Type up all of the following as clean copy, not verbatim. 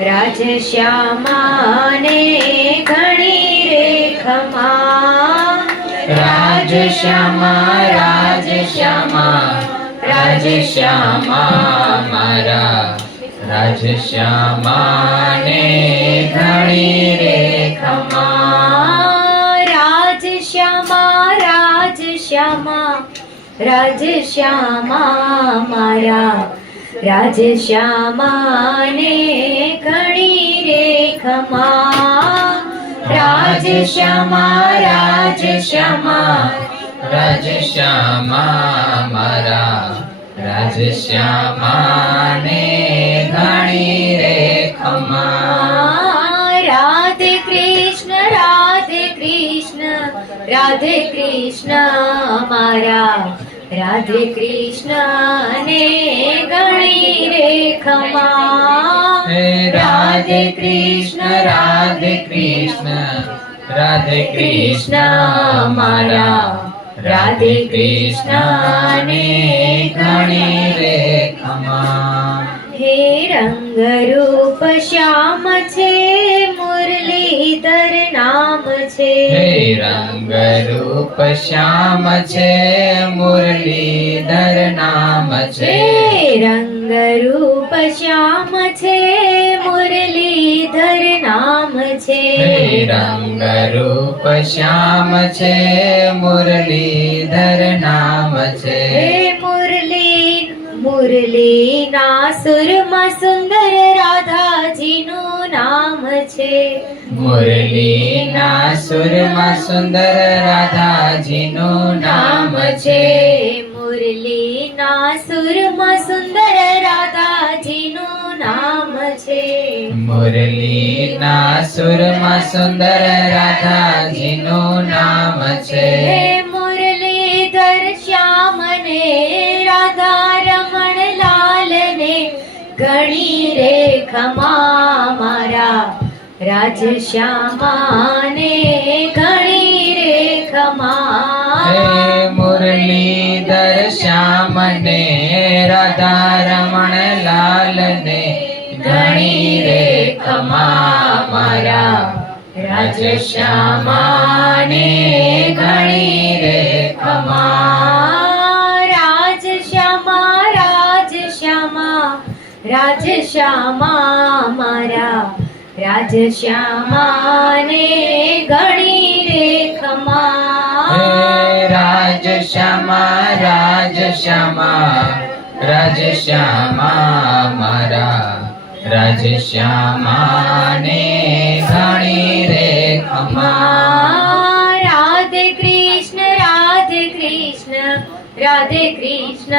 રાજશ્યામાને ઘણી રે ખમા. રાજશ્યામા રાજશ્યામા રાજશ્યામા મારા રાજશ્યામાને ઘણી રે ખમા. રાજશ્યામા રાજશ્યામા રાજશ્યામા મારા રાજશ્યામાને ઘણી રે ખમા. રાજશ્યામા રાજશ્યામા રાજશ્યામા મારા રાજશ્યામાને ઘણી રે ખમા. રાધે કૃષ્ણ રાધે કૃષ્ણ રાધે કૃષ્ણ મારા રાધે કૃષ્ણ ને ઘણી રે ખમા. રાધે કૃષ્ણ રાધે કૃષ્ણ રાધે કૃષ્ણ મારા રાધે કૃષ્ણ ને ઘણી રે ખમા. હે રંગ રૂપ શ્યામ છે મુરલીધર નામ છે. હે રંગ રૂપ શ્યામ છે મુરલીધર નામ છે. રંગ રૂપ શ્યામ છે મુરલીધર નામ છે. રંગ રૂપ શ્યામ છે મુરલીધર નામ છે. મુરલીના સુરમાં સુંદર રાધાજીનું નામ છે. મુરલીના સુરમાં સુંદર રાધાજીનું નામ છે. મુરલીના સુરમાં સુંદર રાધાજીનું નામ છે. મુરલીના સુરમાં સુંદર રાધાજીનું નામ છે. મુરલીધર શ્યામને રાધા રમણ લાલને ઘણી રે ખમા. મારા રાજશ્યામાને ઘણી રે ખમા. મુરલીધર શ્યામને રાધા રમણ લાલને ઘણી રે ખમા. મારા રાજશ્યામાને ઘણી રે ખમા. રાજશ્યામા રાજશ્યામા રાજશ્યામા મારા રાજશ્યામાને ઘણી રે ખમા. રાજશ્યામા રાજશ્યામા રાજશ્યામા મારા રાજશ્યામાને ઘણી રે ખમા. રાધે કૃષ્ણ રાધે કૃષ્ણ રાધે કૃષ્ણ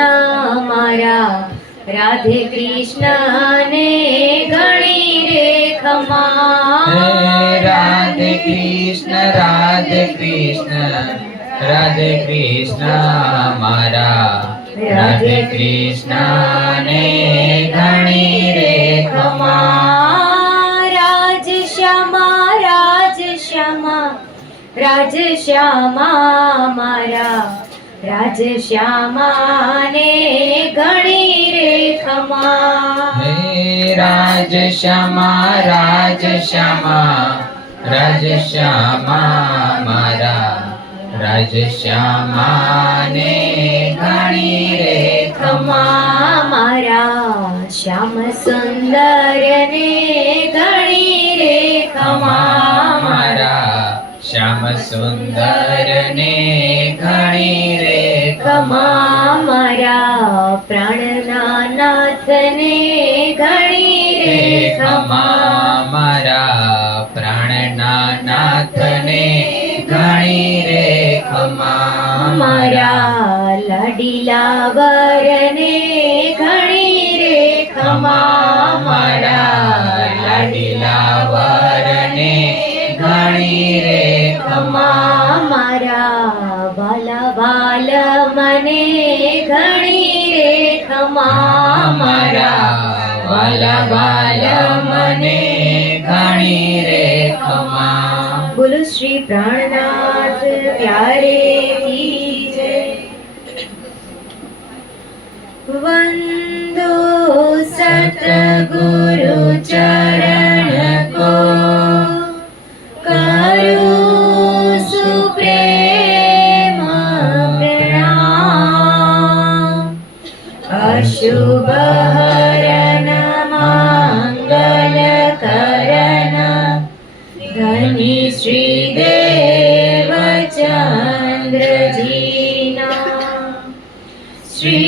મારા રાધે કૃષ્ણ ને ઘણી રે ખમા. રાધે કૃષ્ણ રાધે કૃષ્ણ રાધે કૃષ્ણ મારા રાધે કૃષ્ણ ને ઘણી રે ખમા. રાજશ્યામા રાજશ્યામા રાજશ્યામા મારા રાજશ્યામાને ઘણી રે ખમા. રાજશ્યામા રાજશ્યામા રાજશ્યામા મારા રાજશ્યામાને ઘણી રે ખમા. મારા શ્યામ સુંદર ને ઘણી રે ખમા. મારા શ્યામ સુંદર ને ઘણી રે ખમા. મારા પ્રાણના નાથ ને ઘણી રે ખમા. મારા પ્રાણના નાથ ને ઘણી રે ખમા. મારા લાડીલા વરને ઘણી રે ખમા. મારા લાડીલા વરને ઘણી રે ખમા. મારા વાલા વાલ મને ઘણી રે ખમા. મારા વાલા વાલ મને ઘણી રે ખમા. બોલો શ્રી પ્રાણનાથ પ્યારે કી જય. વંદો સતગુરુ ચરણ शुभ हरन मंगल करन धनी श्री देवचंद्र जीना श्री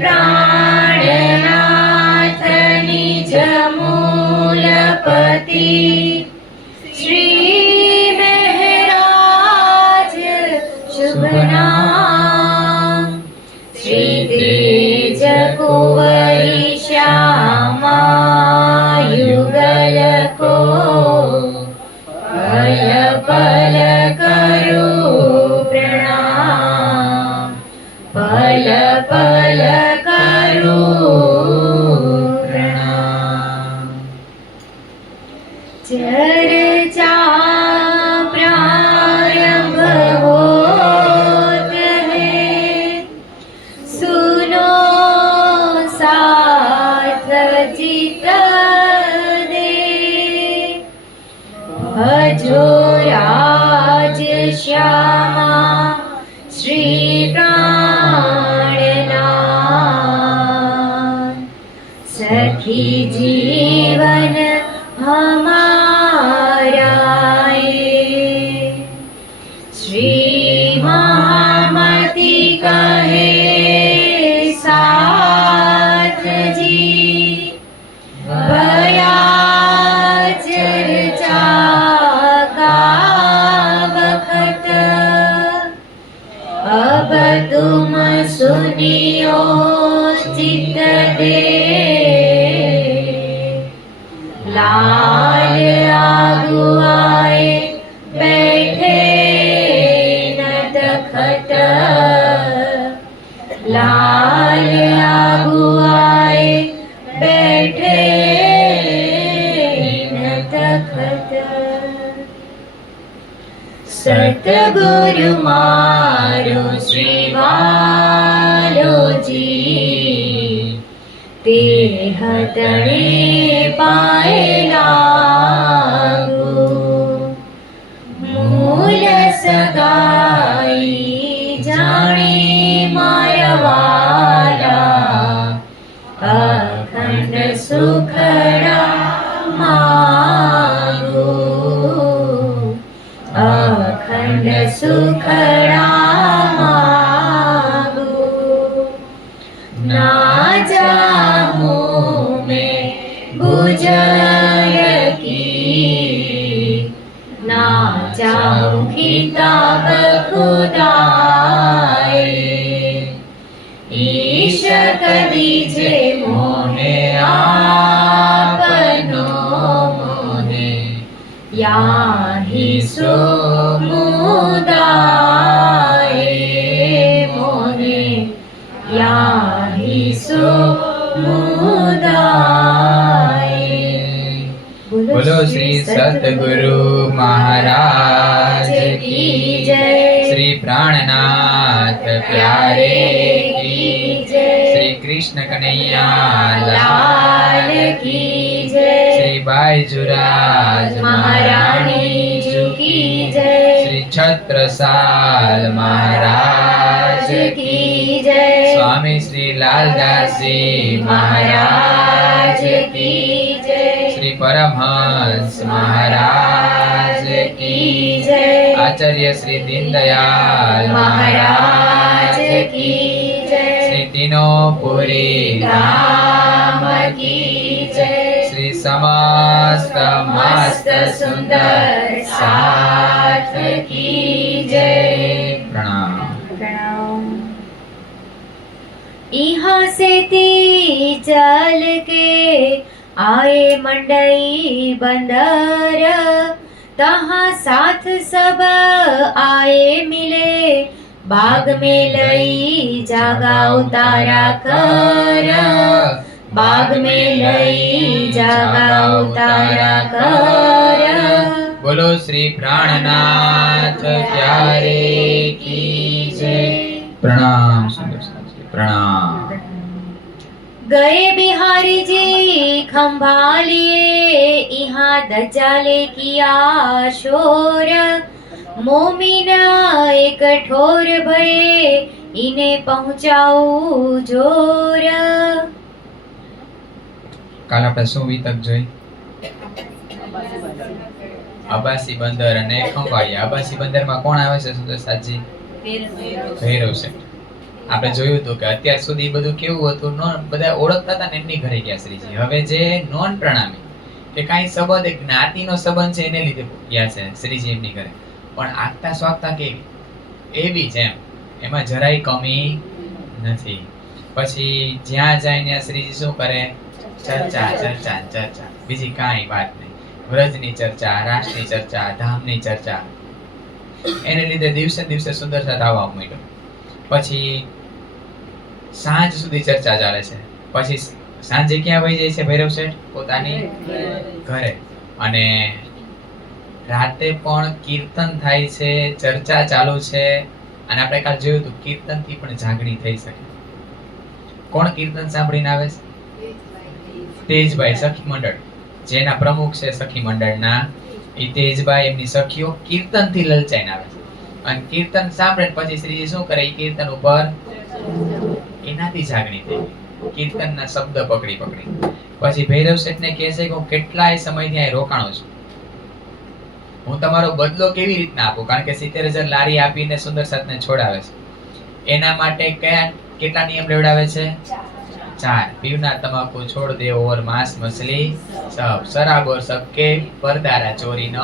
प्राणनाथ निज मूलपति श्री महराज शुभ नाम श्री तेज कुंवरी श्यामा युगल को पल पल करो प्रणाम पल पल करो प्रणाम चर्चा प्रारंभ होत है सुनो साथ चित दे भजो राज श्यामा श्री प्राणनाथ सखी जीवन हमारा ये श्री महामती कहे साथ जी भया चर्चा का वक्त अब तुम सुनियो चित दे लाल आगुआए बैठे न तखत लाल आगुआए बैठे न तखत सतगुरु मारो श्री वालो जी ते हतणे पाए लागू मूल सगाई जाने मारवाला अखंड सुखड़ा मागू अखंड सुखड़ा मागू ना जाऊं मैं गुजर की ना जाऊं किताब खुदाई ईश दीजे मोहे आपनो मोहे याही सो मुदाए मोहे याही सो मुदाए। बोलो श्री सतगुरु महाराज की जय। श्री प्राणनाथ प्यारे की जय। श्री कृष्ण कन्हैया लाल की जय। श्री बाईजुराज महारानी जी की जय। श्री छत्रसाल महाराज की जय। स्वामी श्री लालदास जी महाराज की जय। श्री परमहंस महाराज की जय। आचार्य श्री दीनदयाल महाराज की जय। श्री तीनों पुरी धाम की जय। श्री समस्त मस्त सुंदर साथ की जय। प्रणाम। यहाँ से ती चल के आए मंडई बंदर तहाँ साथ सब आए मिले बाग में लई जागा उतारा कर बाग में लई जागा उतारा कर। बोलो श्री प्राणनाथ प्यारे की जय। प्रणाम सुंदर साथ जी, प्रणाम। गए बिहारी जी खंभालिए यहाँ दज्जाले किया शोर मोमिन एक ठोर भये इन्हें पहुँचाऊ जोर। કાલ આપણે શું વિતક જોઈ? અબાસી બંદર અને ખંભાળિયા. અબાસી બંદરમાં કોણ આવે છે સુંદર સાજી? ભૈરવ શેઠ. આપણે જોયું હતું કે અત્યાર સુધી બધું કેવું હતું, બધા ઓળખતા હતા ને એમની ઘરે ગયા શ્રીજી. હવે જે નોન પ્રણામી કે કાંઈ સંબંધ, એક જ્ઞાતિનો સંબંધ છે એને લીધે ગયા છે શ્રીજી એમની ઘરે. પણ આગતા સ્વાગતા કેવી એવી જ એમ, એમાં જરાય કમી નથી. પછી જ્યાં જાય ત્યાં શ્રીજી શું કરે? ચર્ચા ચર્ચા ચર્ચા, બીજી કાંઈ વાત નહીં. વ્રજની ચર્ચા, રાસની ચર્ચા, ધામની ચર્ચા. એને લીધે દિવસે દિવસે સુંદર સાથ આવવા માંડ્યો. પછી સાંજ સુધી ચર્ચા ચાલે છે. પછી સાંજે ક્યાં વહી જાય છે ભૈરવ શેઠ? પોતાની ઘરે. અને રાતે પણ કીર્તન થાય છે, ચર્ચા ચાલુ છે. અને આપણે કાલ જોયું હતું કીર્તન થી પણ જાગણી થઈ શકે. કોણ કીર્તન સાંભળીને આવે છે? તેજભાઈ, સખી મંડળ જેના પ્રમુખ છે સખી મંડળના, એ તેજભાઈ એમની સખીઓ કીર્તન થી લલચાઈને આવે છે. અને કીર્તન સાંભળે પછી શ્રીજી શું કરે? એ કીર્તન ઉપર એનાથી જાગણી થઈ. કીર્તનના શબ્દ પકડી પછી ભૈરવ શેઠને કહે છે કે હું કેટલાય સમયથી અહીં રોકાણો છું, હું તમારો બદલો કેવી રીતના આપું? કારણ કે 70,000 લારી આપીને સુંદર સાથને છોડાવે છે. એના માટે કેટલા નિયમ લેવડાવે છે? 4. પીવનાર તમાકુ છોડ દે, ઓર માંસ મછલી સબ, શરાબ ઓર સબ કે પરદારા ચોરી ન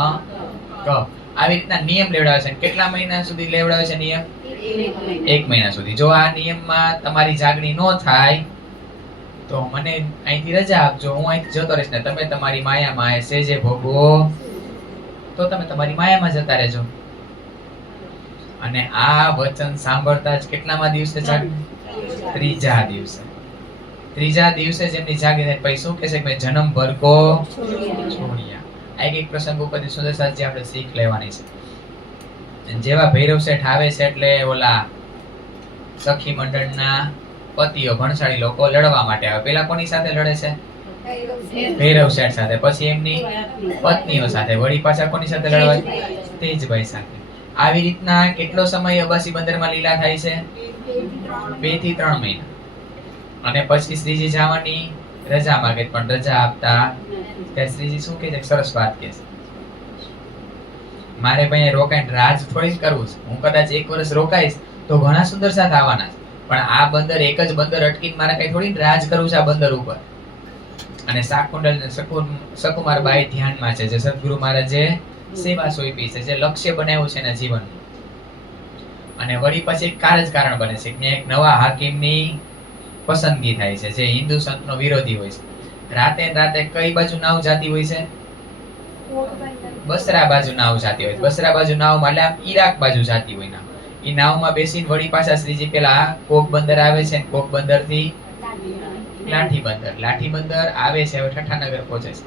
કર. આવી રીતના નિયમ લેવડાવે છે. કેટલા મહિના સુધી લેવડાવે છે નિયમ? 1 મહિના સુધી. જો આ નિયમમાં તમારી જાગણી ન થાય તો મને અહીંથી રજા આપજો, હું અહીંથી જતો રહીશ ને તમે તમારી માયામાં સેજે ભોગવો તો તમે તમારી માયામાં જતા રહેજો. અને આ વચન સાંભળતા જ કેટલામાં દિવસે જાગણી? 3જા દિવસે. 3જા દિવસે જેમની જાગી થાય પછી શું કહે છે કે મેં જન્મ ભરકો છોડ્યા. આ એક પ્રસંગ ઉપરથી સુંદર સાચી આપણે શીખ લેવાની છે. જેવા ભૈરવ શેઠ આવે છે એટલે ઓલા સખી મંડળના પતિઓ ભણસાળી લોકો લડવા માટે આવે. પેલા કોની સાથે લડે છે? ભૈરવ શેઠ સાથે. પછી એમની પત્નીઓ સાથે. વળી પાછા કોની સાથે લડવા? તેજભાઈ સાથે. આવી રીતના કેટલો સમય અબાસી બંદરમાં લીલા થાય છે? 2 થી 3 મહિના. અને પછી શ્રીજી જવાની રજા માંગે પણ રજા આપતા ત્યારે શ્રીજી શું કહે છે? સરસ વાત કહે છે, મારે ભાઈ રોકાઈને રાજ થોડી કરવું છે. હું કદાચ 1 વર્ષ રોકાઈશ તો ઘણા સુંદર સાથ આવવાના છે, પણ આ બંદર એક જ બંદર અટકીને મારે કઈ થોડી રાજ કરવું છે આ બંદર ઉપર. અને શાકુંડલ ને સકુમાર બાઈ ધ્યાનમાં છે, જે સદગુરુ મહારાજે સેવા સોંપી છે, જે લક્ષ્ય બનાવ્યું છે એના જીવનનું. અને વળી પછી એક કારણ બને છે કે એક નવા હાકીમની પસંદગી થાય છે, જે હિન્દુ સંતનો વિરોધી હોય છે. રાતે કઈ બાજુ નાવ જાતી હોય છે? બસરા બાજુ નાવ જાતી હોય. બસરા બાજુ નાવ એટલે ઈરાક બાજુ જાતી હોય નાવ. એ નાવમાં બેસીને વળી પાછા શ્રીજી પેલા કોક બંદર આવે છે, કોક બંદર થી લાઠી બંદર આવે છે. હવે ઠઠ્ઠાનગર પહોંચે છે.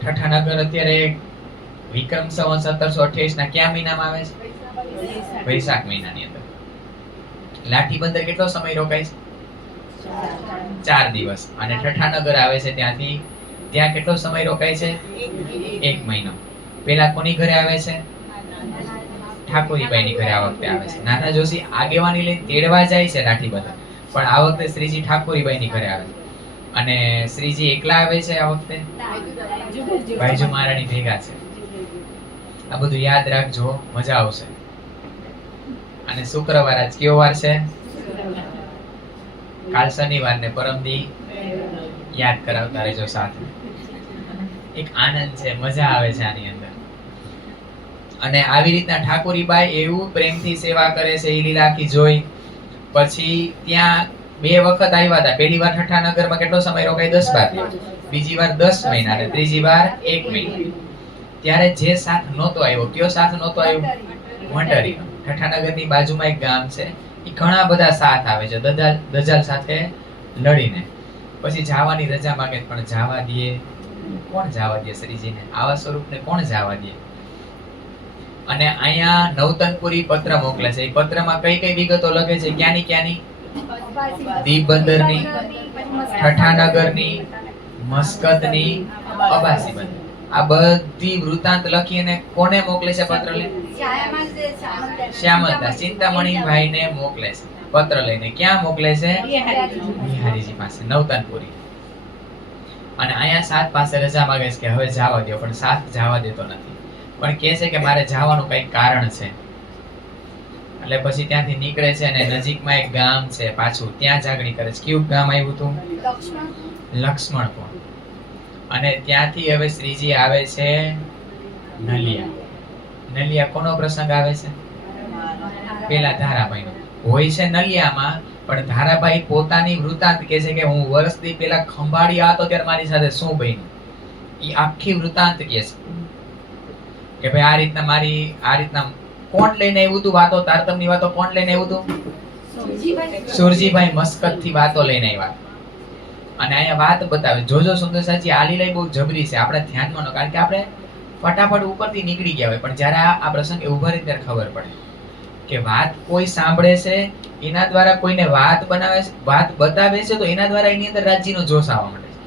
ઠઠ્ઠાનગર અત્યારે વિક્રમ સંવત 1728 ના કયા મહિનામાં આવે છે? વૈશાખ મહિનાની અંદર. લાઠી બંદર કેટલો સમય રોકાય છે? 4 દિવસ. અને ઠઠ્ઠાનગર આવે છે ત્યાંથી ત્યાં કેટલો સમય રોકાય છે? 1 મહિનો. પેલા કોની ઘરે આવે છે? ઠાકોરીબાઈની ઘરે આ વખતે આવે છે. નાના જોશી આગેવાની લઈને તેડવા જાય છે લાઠી બંદર, પણ આ વખતે શ્રીજી ઠાકોરીબાઈની ઘરે આવે છે. અને શ્રીજી એકલા આવે છે આ વખતે? ભાઈજુ મહારાણી ભેગા છે. આ બધું યાદ રાખજો, મજા આવશે. અને શુક્રવાર આજ કયો વાર છે? કાલ શનિવાર ને પરમદી યાદ કરાવતા રહેજો સાથે. એક આનંદ છે, મજા આવે છે આની અંદર. અને આવી રીતના ઠાકોરીબાઈ એવું પ્રેમથી સેવા કરે છે એ લીલા આખી જોઈ. પછી ત્યાં 2 વખત આવ્યા હતા. પહેલી વાર ઠઠ્ઠાનગરમાં કેટલો સમય રોકાય? 10-12 દિવસ. બીજી વાર 10 મહિના અને ત્રીજી વાર 1 મહિનો. ત્યારે જે સાથ નહોતો આવ્યો, કયો સાથ નહોતો આવ્યો? મંડરી. ઠઠ્ઠાનગરની બાજુમાં એક ગામ છે, એ ઘણા બધા સાથ આવે છે દજાલ સાથે લડીને. પછી જવાની રજા માંગે પણ જવા દે કોણ? જવા દે શ્રીજીને? આવા સ્વરૂપને કોણ જવા દે? અને અહીંયા નવતનપુરી પત્ર મોકલે છે. એ પત્રમાં કઈ કઈ વિગતો લખે છે? ક્યાંની? દીપ બંદરની, ઠઠ્ઠાનગરની, મસ્કતની, અબાસી બંદર. આ બધી વૃતાંત લખીને કોને મોકલે છે પત્ર લઈને? શ્યામલદાસ ચિંતામણી ને મોકલે છે પત્ર લઈને. ક્યાં મોકલે છે? બિહારીજી પાસે નવતનપુરી. અને અહીંયા સાત પાસે રજા માંગે છે કે હવે જવા દો, પણ સાત જવા દેતો નથી, પણ કહે છે કે મારે જવાનું કંઈક કારણ છે. એટલે પછી ત્યાંથી નીકળે છે અને નજીકમાં એક ગામ છે પાછું, ત્યાં જાગણી કરે છે. કયું ગામ આવ્યું હતું? લક્ષ્મણપુર. અને ત્યાંથી હવે શ્રીજી આવે છે નલિયા. નલિયા કોનો પ્રસંગ આવે છે? પેલા ધારાભાઈનો હોય છે નલિયામાં, પણ ધારાભાઈ પોતાની વૃતાંત કહે છે કે હું વર્ષથી પેલા ખંભાળી હતો ત્યારે મારી સાથે શું બન્યું, ઈ આખી વૃતાંત કહે છે કે ભાઈ આ રીતના કોણ લઈને આવ્યું હતું વાતો, તારતમની વાતો કોણ લઈને આવ્યું હતું? સુરજીભાઈ મસ્કત થી વાતો લઈને આવ્યા. અને અહીંયા વાત બતાવે. જોજો સુંદર સાચી આ લીલા બહુ જબરી છે, આપણે ધ્યાનમાં નો, કારણ કે આપણે ફટાફટ ઉપરથી નીકળી ગયા હોય, પણ જ્યારે આ પ્રસંગે ઉભા રહી ત્યારે ખબર પડે કે વાત કોઈ સાંભળે છે, એના દ્વારા કોઈને વાત બનાવે છે, વાત બતાવે છે, તો એના દ્વારા એની અંદર રાજ્યનો જોશ આવવા માંડે છે.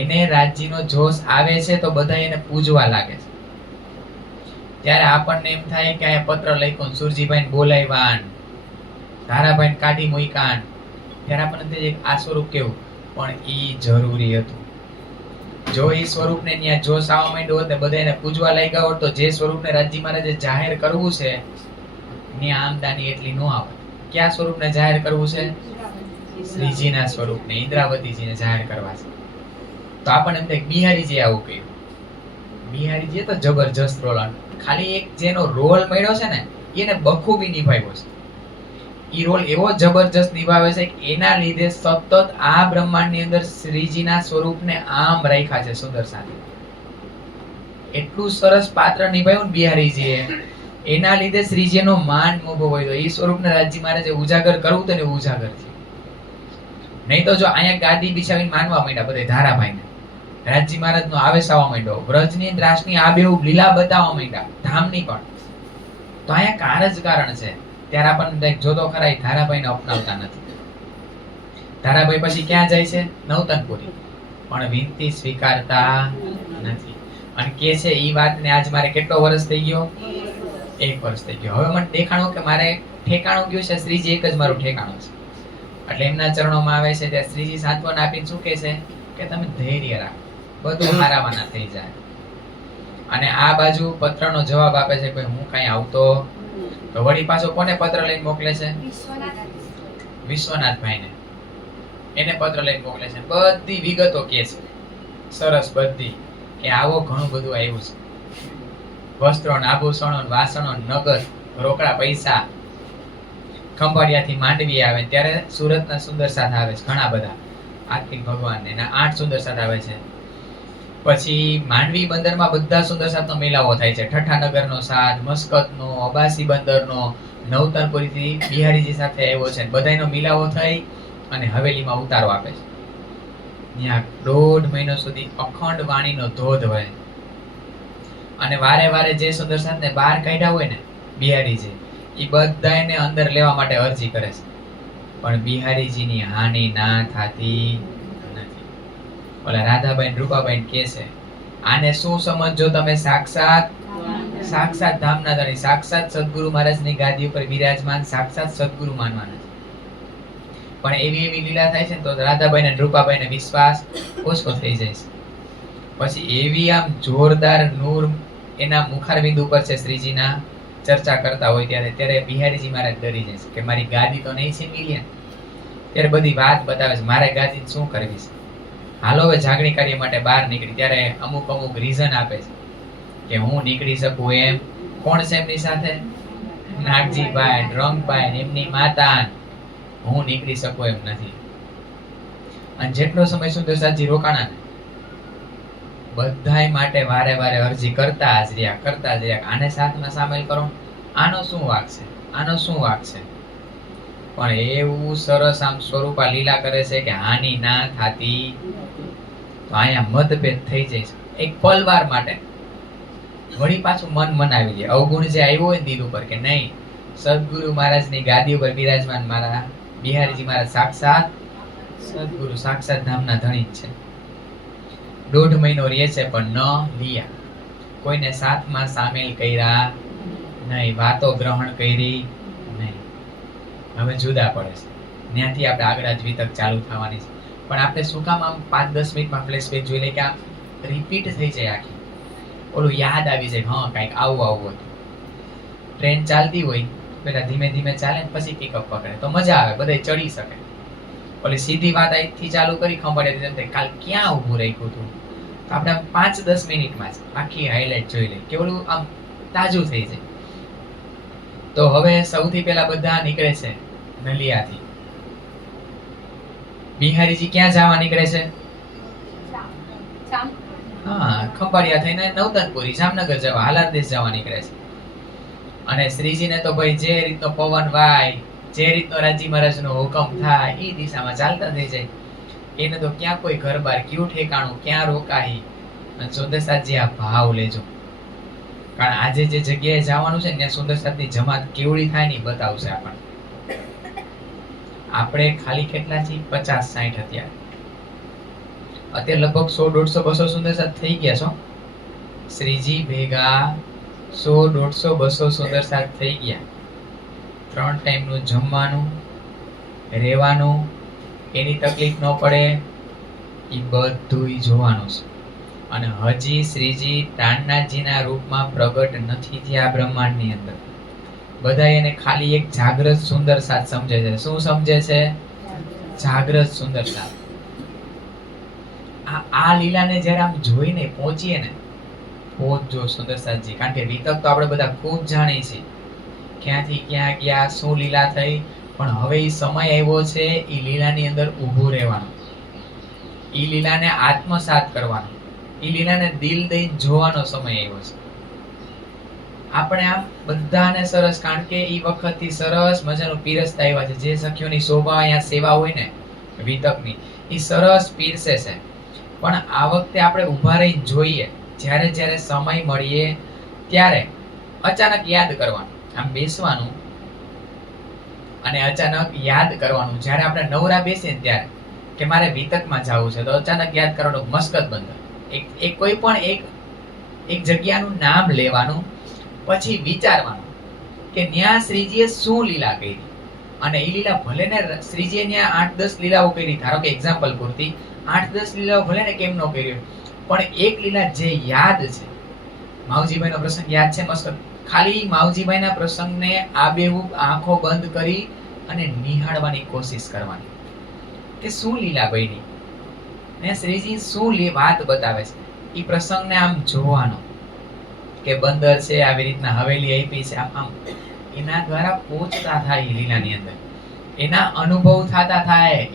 એને રાજ્યનો જોશ આવે છે તો બધા એને પૂજવા લાગે છે. ત્યારે આપણને એમ થાય કે આ પત્ર લખ્યો, સુરજીભાઈ બોલાવ્યા, ધારાભાઈ કાઢી મૂક્યા, ત્યારે આપણને આ સ્વરૂપ કેવું, પણ ઈ જરૂરી હતું. જો એ સ્વરૂપને ત્યાં જોશ આવવા માંડ્યો હોત ને બધા એને પૂજવા લાગ્યા હોત, તો જે સ્વરૂપને રાજી મહારાજે જાહેર કરવું છે ત્યાં આમદાની એટલી ન આવે. કયા સ્વરૂપને જાહેર કરવું છે? શ્રીજીના સ્વરૂપને, ઇન્દ્રાવતીજીને જાહેર કરવા છે. તો આપણને એમ થાય બિહારીજી આવું કહ્યું. બિહારીજીએ તો જબરજસ્ત રોલ, ખાલી એક જેનો રોલ મળ્યો છે ને એને બખૂબી નિભાવ્યો છે. ઈ રોલ એવો જબરજસ્ત નિભાવે છે કે એના લીધે સતત આ બ્રહ્માંડની અંદર શ્રીજીના સ્વરૂપને આમ રાખ્યા છે સુંદર સાથે. એટલું સરસ પાત્ર નિભાવ્યું બિહારીજીએ, એના લીધે શ્રીજીનો માન મોભો હોય. તો એ સ્વરૂપને રાજી મહારાજે ઉજાગર કરવું તો ને ઉજાગર થયું. નહીં તો જો અહીંયા ગાદી બિછાવીને માનવા માંડ્યા બધા ધારાભાઈને, રાજી મહારાજનો આવેશ આવવા માંડ્યો, વ્રજની દ્રાસની આ બેઉ લીલા બતાવવા માંડ્યા, ધામની પણ, તો અહીંયા કારણ છે. ત્યારે આપણને જોતો ખરા ધારાભાઈને અપનાવતા નથી. ધારાભાઈ પછી ક્યાં જાય છે? નવતનપુરી. પણ વિનંતી સ્વીકારતા નથી અને કે છે ઈ વાતને આજ મારે કેટલો વર્ષ થઈ ગયો? 1 વર્ષ થઈ ગયો. હવે મને દેખાણું કે મારે ઠેકાણું ગયું છે, શ્રીજી એક જ મારું ઠેકાણું છે. એટલે એમના ચરણોમાં આવે છે ત્યારે શ્રીજી સાંત્વન આપીને શું કહે છે કે તમે ધૈર્ય રાખો, બધું હારાવાના થઈ જાય. અને આ બાજુ પત્રનો જવાબ આપે છે કે હું કઈ આવતો. તો વળી પાછો કોને પત્ર લઈને મોકલે છે? વિશ્વનાથભાઈને. એને પત્ર લઈને મોકલે છે, બધી વિગતો કહે છે સરસ બધી, કે આવો ઘણું બધું આવ્યું છે, વસ્ત્રો, આભૂષણો, વાસણો, નગદ, રોકડા પૈસા, ખંભાળિયાથી માંડવી આવે ત્યારે સુરતના સુંદર સાથ આવે છે ઘણા બધા, આર્થિક ભગવાન એના 8 સુંદર સાથ આવે છે. પછી માંડવી બંદરમાં બધા સુંદર સાથનો મેળાવો થાય છે. ઠઠ્ઠાનગરનો સાથ, મસ્કતનો, અબાસી બંદરનો, નવતનપુરીથી બિહારીજી સાથે આવ્યો છે. બધાનો મિલાવો થઈ અને હવેલીમાં ઉતારો આપે છે. ત્યાં 1.5 મહિનો સુધી અખંડ વાણીનો ધોધ વહે. અને વારે વારે જે સુંદર સાથને બહાર કાઢ્યા હોય ને બિહારીજી, એ બધાને અંદર લેવા માટે અરજી કરે છે, પણ બિહારીજીની હાનિ ના થાતી નથી. ઓલા રાધાબાઈ રૂપાબાઈ કહે છે આને શું સમજો તમે? સાક્ષાત ધામના ધણી, સાક્ષાત સદગુરુ મહારાજની ગાદી ઉપર બિરાજમાન સાક્ષાત સદગુરુ માનવાના. પણ એવી લીલા થાય છે તો રાધાબાઈ ને રૂપાબાઈ ને વિશ્વાસ ઓછો થઈ જાય છે. પછી એવી આમ જોરદાર નૂર એના મુખારબિંદ ઉપર છે શ્રીજીના ચર્ચા કરતા હોય ત્યારે બિહારીજી મહારાજ ડરી જાય છે કે મારી ગાદી તો નહીં છીનવી લે. ત્યારે બધી વાત બતાવે છે મારે ગાદી શું કરવી છે, હાલો હવે જાગણી કાર્ય માટે બહાર નીકળી. ત્યારે અમુક રીઝન આપે છે કે હું નીકળી શકું એમ. કોણ છે એમની સાથે? નાગજીભાઈ, ડ્રંકભાઈ, એમની માતા. હું નીકળી શકું એમ નથી. અને જેટલો સમય સુધી સાજી રોકાણા ને બધાય માટે વારે વારે અરજી કરતા જ રહ્યા, આને સાથમાં સામેલ કરો, આનો શું વાક છે, આનો શું વાક છે. પણ એવું સરસ આમ સ્વરૂપા લીલા કરે છે કે હાનિ ના થાતી. તો અહીંયા મતભેદ થઈ જાય છે એક પલવાર માટે. વળી પાછું મન મનાવી લે. અવગુણ જે આવ્યો હોય ને દિલ ઉપર કે નહીં, સદગુરુ મહારાજની ગાદી ઉપર બિરાજમાન મારા બિહારીજી મહારાજ સાક્ષાત સદગુરુ, સાક્ષાત ધામના ધણી છે. 1.5 મહિનો રહે છે પણ ન લિયા, કોઈને સાથમાં સામેલ કર્યા નહીં, વાતો ગ્રહણ કરી નહીં. હવે જુદા પડે છે. ત્યાંથી આપણે આગળ જ વિતક ચાલુ થવાની છે. પણ આપણે શું કામ આમ 5-10 મિનિટમાં ફ્લેશબેક જોઈ લે કે આમ રિપીટ થઈ જાય આખી, ઓલું યાદ આવી જાય, હા કંઈક આવું હતું. ટ્રેન ચાલતી હોય પેલા ધીમે ધીમે ચાલે ને પછી પિકઅપ પકડે તો મજા આવે, બધા ચડી શકે. ઓલી સીધી વાત અહીંથી ચાલુ કરી ખંભાળે કાલ ક્યાં ઊભું રાખ્યું હતું, તો આપણે 5-10 મિનિટમાં જ આખી હાઇલાઇટ જોઈ લે કે ઓલું આમ તાજું થઈ જાય. તો હવે સૌથી પહેલા બધા નીકળે છે નલિયાથી. બિહારીજી ક્યાં જવા નીકળે છે? હા, ખંભાળિયા થઈને નવતનપુરી જામનગર જવા, હાલાર દેશ જવા નીકળે છે. અને શ્રીજીને તો ભાઈ જે રીતનો પવન વાય, જે રીતનો રાજી મહારાજનો હુકમ થાય એ દિશામાં ચાલતા થઈ જાય. એને તો ક્યાં કોઈ ઘર બાર, ક્યું ઠેકાણું, ક્યાં રોકાઈ. અને સુંદરસાદજી આ ભાવ લેજો, કારણ આજે જે જગ્યાએ જવાનું છે ત્યાં સુંદરસાદની જમાત કેવડી થાય ને બતાવશે આપણને. આપણે ખાલી કેટલા છીએ? 50-60 અત્યારે લગભગ 100-150-200 સુંદરસાદ થઈ ગયા છો. શ્રીજી ભેગા 100-150-200 સુંદરસાદ થઈ ગયા. 3 ટાઈમનું જમવાનું, રહેવાનું, એની તકલીફ ન પડે એ બધુંય જોવાનું છે. અને હજી શ્રીજી પ્રાણનાથજીના રૂપમાં પ્રગટ નથી થયા બ્રહ્માંડની અંદર. બધા એને ખાલી એક જાગ્રત સુંદરસાદ સમજે છે. શું સમજે છે? જાગ્રત સુંદરસાદ. આ લીલાને જ્યારે આમ જોઈને પહોંચીએ ને, પહોંચજો સુંદરસાદજી, કારણ કે વિતક તો આપણે બધા ખૂબ જાણીએ છીએ, ક્યાંથી ક્યાં ગયા, શું લીલા થઈ. પણ હવે એ સમય આવ્યો છે એ લીલાની અંદર ઊભું રહેવાનું, એ લીલાને આત્મસાત કરવાનો, એ લીલાને દિલ દઈને જોવાનો સમય આવ્યો છે. આપણે આમ બધાને સરસ, કારણ કે એ વખતથી સરસ મજાનું પીરસતા આવ્યા છે. જે સખીઓની શોભા અહીંયા સેવા હોય ને વિતકની, એ સરસ પીરસે છે. પણ આ વખતે આપણે ઊભા રહીને જોઈએ, જ્યારે જ્યારે સમય મળીએ ત્યારે અચાનક યાદ કરવાનું, આમ બેસવાનું અને અચાનક યાદ કરવાનું. જ્યારે આપણે નવરા બેસીએ ને ત્યારે કે મારે વિતકમાં જવું છે, તો અચાનક યાદ કરવાનું મસ્કત બંદર, એક કોઈ પણ એક જગ્યાનું નામ લેવાનું, પછી વિચારવાનું કે ન્યા શ્રીજીએ શું લીલા કરી. અને એ લીલા ભલે ને શ્રીજીએ ન્યા 8-10 લીલાઓ કરી, ધારો કે એક્ઝામ્પલ પૂરતી 8-10 લીલાઓ ભલે ને કેમ ન કર્યો, પણ એક લીલા જે યાદ છે, માવજીભાઈનો પ્રસંગ યાદ છે મસ્કત, ખાલી માવજીભાઈના પ્રસંગને આબેહૂબ આંખો બંધ કરી અને નિહાળવાની કોશિશ કરવાની કે શું લીલા બની ને શ્રીજી શું વાત બતાવે છે. એ પ્રસંગને આમ જોવાનો કે બંદર છે, આવી રીતના હવેલી આપી છે, આમ એના દ્વારા પહોંચતા થાય લીલાની અંદર, એના અનુભવ થતા થાય,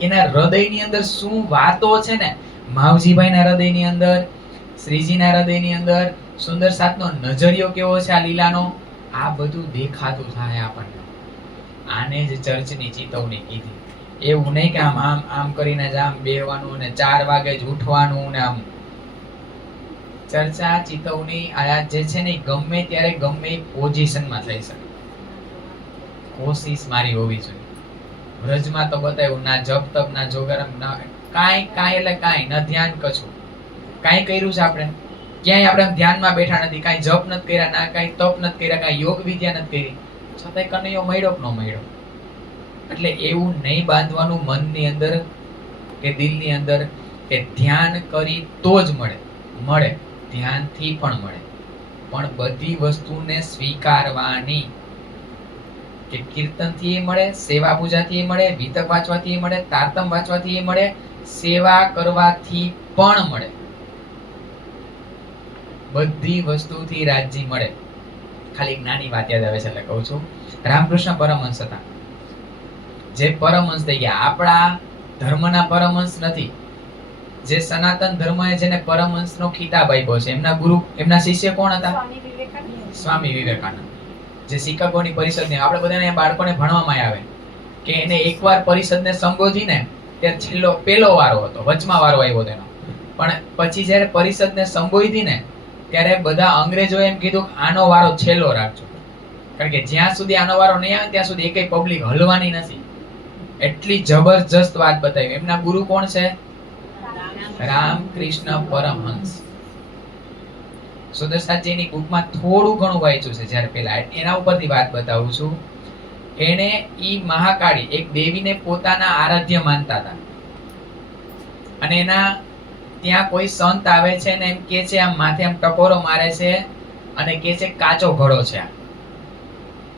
એના હૃદયની અંદર શું વાતો છે ને, માવજીભાઈના હૃદયની અંદર, શ્રીજીના હૃદયની અંદર, સુંદરસાદનો નજરિયો કેવો છે આ લીલાનો, આ બધું દેખાતું થાય આપણને. આને જ ચર્ચની ચેતવણી કીધી. એવું નહીં કે આમ આમ આમ કરીને જ આમ બેહવાનું ને 4 વાગે જ ઉઠવાનું ને આમ. ચર્ચા ચેતવણી આ જે છે ને ગમે ત્યારે ગમે પોઝિશનમાં થઈ શકે. કોશિશ મારી હોવી જોઈએ. વ્રજમાં તો બતાવ્યું ના જપ તપ ના જોગરમ ના કાંઈ એટલે કાંઈ ન ધ્યાન કશું કાંઈ કર્યું છે આપણે? ક્યાંય આપણે ધ્યાનમાં બેઠા નથી, કાંઈ જપ નથી કર્યા, ના કાંઈ તપ નથી કર્યા, કાંઈ યોગ વિદ્યા નથી કરી, છતાંય કનૈયો મળ્યો કે ન મળ્યો. એટલે એવું નહીં બાંધવાનું મનની અંદર કે દિલની અંદર કે ધ્યાન કરી તો જ મળે, ધ્યાનથી પણ મળે, પણ બધી વસ્તુને સ્વીકારવાની. કે કીર્તનથી મળે, સેવા પૂજાથી મળે, વિતક વાંચવાથી મળે, તારતમ વાંચવાથી મળે, સેવા કરવાથી પણ મળે, બધી વસ્તુથી રાજજી મળે. ખાલી એક નાની વાત યાદ આવે છે એટલે કહું છું. રામકૃષ્ણ પરમહંસ હતા, જે પરમહંસ થઈ ગયા, આપણા ધર્મના પરમહંસ નથી. જે સનાતન ધર્મએ જેને પરમહંસનો ખિતાબ આપ્યો છે, એમના ગુરુ, એમના શિષ્ય કોણ હતા? સ્વામી વિવેકાનંદ. જે શિકાગોની પરિષદને આપણે બધાને બાળકોને ભણવામાં આવે કે એને એકવાર પરિષદને સંબોધીને ત્યારે પહેલો વારો હતો, વચમાં વારો આવ્યો તેનો, પણ પછી જ્યારે પરિષદને સંબોધીને ત્યારે બધા અંગ્રેજોએ એમ કીધું આનો વારો છેલ્લો રાખજો, કારણ કે જ્યાં સુધી આનો વારો નહીં આવે ત્યાં સુધી એકેય પબ્લિક હલવાની નથી. એટલી જબરજસ્ત વાત બતાવી. એમના ગુરુ કોણ છે? રામકૃષ્ણ પરમહંસ. સુદર્શનજીની બુકમાં થોડું ઘણું વાંચ્યું છે જ્યારે પેલા, એના ઉપરથી વાત બતાવું છું. એને ઈ મહાકાળી એક દેવીને પોતાના આરાધ્ય માનતા હતા. અને એના ત્યાં કોઈ સંત આવે છે ને એમ કે છે, આમ માથે આમ ટકોરો મારે છે અને કે છે કાચો ઘડો છે.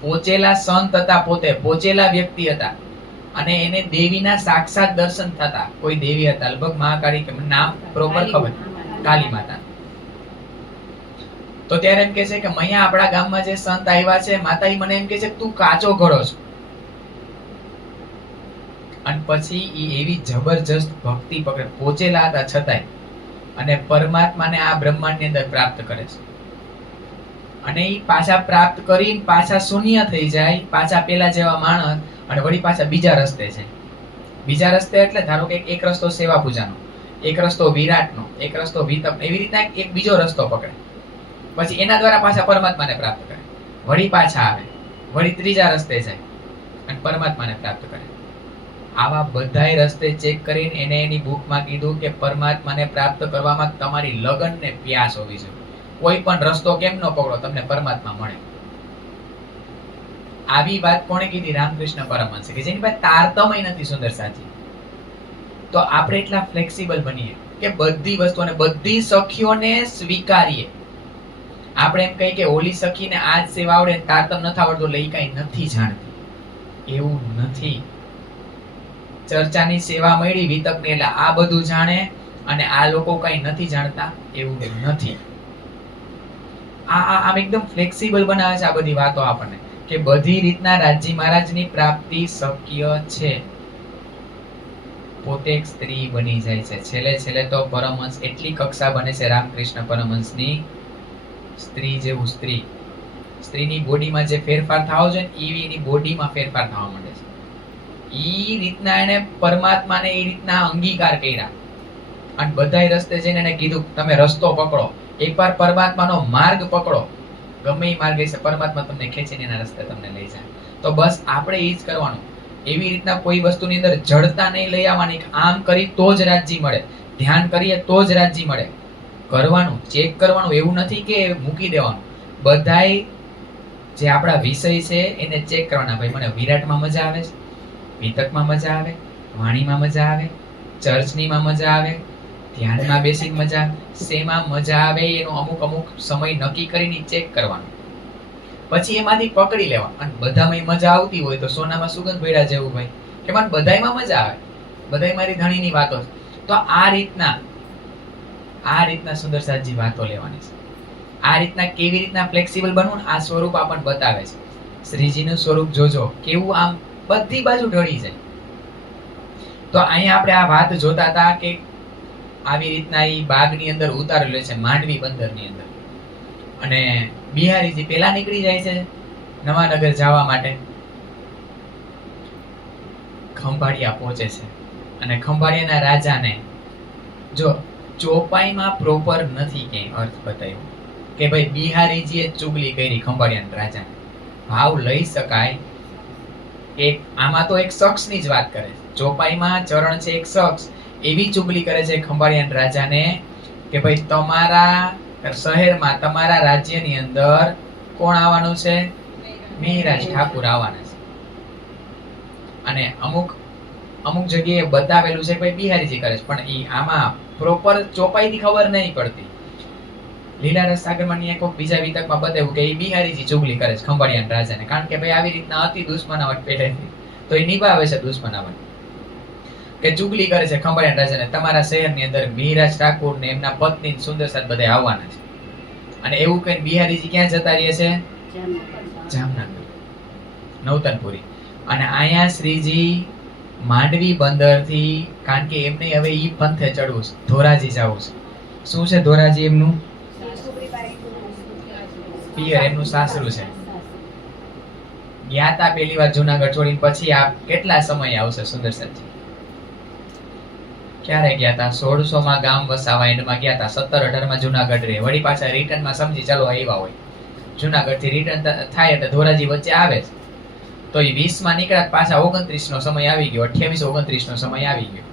પોચેલા સંત હતા, પોતે પોચેલા વ્યક્તિ હતા અને એને દેવીના સાક્ષાત દર્શન થતા. કોઈ દેવી હતા, લગભગ મહાકાળી, કે નામ પ્રોપર ખબર, કાલી માતા. તો ત્યારે એમ કે છે કે મૈયા આપણા ગામમાં જે સંત આવ્યા છે, માતા ઈ મને એમ કે છે કે તું કાચો ઘડો છો. અને પછી ઈ એવી જબરજસ્ત ભક્તિ પકડે, પોચેલા હતા છતાંય, અને પરમાત્માને આ બ્રહ્માંડની અંદર પ્રાપ્ત કરે છે. અને ઈ પાછા પ્રાપ્ત કરીને પાછા શૂન્ય થઈ જાય, પાછા પેલા જેવા માણસ, અને વળી પાછા બીજા રસ્તે છે. બીજા રસ્તે એટલે ધારો કે એક રસ્તો સેવા પૂજાનો, એક રસ્તો વિરાટનો, એક રસ્તો વિતકનો, એવી રીતના એક બીજો રસ્તો પકડે. પછી એના દ્વારા પાછા પરમાત્માને પ્રાપ્ત કરે, વળી પાછા આવે, વળી ત્રીજા રસ્તે જાય અને પરમાત્માને પ્રાપ્ત કરે. આવા બધાય રસ્તે ચેક કરીને એને એની બુકમાં કીધું કે પરમાત્માને પ્રાપ્ત કરવામાં તમારી લગન ને પ્યાસ હોવી જોઈએ. કોઈ પણ રસ્તો કેમ ન પકડો, તમને પરમાત્મા મળે. આવી વાત કોણે કીધી? રામકૃષ્ણ પરમહંસે, કે જેની પાસે તારતમ્ય નથી સુંદર સાચી. તો આપણે એટલા ફ્લેક્સિબલ બનીએ કે બધી વસ્તુઓને, બધી સખીઓને સ્વીકારીએ. આપણે એમ કહીએ કે ઓલી સખીને આ જ સેવા આવડે, તારતમ નથી આવડતું એટલે ઈ કઈ નથી જાણતી. એવું નથી. ચર્ચાની સેવા મળી વિતકની એટલે આ બધું જાણે અને આ લોકો કઈ નથી જાણતા, એવું નથી. આમ એકદમ ફ્લેક્સિબલ બનાવે છે આ બધી વાતો આપણને, કે બધી રીતના રાજી મહારાજની પ્રાપ્તિ શક્ય છે. પોતે એક સ્ત્રી બની જાય છે. છેલ્લે તો પરમહંસ એટલી કક્ષા બને છે રામકૃષ્ણ પરમહંસની, સ્ત્રી જેવું સ્ત્રી. સ્ત્રીની બોડીમાં જે ફેરફાર થવો જોઈએ એવી એની બોડીમાં ફેરફાર થવા માંડે છે. ઈ રીતના એને પરમાત્માને એ રીતના અંગીકાર કર્યા અને બધાય રસ્તે જઈને એને કીધું તમે રસ્તો પકડો, એકવાર પરમાત્માનો માર્ગ પકડો, ગમે એ માર્ગ હશે પરમાત્મા તમને ખેંચીને એના રસ્તે તમને લઈ જાય. તો બસ આપણે એ જ કરવાનું. એવી રીતના કોઈ વસ્તુની અંદર જડતા નહીં લઈ આવવાની, આમ કરી તો જ રાજ્ય મળે, ધ્યાન કરીએ તો જ રાજ્ય મળે. કરવાનું, ચેક કરવાનું, એવું નથી કે મૂકી દેવાનું. બધાય જે આપણા વિષય છે એને ચેક કરવાના. ભાઈ મને વિરાટમાં મજા આવે છે, વિતકમાં મજા આવે, વાણીમાં મજા આવે, ચર્ચનીમાં મજા આવે, ધ્યાનમાં બેસીને મજા આવે, શેમાં મજા આવે એનો અમુક સમય નક્કી કરીને ચેક કરવાનું. પછી એમાંથી પકડી લેવાનું. અને બધામાં મજા આવતી હોય તો સોનામાં સુગંધ ભેળા જેવું ભાઈ, કે મને બધાયમાં મજા આવે, બધાય મારી ધણીની વાતો. તો આ રીતના સુંદર સાજી વાતો લેવાની છે. આ રીતના કેવી રીતના ફ્લેક્સિબલ બનવું, આ સ્વરૂપ આપણને બતાવે છે. શ્રીજીનું સ્વરૂપ જોજો કેવું આમ બધી બાજુ ઢળી જાય. તો અહીંયા આપણે આ વાત જોતા હતા કે આવી રીતના ઈ બાગની અંદર ઉતારેલો છે, માંડવી બંદરની અંદર. અને બિહારીજી પેલા નીકળી જાય છે નવાનગર જવા માટે. ખંભાળિયા પહોંચે છે અને ખંભાળિયાના રાજાને જો ચોપાઈમાં પ્રોપર નથી ક્યાંય અર્થ બતાવ્યો કે ભાઈ બિહારીજીએ ચુગલી કરી ખંભાળિયાના રાજાને. ભાવ લઈ શકાય. એક આમાં તો એક શખ્સની જ વાત કરે છે. ચોપાઈમાં ચરણ છે એક શખ્સ, એવી ચુગલી કરે છે ખંભાળિયાના રાજાને કે ભાઈ તમારા શહેરમાં, તમારા રાજ્યની અંદર કોણ આવવાનું છે? મિહિરાજ ઠાકુર આવવાના છે. અને અમુક જગ્યાએ બતાવેલું છે ભાઈ બિહારીજી કરે છે, પણ ઈ આમાં પ્રોપર ચોપાઈથી ખબર નહીં પડતી. લીલારસ સાગરમાં એક બીજા વિતકમાં બતાવ્યું કે એ બિહારીજી ચુગલી કરે છે ખંભાળિયાના રાજાને, કારણ કે ભાઈ આવી રીતના અતિ દુશ્મનાવટ પહેલેથી તો એ નિભાવે છે દુશ્મનાવટ, કે ચુગલી કરે છે ખંભાળિયાના રાજાને તમારા શહેરની અંદર મિહિરાજ ઠાકુર ને એમના પત્ની સુંદરસાદ બધા આવવાના છે. અને એવું કઈ બિહારીજી ક્યાં જતા રહે છે? જામનગર, નવતનપુરી. અને અહીંયા શ્રીજી માંડવી બંદરથી, કારણ કે એમને હવે ઈ પંથે ચડવું છે, ધોરાજી જવું છે. શું છે ધોરાજી? એમનું પિયર, એમનું સાસરું છે. ગયા તા પહેલી વાર જુનાગઢ છોડીને, પછી આ કેટલા સમય આવશે સુંદરસાદજી? ક્યારે ગયા તા? 1600 માં ગામ વસાવા એન્ડમાં ગયા તા, 17-18 માં જુનાગઢ રહે, વળી પાછા રિટર્નમાં સમજી ચાલો આવ્યા હોય. જુનાગઢ થી રિટર્ન થાય એટલે ધોરાજી વચ્ચે આવે છે. તો એ 20 માં નીકળ્યા, પાછા 29 નો સમય આવી ગયો, 28-29 નો સમય આવી ગયો.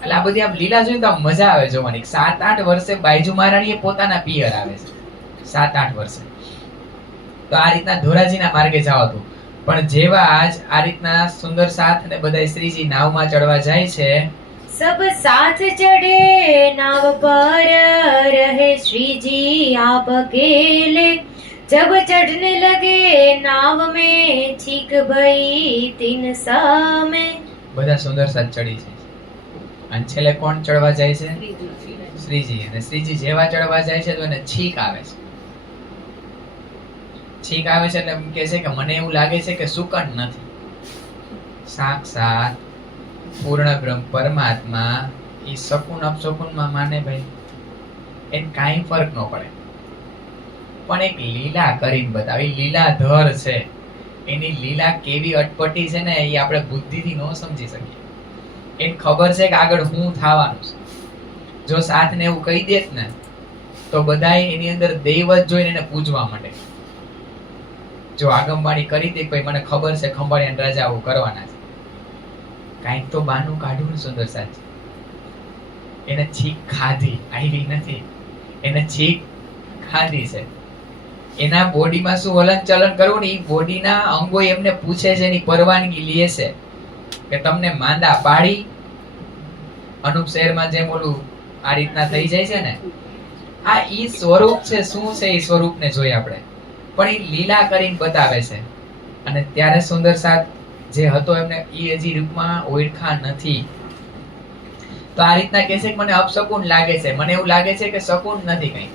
એટલે આ બધી આમ લીલા જોઈને તો મજા આવે જોવાની. 7-8 વર્ષે બાયજુ મહારાણીએ પોતાના પિયર આવે છે, 7-8 વર્ષે. તો આ રીતના ધોરાજીના માર્ગે જવાતું. પણ જેવા આજ આ રીતના સુંદર સાથ ને બધા શ્રીજી નાવમાં ચડવા જાય છે, सब साथ चढ़े नाव पर रहे श्री जी आप अकेले जब चढ़ने लगे नाव में छीक भई तीन समय બધા સુંદર સાથ ચડી છે અને છેલ્લે કોણ ચડવા જાય છે? શ્રીજી. અને શ્રીજી જેવા ચડવા જાય છે તો એને છીક આવે છે. છીક આવે છે એટલે એમ કહે છે કે મને એવું લાગે છે કે સુકન નથી, સાક્ષાત પૂર્ણ બ્રહ્મ પરમાત્મા ઈ શકુન અપશકુનમાં માને ભાઈ, એને કાંઈ ફરક ન પડે. પણ એક લીલા કરીને બતાવી, લીલાધર છે, એની લીલા કેવી અટપટી છે ને એ આપણે બુદ્ધિથી ન સમજી શકીએ. એને ખબર છે કે આગળ હું થવાનું છે. જો સાથને એવું કહી દેત ને તો બધાય એની અંદર દૈવત જોઈને એને પૂજવા માંડે. જો આગમવાણી કરી દે ભાઈ મને ખબર છે ખંભાળિયા રાજા આવું કરવાના છે, કાંઈક તો બાનું કાઢવું ને સુંદર સાથ. એને છીક ખાધી, આવી નથી, એને છીક ખાધી છે. એના બોડીમાં શું હલન ચલન કરવું ને એ બોડીના અંગો એમને પૂછે છે, એની પરવાનગી લે છે કે તમને માંદા પાડી અનુપ શહેરમાં જેમ ઓલું આ રીતના થઈ જાય છે ને, આ ઈ સ્વરૂપ છે. શું છે એ સ્વરૂપને જોઈ આપણે, પણ એ લીલા કરીને બતાવે છે. અને ત્યારે સુંદર સાથ જે હતો એમને ઈ હજી રૂપમાં ઓળખા નથી. તો આ રીતના કહે છે કે મને અપશકુન લાગે છે, મને એવું લાગે છે કે શકુન નથી કઈ,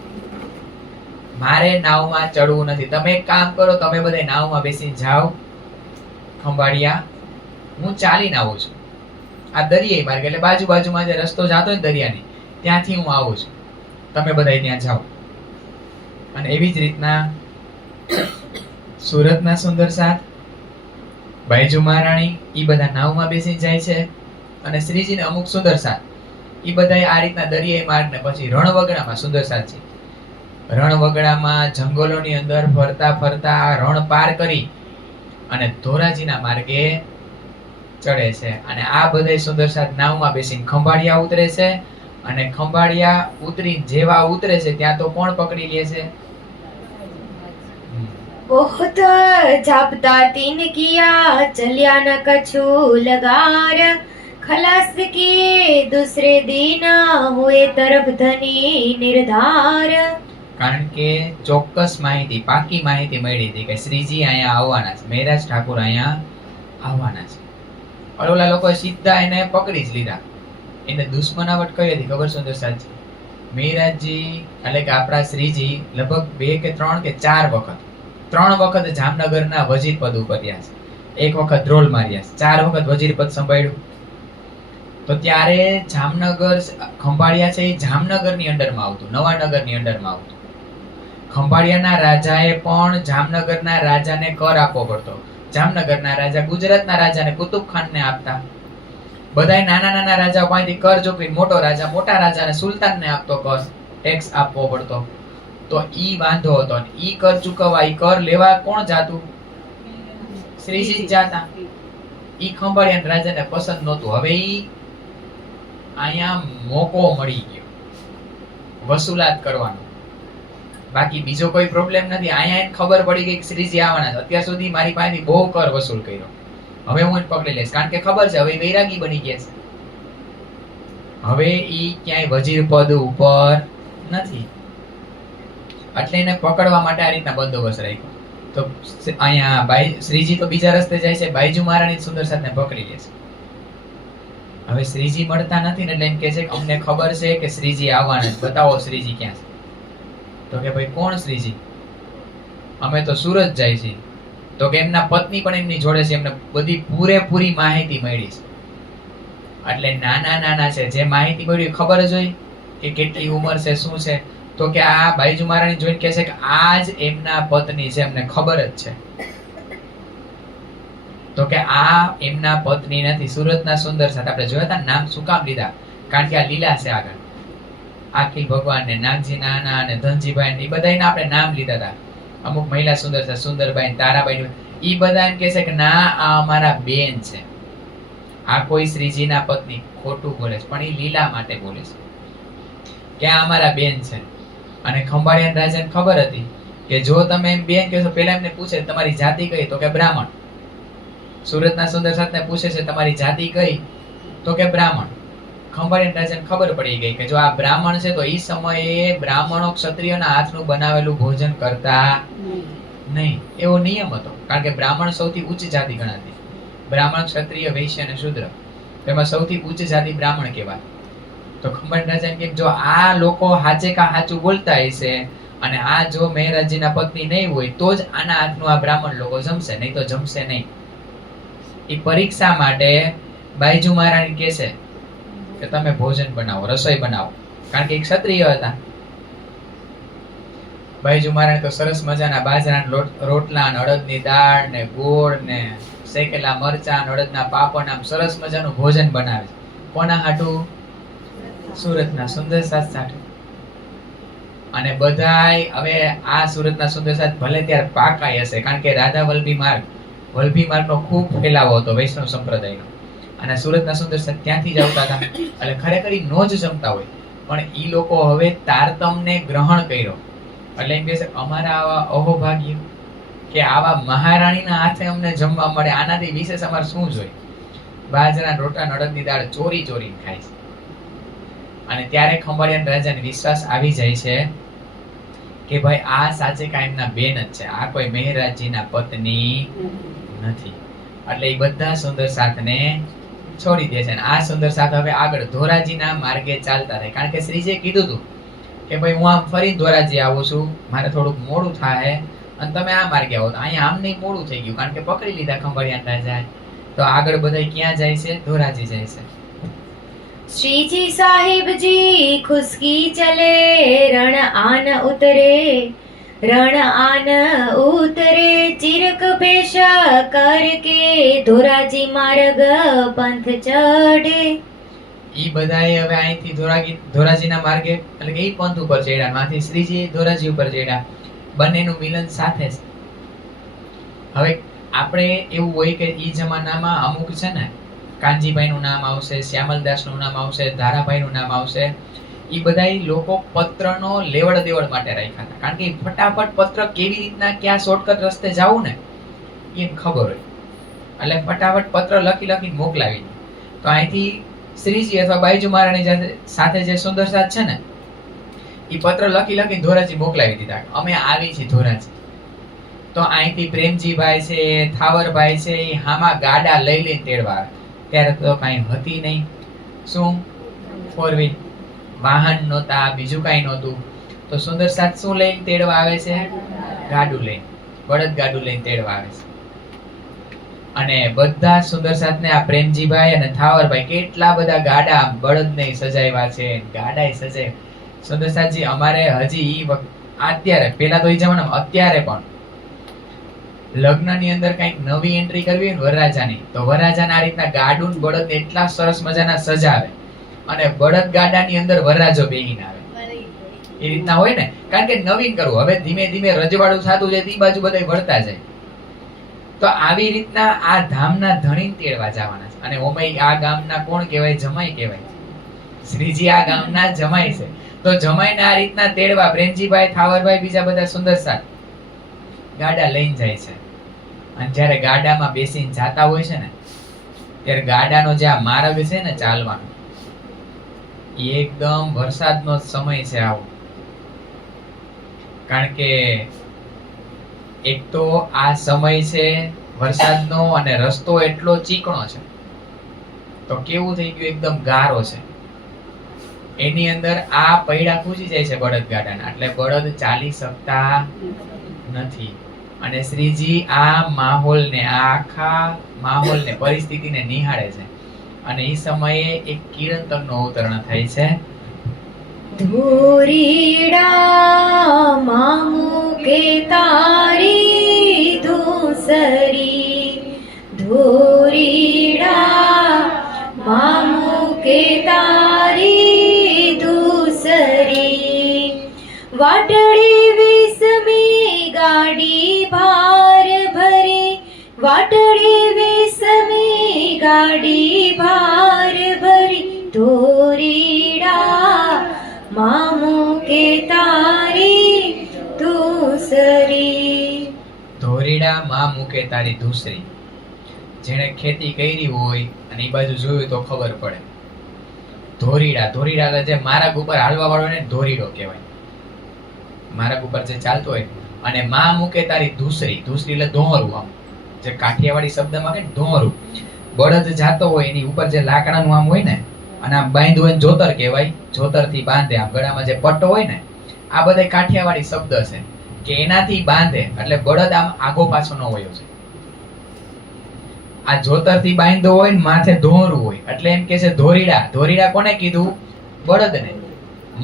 મારે નાવમાં ચડવું નથી. તમે એક કામ કરો, તમે બધા નાવમાં બેસી જાઓ ખંભાળિયા, હું ચાલીને આવું છું. આ દરિયાઈ માર્ગ એટલે બાજુમાં જે રસ્તો જાતો હોય દરિયાની ત્યાંથી હું આવું છું, તમે બધા ત્યાં જાઓ. અને એવી જ રીતના સુરતના સુંદર સાથ, બાઈજુ મહારાણી ઈ બધા નાવમાં બેસી જાય છે. અને શ્રીજીને અમુક સુંદર સાથ ઈ બધા આ રીતના દરિયાઈ માર્ગ ને પછી રણવગડામાં સુંદર સાથ છે. રણવગડામાં જંગલોની અંદર ફરતા ફરતા આ રણ પાર કરી અને ધોરાજીના માર્ગે ચડે છે. અને આ બધા સુંદર સાથ નાવમાં બેસીને ખંભાળિયા ઉતરે છે. અને ખંભાળિયા ઉતરી જેવા ઉતરે છે ત્યાં તો કોણ પકડી લે છે? बहुत जापता तीन किया चलिया न कछु लगार खलास किए दूसरे दिन हुए तरफ धनी निर्धार. કારણ કે ચોક્કસ માહિતી, પાકી માહિતી મળી હતી કે શ્રીજી અહીંયા આવવાના છે, મહેરાજ ઠાકુર અહીંયા આવવાના છે. ઓલા લોકો સીધા એને પકડી જ લીધા. એને દુશ્મનાવટ કઈ હતી ખબર સુંદર સાચી? મહેરાજજી એટલે કે આપણા શ્રીજી લગભગ 2 કે 3 કે 4 વખત, 3 વખત જામનગરના વજીર પદ ઉપર રહ્યા છે, 1 વખત ધ્રોલ માર્યા છે, 4 વખત વજીર પદ સંભાળ્યું. તો ત્યારે જામનગર ખંભાળિયા છે એ જામનગરની અંડરમાં આવતું, નવાનગરની અંડરમાં આવતું. ખંભાળિયાના રાજાએ પણ જામનગરના રાજાને કર આપવો પડતો. જામનગરના રાજા ગુજરાતના રાજાને કુતુબ ખાનને આપતા. બધાય નાના નાના રાજા પાસેથી કર ચૂકવી મોટો રાજા, મોટા રાજાને સુલતાનને આપતો કર, ટેક્સ આપવો પડતો. તો ઈ વાંધો હતો. ઈ કર ચૂકવવા, ઈ કર લેવા કોણ જાતું? શ્રીજી જ જાતા. ઈ ખંભાળિયા રાજાને પસંદ નહોતું. હવે ઈ અહીંયા મોકો મળી ગયો વસૂલાત કરવાનો, બાકી બીજો કોઈ પ્રોબ્લેમ નથી. અહીંયા એને ખબર પડી ગઈ કે શ્રીજી આવવાના છે. અત્યાર સુધી મારી પાસેથી બહુ કર વસૂલ કર્યો, હવે હું એને પકડી લઈશ, કારણ કે ખબર છે હવે વૈરાગી બની ગયા છે. હવે ઈ ક્યાંય વજીર પદ ઉપર નથી, એટલે એને પકડવા માટે આ રીતના બંદોબસ્ત રાખ્યો. તો અહીંયા શ્રીજી તો બીજા રસ્તે જાય છે, બાઈજુ મહારાણી સુંદર સાથને પકડી લે છે. હવે શ્રીજી મળતા નથી ને એટલે એમ કહે છે કે અમને ખબર છે કે શ્રીજી આવવાના છે, બતાવો શ્રીજી ક્યાં છે. તો કે ભાઈ કોણ શ્રીજી? અમે તો સુરત જાય છે. તો કે એમના પત્ની પણ એમની જોડે છે, એમને બધી પૂરેપૂરી માહિતી મળી છે. એટલે નાના છે, જે માહિતી મળી ખબર જ હોય કે કેટલી ઉંમર છે, શું છે. તો કે આ બાઈજુ મહારાણી જોઈને કહે છે કે આ જ એમના પત્ની છે, એમને ખબર જ છે. તો કે આ એમના પત્ની નથી. સુરતના સુંદર સાથ આપણે જોયા હતા, નામ શું કામ લીધા? કારણ કે આ લીલા છે. આગળ આખી ભગવાન ને નાગજી નાના અને ધનજીભાઈ એ બધાના આપણે નામ લીધા હતા. અમુક મહિલા સુંદર છે, સુંદરબાઈ, તારાબાઈ, ઈ બધા એમ કહે છે કે ના આ અમારા બેન છે, આ કોઈ શ્રીજીના પત્ની. ખોટું બોલે છે, પણ એ લીલા માટે બોલે છે કે આ અમારા બેન છે. અને ખંભાળિયા રાજાને ખબર હતી કે જો તમે એમ બેન કહેશો, પેલા એમને પૂછે તમારી જાતિ કઈ? તો કે બ્રાહ્મણ. સુરતના સુંદર સાથને પૂછે છે તમારી જાતિ કઈ? તો કે બ્રાહ્મણ. ખંભાળિયા રાજાને ખબર પડી ગઈ કે જો આ બ્રાહ્મણ છે તો એ સમયે બ્રાહ્મણો ક્ષત્રિયોના હાથનું બનાવેલું ભોજન કરતા નહીં, એવો નિયમ હતો. કારણ કે બ્રાહ્મણ સૌથી ઉચ્ચ જાતિ ગણાતી. બ્રાહ્મણ, ક્ષત્રિય, વૈશ્ય અને શૂદ્ર, તેમાં સૌથી ઉચ્ચ જાતિ બ્રાહ્મણ કહેવાય. તો ખંભાળિયા રાજાને કે જો આ લોકો હાચે કા હાચું બોલતા હશે અને આ જો મહેરાજજીના પત્ની નહીં હોય તો જ આના હાથનું આ બ્રાહ્મણ લોકો જમશે, નહીં તો જમશે નહીં. એ પરીક્ષા માટે બાઈજુ મહારાણી કહે છે કે તમે ભોજન બનાવો, રસોઈ બનાવો, કારણ કે એક ક્ષત્રિય હતા. બાઈજુ મહારાણી તો સરસ મજાના બાજરાના રોટલા ને અડદની દાળ ને ગોળ ને શેકેલા મરચા ને અડદના પાપડ આમ સરસ મજાનું ભોજન બનાવે. કોના હાટું? સુરતના સુંદર સાથ સાથે. અને બધાય હવે આ સુરતના સુંદર સાથ ભલે ત્યારે પાકાય હશે, કારણ કે રાધા વલ્લભી માર્ગનો ખૂબ ફેલાવો હતો વૈષ્ણવ સંપ્રદાયનો, અને સુરતના સુંદર સાથ ત્યાંથી જ આવતા હતા. એટલે ખરેખર ઈ નો જ જમતા હોય, પણ ઈ લોકો હવે તારતમને ગ્રહણ કર્યો. એટલે એમ કહે છે અમારા આવા અહોભાગ્ય કે આવા મહારાણીના હાથે અમને જમવા મળે, આનાથી વિશેષ અમારે શું જોઈએ? બાજરાના રોટલા અડદની દાળ ચોરી ખાય છે. અને ત્યારે ખંભાળિયા રાજાને વિશ્વાસ આવી જાય છે કે ભાઈ આ સાચે કાયમના બેન જ છે, આ કોઈ મહેરાજજીના પત્ની નથી. એટલે એ બધા સુંદર સાથને છોડી દે છે. અને આ સુંદર સાથ હવે આગળ ધોરાજીના માર્ગે ચાલતા થાય, કારણ કે શ્રીજીએ કીધું હતું કે ભાઈ હું આમ ફરી ધોરાજી આવું છું, મારે થોડુંક મોડું થાય અને તમે આ માર્ગે આવો. તો અહીંયા આમ નહીં મોડું થઈ ગયું, કારણ કે પકડી લીધા ખંભાળિયા રાજાએ. તો આગળ બધા ક્યાં જાય છે? ધોરાજી જાય છે. श्रीजी साहिब जी खुशकी चले रण आन उतरे चिरक पेशा करके धोराजी मार्ग पंथ चढ़े. ઈ બધાએ હવે અહીંથી ધોરાજીના માર્ગે એટલે કે ઈ પંથ ઉપર ચડ્યા, માંથી શ્રીજી ધોરાજી ઉપર ચડ્યા. બંનેનું મિલન સાથે છે. હવે આપણે એવું હોય કે ઈ જમાનામાં અમુક છે ને કાનજીભાઈનું નામ આવશે, શ્યામલદાસનું નામ આવશે, ધારાભાઈનું નામ આવશે. ઈ બધાય લોકો પત્રનો લેવડ દેવડ માટે રાખ્યા હતા, કારણ કે ફટાફટ પત્ર કેવી રીતના ક્યાં શોર્ટકટ રસ્તે જાવું ને એને ખબર હોય. એટલે ફટાફટ પત્ર લખી મોકલાવી દે. તો અહીંથી શ્રીજી અથવા બાઈજુ મહારાણી સાથે જે સુંદર સાથ છે ને ઈ પત્ર લખી ધોરાજી મોકલાવી દીધા, અમે આવી છીએ ધોરાજી. તો અહીંથી પ્રેમજીભાઈ છે, થાવરભાઈ છે, એ હામાં ગાડા લઈને તેડવા આવે. ત્યારે તો કઈ હતી નહીં. શું? 4 વાહન નહોતા, બીજું કઈ નહોતું. તો સુંદર સાથ શું લઈને તેડવા આવે છે? ગાડું લઈને, બળદ ગાડું લઈને તેડવા આવે છે. અને બધા સુંદર સાથને આ પ્રેમજીભાઈ અને થાવરભાઈ કેટલા બધા ગાડા બળદને સજાવ્યા છે, ગાડાય સજાય. સુંદર સાથજી અમારે હજી અત્યારે, પેલા તો એ જમાનામાં, અત્યારે પણ લગ્નની અંદર કઈક નવી એન્ટ્રી કરવી હોય ને વરરાજાની, તો વરરાજાને આ રીતના ગાડું બળદ એટલા સરસ મજાના સજાવે અને બળદ ગાડાની અંદર વરરાજો બેહીને આવે. એ રીતના હોય ને, કારણ કે નવીન કરવું. હવે ધીમે ધીમે રજવાડું થતું જાય, એ બાજુ બધા વળતા જાય. તો આવી રીતના આ ધામના ધણી તેડવા જવાના છે. અને ઓમય આ ગામના કોણ કહેવાય? જમાઈ કહેવાય. શ્રીજી આ ગામના જમાઈ છે. તો જમાઈને આ રીતના તેડવા પ્રેમજીભાઈ, થાવરભાઈ, બીજા બધા સુંદર સાથ ગાડા લઈને જાય છે. અને જ્યારે ગાડામાં બેસીને જાતા હોય છે ને, ત્યારે ગાડાનો જે આ માર્ગ છે ને ચાલવાનો, એ એકદમ વરસાદનો સમય છે આવો. કારણ કે એક તો આ સમય છે વરસાદનો અને રસ્તો એટલો ચીકણો છે, તો કેવું થઈ ગયું? એકદમ ગારો છે. એની અંદર આ પૈડા ખૂંચી જાય છે બળદ ગાડાના, એટલે બળદ ચાલી શકતા નથી. અને શ્રીજી આ માહોલને, આ આખા માહોલને, પરિસ્થિતિને નિહાળે છે. અને એ સમયે એક કીર્તનનો અવતરણ થાય છે. ધોરીડા મામુ કે તારી ધૂસરી, ધોરીડા મામુ કે તારી ધૂસરી, વાટડી વિસમી ગાડી ભાર ભરી, વાટડી વિસમી ગાડી ભાર ભરી, ધોરીડા મામુ કે તારી ધૂસરી. ધોરીડા માં મૂકે તારી ધૂસરી. જેણે ખેતી કરી હોય અને એ બાજુ જોયું તો ખબર પડે. ધોરીડા, ધોરીડા એટલે જે માર્ગ ઉપર હાલવા વાળો ને ધોરીડો કહેવાય. માર્ગ ઉપર જે ચાલતો હોય. અને માં મૂકે તારી ધૂસરી, ધૂસરી એટલે ધોરું, આમ જે કાઠિયાવાડી શબ્દમાં કે ધોરું. બળદ જાતો હોય એની ઉપર જે લાકડાનું આમ હોય ને, અને આમ બાંધ્યું હોય જોતર કહેવાય. જોતર થી બાંધે, આમ ગળામાં જે પટ્ટો હોય ને, આ બધા કાઠિયાવાડી શબ્દ છે કે એનાથી બાંધે એટલે બળદ આમ આગો પાછો ન હોય છે. આ જોતર થી બાંધ્યો હોય ને માથે ધોરું હોય એટલે એમ કે છે ધોરીડા. ધોરીડા કોને કીધું? બળદને.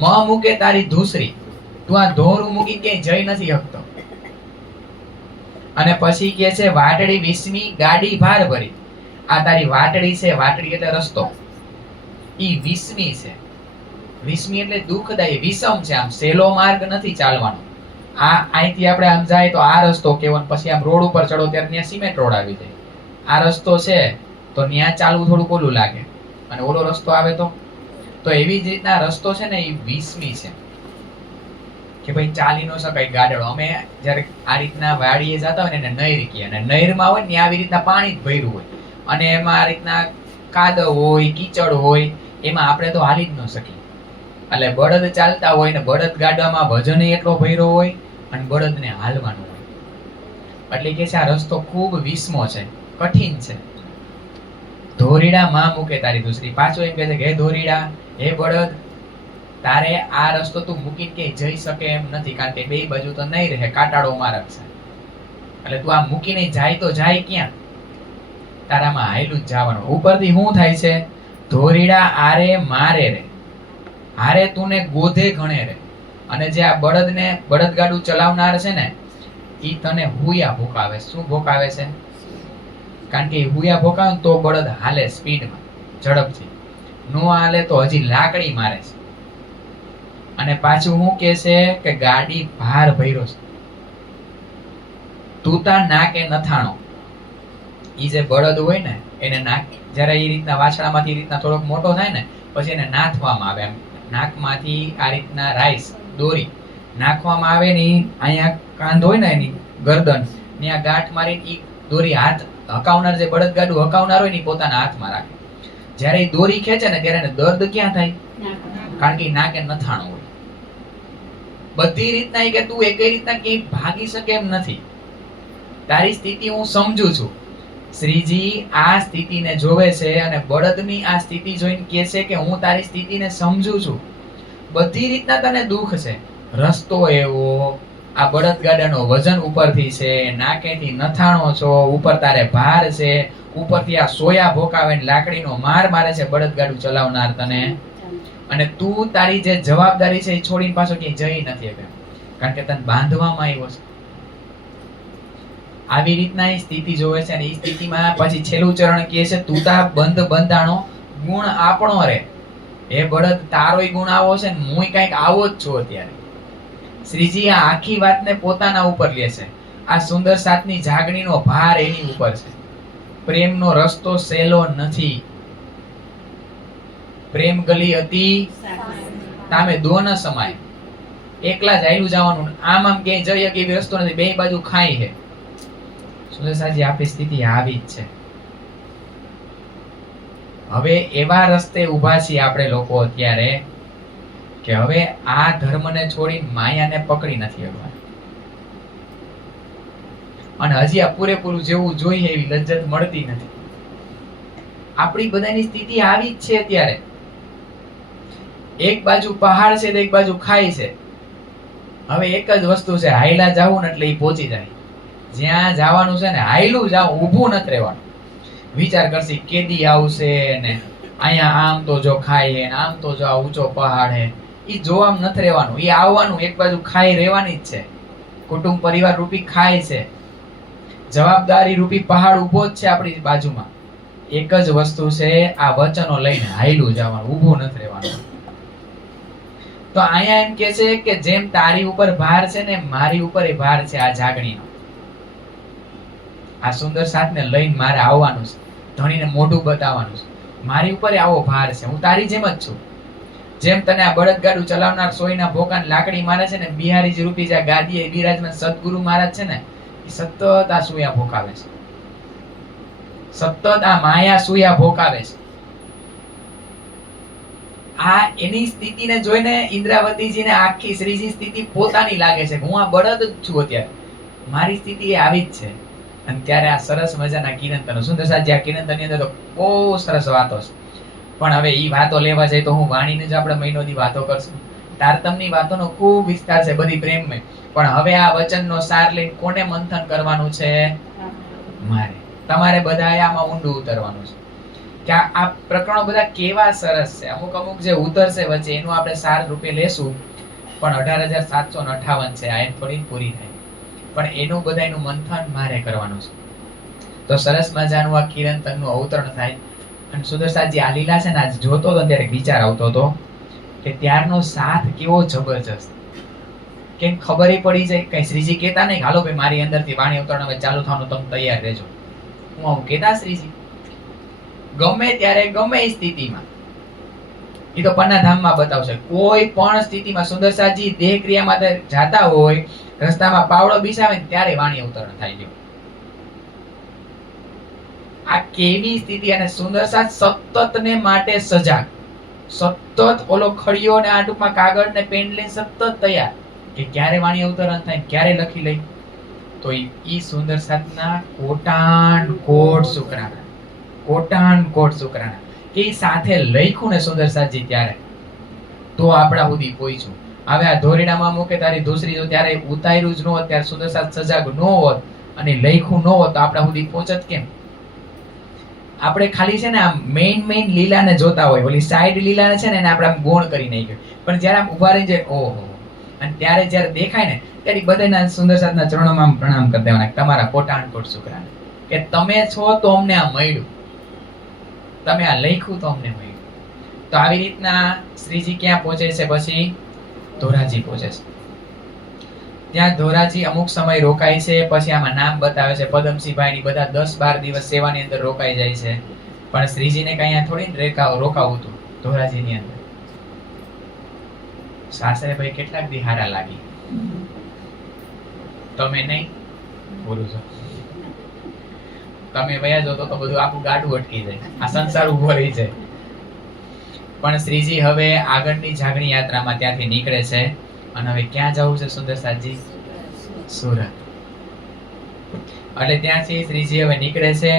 મ મૂકે તારી ધૂસરી, તું આ ધોરું મૂકી ક્યાંય જઈ નથી શકતો. અને પછી કે છે વાટડી વિસમી ગાડી ભાર ભરી. આ તારી વાટડી છે, વાટડી એટલે રસ્તો, ઈ વિસમી છે. વિસમી એટલે દુઃખદાયી, વિષમ છે, આમ સહેલો માર્ગ નથી ચાલવાનો. આ અહીંથી આપણે આમ જાય તો આ રસ્તો કેવો, પછી આમ રોડ ઉપર ચડો ત્યારે ત્યાં સિમેન્ટ રોડ આવી જાય. આ રસ્તો છે તો ત્યાં ચાલવું થોડું ઓલું લાગે, અને ઓલો રસ્તો આવે તો એવી જ રીતના રસ્તો છે ને એ વિસમી છે કે ભાઈ ચાલી નો શકાય ગાડડો. અમે જયારે આ રીતના વાડીએ જતા હોય ને નહેર કીએ, અને નહેરમાં હોય ને આવી રીતના પાણી જ ભર્યું હોય, અને એમાં આ રીતના કાદવ હોય, કીચડ હોય, એમાં આપણે તો હાલી જ ન શકીએ. એટલે બળદ ચાલતા હોય ને બળદ ગાડામાં વજન એટલો ભર્યો હોય અને બળદને હાલવાનું હોય. એટલે કે છે આ રસ્તો ખૂબ વિસ્મો છે, કઠિન છે. ધોરીડા માં મૂકે તારી ધૂસરી. પાછો એમ કહે છે કે હે ધોરીડા, હે બળદ, તારે આ રસ્તો તું મૂકી કે જઈ શકે એમ નથી, કારણ કે બે બાજુ તો નહીં રહે, કાટાળો માર્ગ છે. એટલે તું આ મૂકીને જાય તો જાય ક્યાં? તારામાં હાયલું જ જવાનું. ઉપરથી શું થાય છે? ધોરીડા આરે મારે રે, હારે તું ને ગોધે ગણે રે. અને જે આ બળદગાડું ચલાવનાર છે ને, ઈ તને હુયા ભોકાવે. શું ભોકાવે છે? કારણ કે હુયા ભોકાવે તો બળદ હાલે સ્પીડમાં, ઝડપથી. નો હાલે તો હજી લાકડી મારે છે. અને પાછું શું કે છે કે ગાડી ભાર ભર્યો છે. તૂતા નાકે નથાણો. ઈ જે બળદ હોય ને એને નાક, જ્યારે એ રીતના વાછડામાંથી રીતના થોડોક મોટો થાય ને પછી એને નાથવામાં આવે. એમ નાકમાંથી આ રીતના રાઈસ દોરી નાખવામાં આવે ને, અહીંયા કાંધ હોય ને એની ગરદન ત્યાં ગાંઠ મારી ઈ દોરી હાથ હકાવનાર, જે બળદગાડું હકાવનાર હોય ને પોતાના હાથમાં રાખે. જ્યારે એ દોરી ખેંચે ને ત્યારે એને દર્દ ક્યાં થાય? કારણ કે નાકે નથાણો હોય. બધી રીતના કે તું એક રીતના ક્યાંય ભાગી શકે એમ નથી. તારી સ્થિતિ હું સમજુ છું. શ્રીજી આ સ્થિતિને જોવે છે અને બળદની આ સ્થિતિ જોઈને કહે છે કે હું તારી સ્થિતિને સમજુ છું. બધી રીતના તને દુઃખ છે. રસ્તો એવો, આ બળદગાડાનો વજન ઉપરથી છે, નાકેથી નથાણો છો, ઉપર તારે ભાર છે, ઉપરથી આ સોયા ભોકાવે ને લાકડીનો માર મારે છે બળદગાડું ચલાવનાર તને. અને તું તારી જે જવાબદારી છે એ છોડીને પાછો ક્યાંય જઈ નથી શકે, કારણ કે તને બાંધવામાં આવ્યો છે. આવી રીતના એ સ્થિતિ જોવે છે. અને એ સ્થિતિમાં પછી છેલ્લું ચરણ કહે છે તુતા બંધ બંધાણો ગુણ આપણો રે. એ બળદ તારોય ગુણ આવો છે ને હું કઈક આવો જ છું અત્યારે. શ્રીજી આ આખી વાતને પોતાના ઉપર લે છે. આ સુંદર સાતની જાગણીનો ભાર એની ઉપર છે. પ્રેમનો રસ્તો સહેલો નથી. પ્રેમ ગલી હતી તામે દો ન સમાય. એકલા જ હાલ્યું જવાનું, આમ ક્યાંય જઈ શકે એવી રસ્તો નથી, બે બાજુ ખાઈ છે. સુરેશાજી આપણી સ્થિતિ આવી જ છે. હવે એવા રસ્તે ઉભા છીએ આપણે લોકો અત્યારે કે હવે આ ધર્મને છોડી માયાને પકડી નથી શકતા. અને હજી આ પૂરેપૂરું જેવું જોઈએ એવી લજ્જત મળતી નથી. આપણી બધાની સ્થિતિ આવી જ છે અત્યારે. એક બાજુ પહાડ છે તો એક બાજુ ખાઈ છે. હવે એક જ વસ્તુ છે, હાઈલા જાવું ને એટલે એ પહોંચી જાય. જ્યાં જવાનું છે ને હાઈલું જાવ, ઊભું નથી રહેવાનું. વિચાર કરશે કેદી આવશે ને અહીંયા આમ તો જો ખાય ને આમ તો જો ઊંચો પહાડ હે. ઈ જોવામાં નથી રહેવાનું, ઈ આવવાનું. એક બાજુ ખાઈ રહેવાની જ છે. કુટુંબ પરિવાર રૂપી ખાય છે, જવાબદારી રૂપી પહાડ ઉભો જ છે આપણી બાજુમાં. એક જ વસ્તુ છે, આ વચનો લઈને હાઈલું જવાનું, ઊભું નથી રહેવાનું. તો અહીંયા એમ કે છે કે જેમ તારી ઉપર ભાર છે ને મારી ઉપર એ ભાર છે. આ જાગણીનો, આ સુંદર સાથને લઈને મારે આવવાનું છે. ધણીને મોઢું બતાવવાનું છે. મારી ઉપર આવો ભાર છે. હું તારી જેમ જ છું. જેમ તને આ બળદગાડું ચલાવનાર સોયના ભોકાન લાકડી મારે છે ને, બિહારી રૂપી જે ગાદીએ બિરાજમાન સદગુરુ મહારાજ છે ને, એ સતત આ સુયા ભોકાવે છે. સતત આ માયા સુયા ભોકાવે છે. આ એની સ્થિતિને જોઈને ઇન્દ્રાવતીજીને આખી શ્રીજી સ્થિતિ પોતાની લાગે છે કે હું આ બળદ જ છું અત્યારે, મારી સ્થિતિ એ આવી જ છે. અને ત્યારે આ સરસ મજાના કીર્તનો, સુંદર સાજી આ કીર્તનની અંદર તો બહુ સરસ વાતો છે. પણ હવે ઈ વાતો લેવા જાય તો હું વાણીની જ આપણે મહિનોથી વાતો કરશું. તારતમની વાતોનો ખૂબ વિસ્તાર છે, બધી પ્રેમમય. પણ હવે આ વચનનો સાર લઈને કોને મંથન કરવાનું છે? મારે. તમારે બધાએ આમાં ઊંડું ઉતરવાનું છે કે આ પ્રકરણો બધા કેવા સરસ છે. અમુક અમુક જે ઉતરશે વચ્ચે એનું આપણે સાર રૂપે લેશું. પણ 18,758 છે, આ એમ થોડી પૂરી થાય. પણ એનું બધાનું મંથન મારે કરવાનું છે. તો સરસ મજાનું આ કીર્તનનું અવતરણ થાય. અને સુદર્શાજી આ લીલા છે ને, આજ જોતો હતો ત્યારે વિચાર આવતો હતો કે ત્યારનો સાથ કેવો જબરજસ્ત. કેમ ખબર પડી જાય, કઈ શ્રીજી કહેતા નહીં હાલો ભાઈ મારી અંદરથી વાણી અવતરણ હવે ચાલુ થવાનું, તમે તૈયાર રહેજો. હું આવું કહેતા શ્રીજી ગમે ત્યારે ગમે એ સ્થિતિમાં, એ તો પન્ના ધામમાં બતાવશે, કોઈ પણ સ્થિતિમાં સુદર્શાજી દેહ ક્રિયામાં જાતા હોય, રસ્તામાં પાવડો બિસાવે ને ત્યારે વાણી અવતરણ થાય છે. આ કેવી સ્થિતિ! અને સુંદરસાજ સતત ને માટે સજાગ, સતત ઓલો ખડિયો ને આ ટૂંકમાં કાગળ ને પેન લઈને સતત તૈયાર કે ક્યારે વાણી અવતરણ થાય, ક્યારે લખી લઈ. તો ઈ સુંદરસાજના કોટાન કોટ શુક્રાણા, કોટાન કોટ શુક્રાણા કે સાથે લખ્યું ને સુંદરસાજી ત્યારે તો આપણા સુધી પહોંચ્યું. હવે આ ધોરીડામાં મૂકે તારી દૂસરી જો ત્યારે ઉતાર્યું જ ન હોત, ત્યારે સુંદરસાજ સજાગ ન હોત અને લખ્યું ન હોત તો આપણા સુધી પહોંચત કેમ? આપણે ખાલી છે ને આમ મેઇન લીલાને જોતા હોય, ઓલી સાઈડ લીલાને છે ને એને આપણે આમ ગૌણ કરી નાખ્યું. પણ જ્યારે આમ ઉભા રહી જાય ઓહો, અને ત્યારે જ્યારે દેખાય ને ત્યારે બધાના સુંદરસાજના ચરણોમાં આમ પ્રણામ કરી દેવાના, તમારા કોટાન કોટ શુક્રાણા કે તમે છો તો અમને આ મળ્યું, તમે આ લખ્યું તો અમને મળ્યું. તો આવી રીતના શ્રીજી ક્યાં પહોંચે છે? પછી ધોરાજી પહોંચે છે. ત્યાં ધોરાજી અમુક સમય રોકાય છે. પછી આમાં નામ બતાવે છે પદમસિંહભાઈ ની, બધા 10-12 દિવસ સેવાની અંદર રોકાઈ જાય છે. પણ શ્રીજીને કઈ અહીંયા થોડી રોકાવું હતું ધોરાજીની અંદર. સાસરે ભાઈ કેટલાક દી હારા લાગી, તમે નહીં બોલું છો, તમે વયા જો તો બધું આખું ગાડું અટકી જાય, આ સંસાર ઉભો રહી જાય. પણ શ્રીજી હવે આગળની જાગણી યાત્રામાં ત્યાંથી નીકળે છે. અને હવે ક્યાં જવું છે સુંદરસાજી? સુરત. એટલે ત્યાંથી શ્રીજી હવે નીકળે છે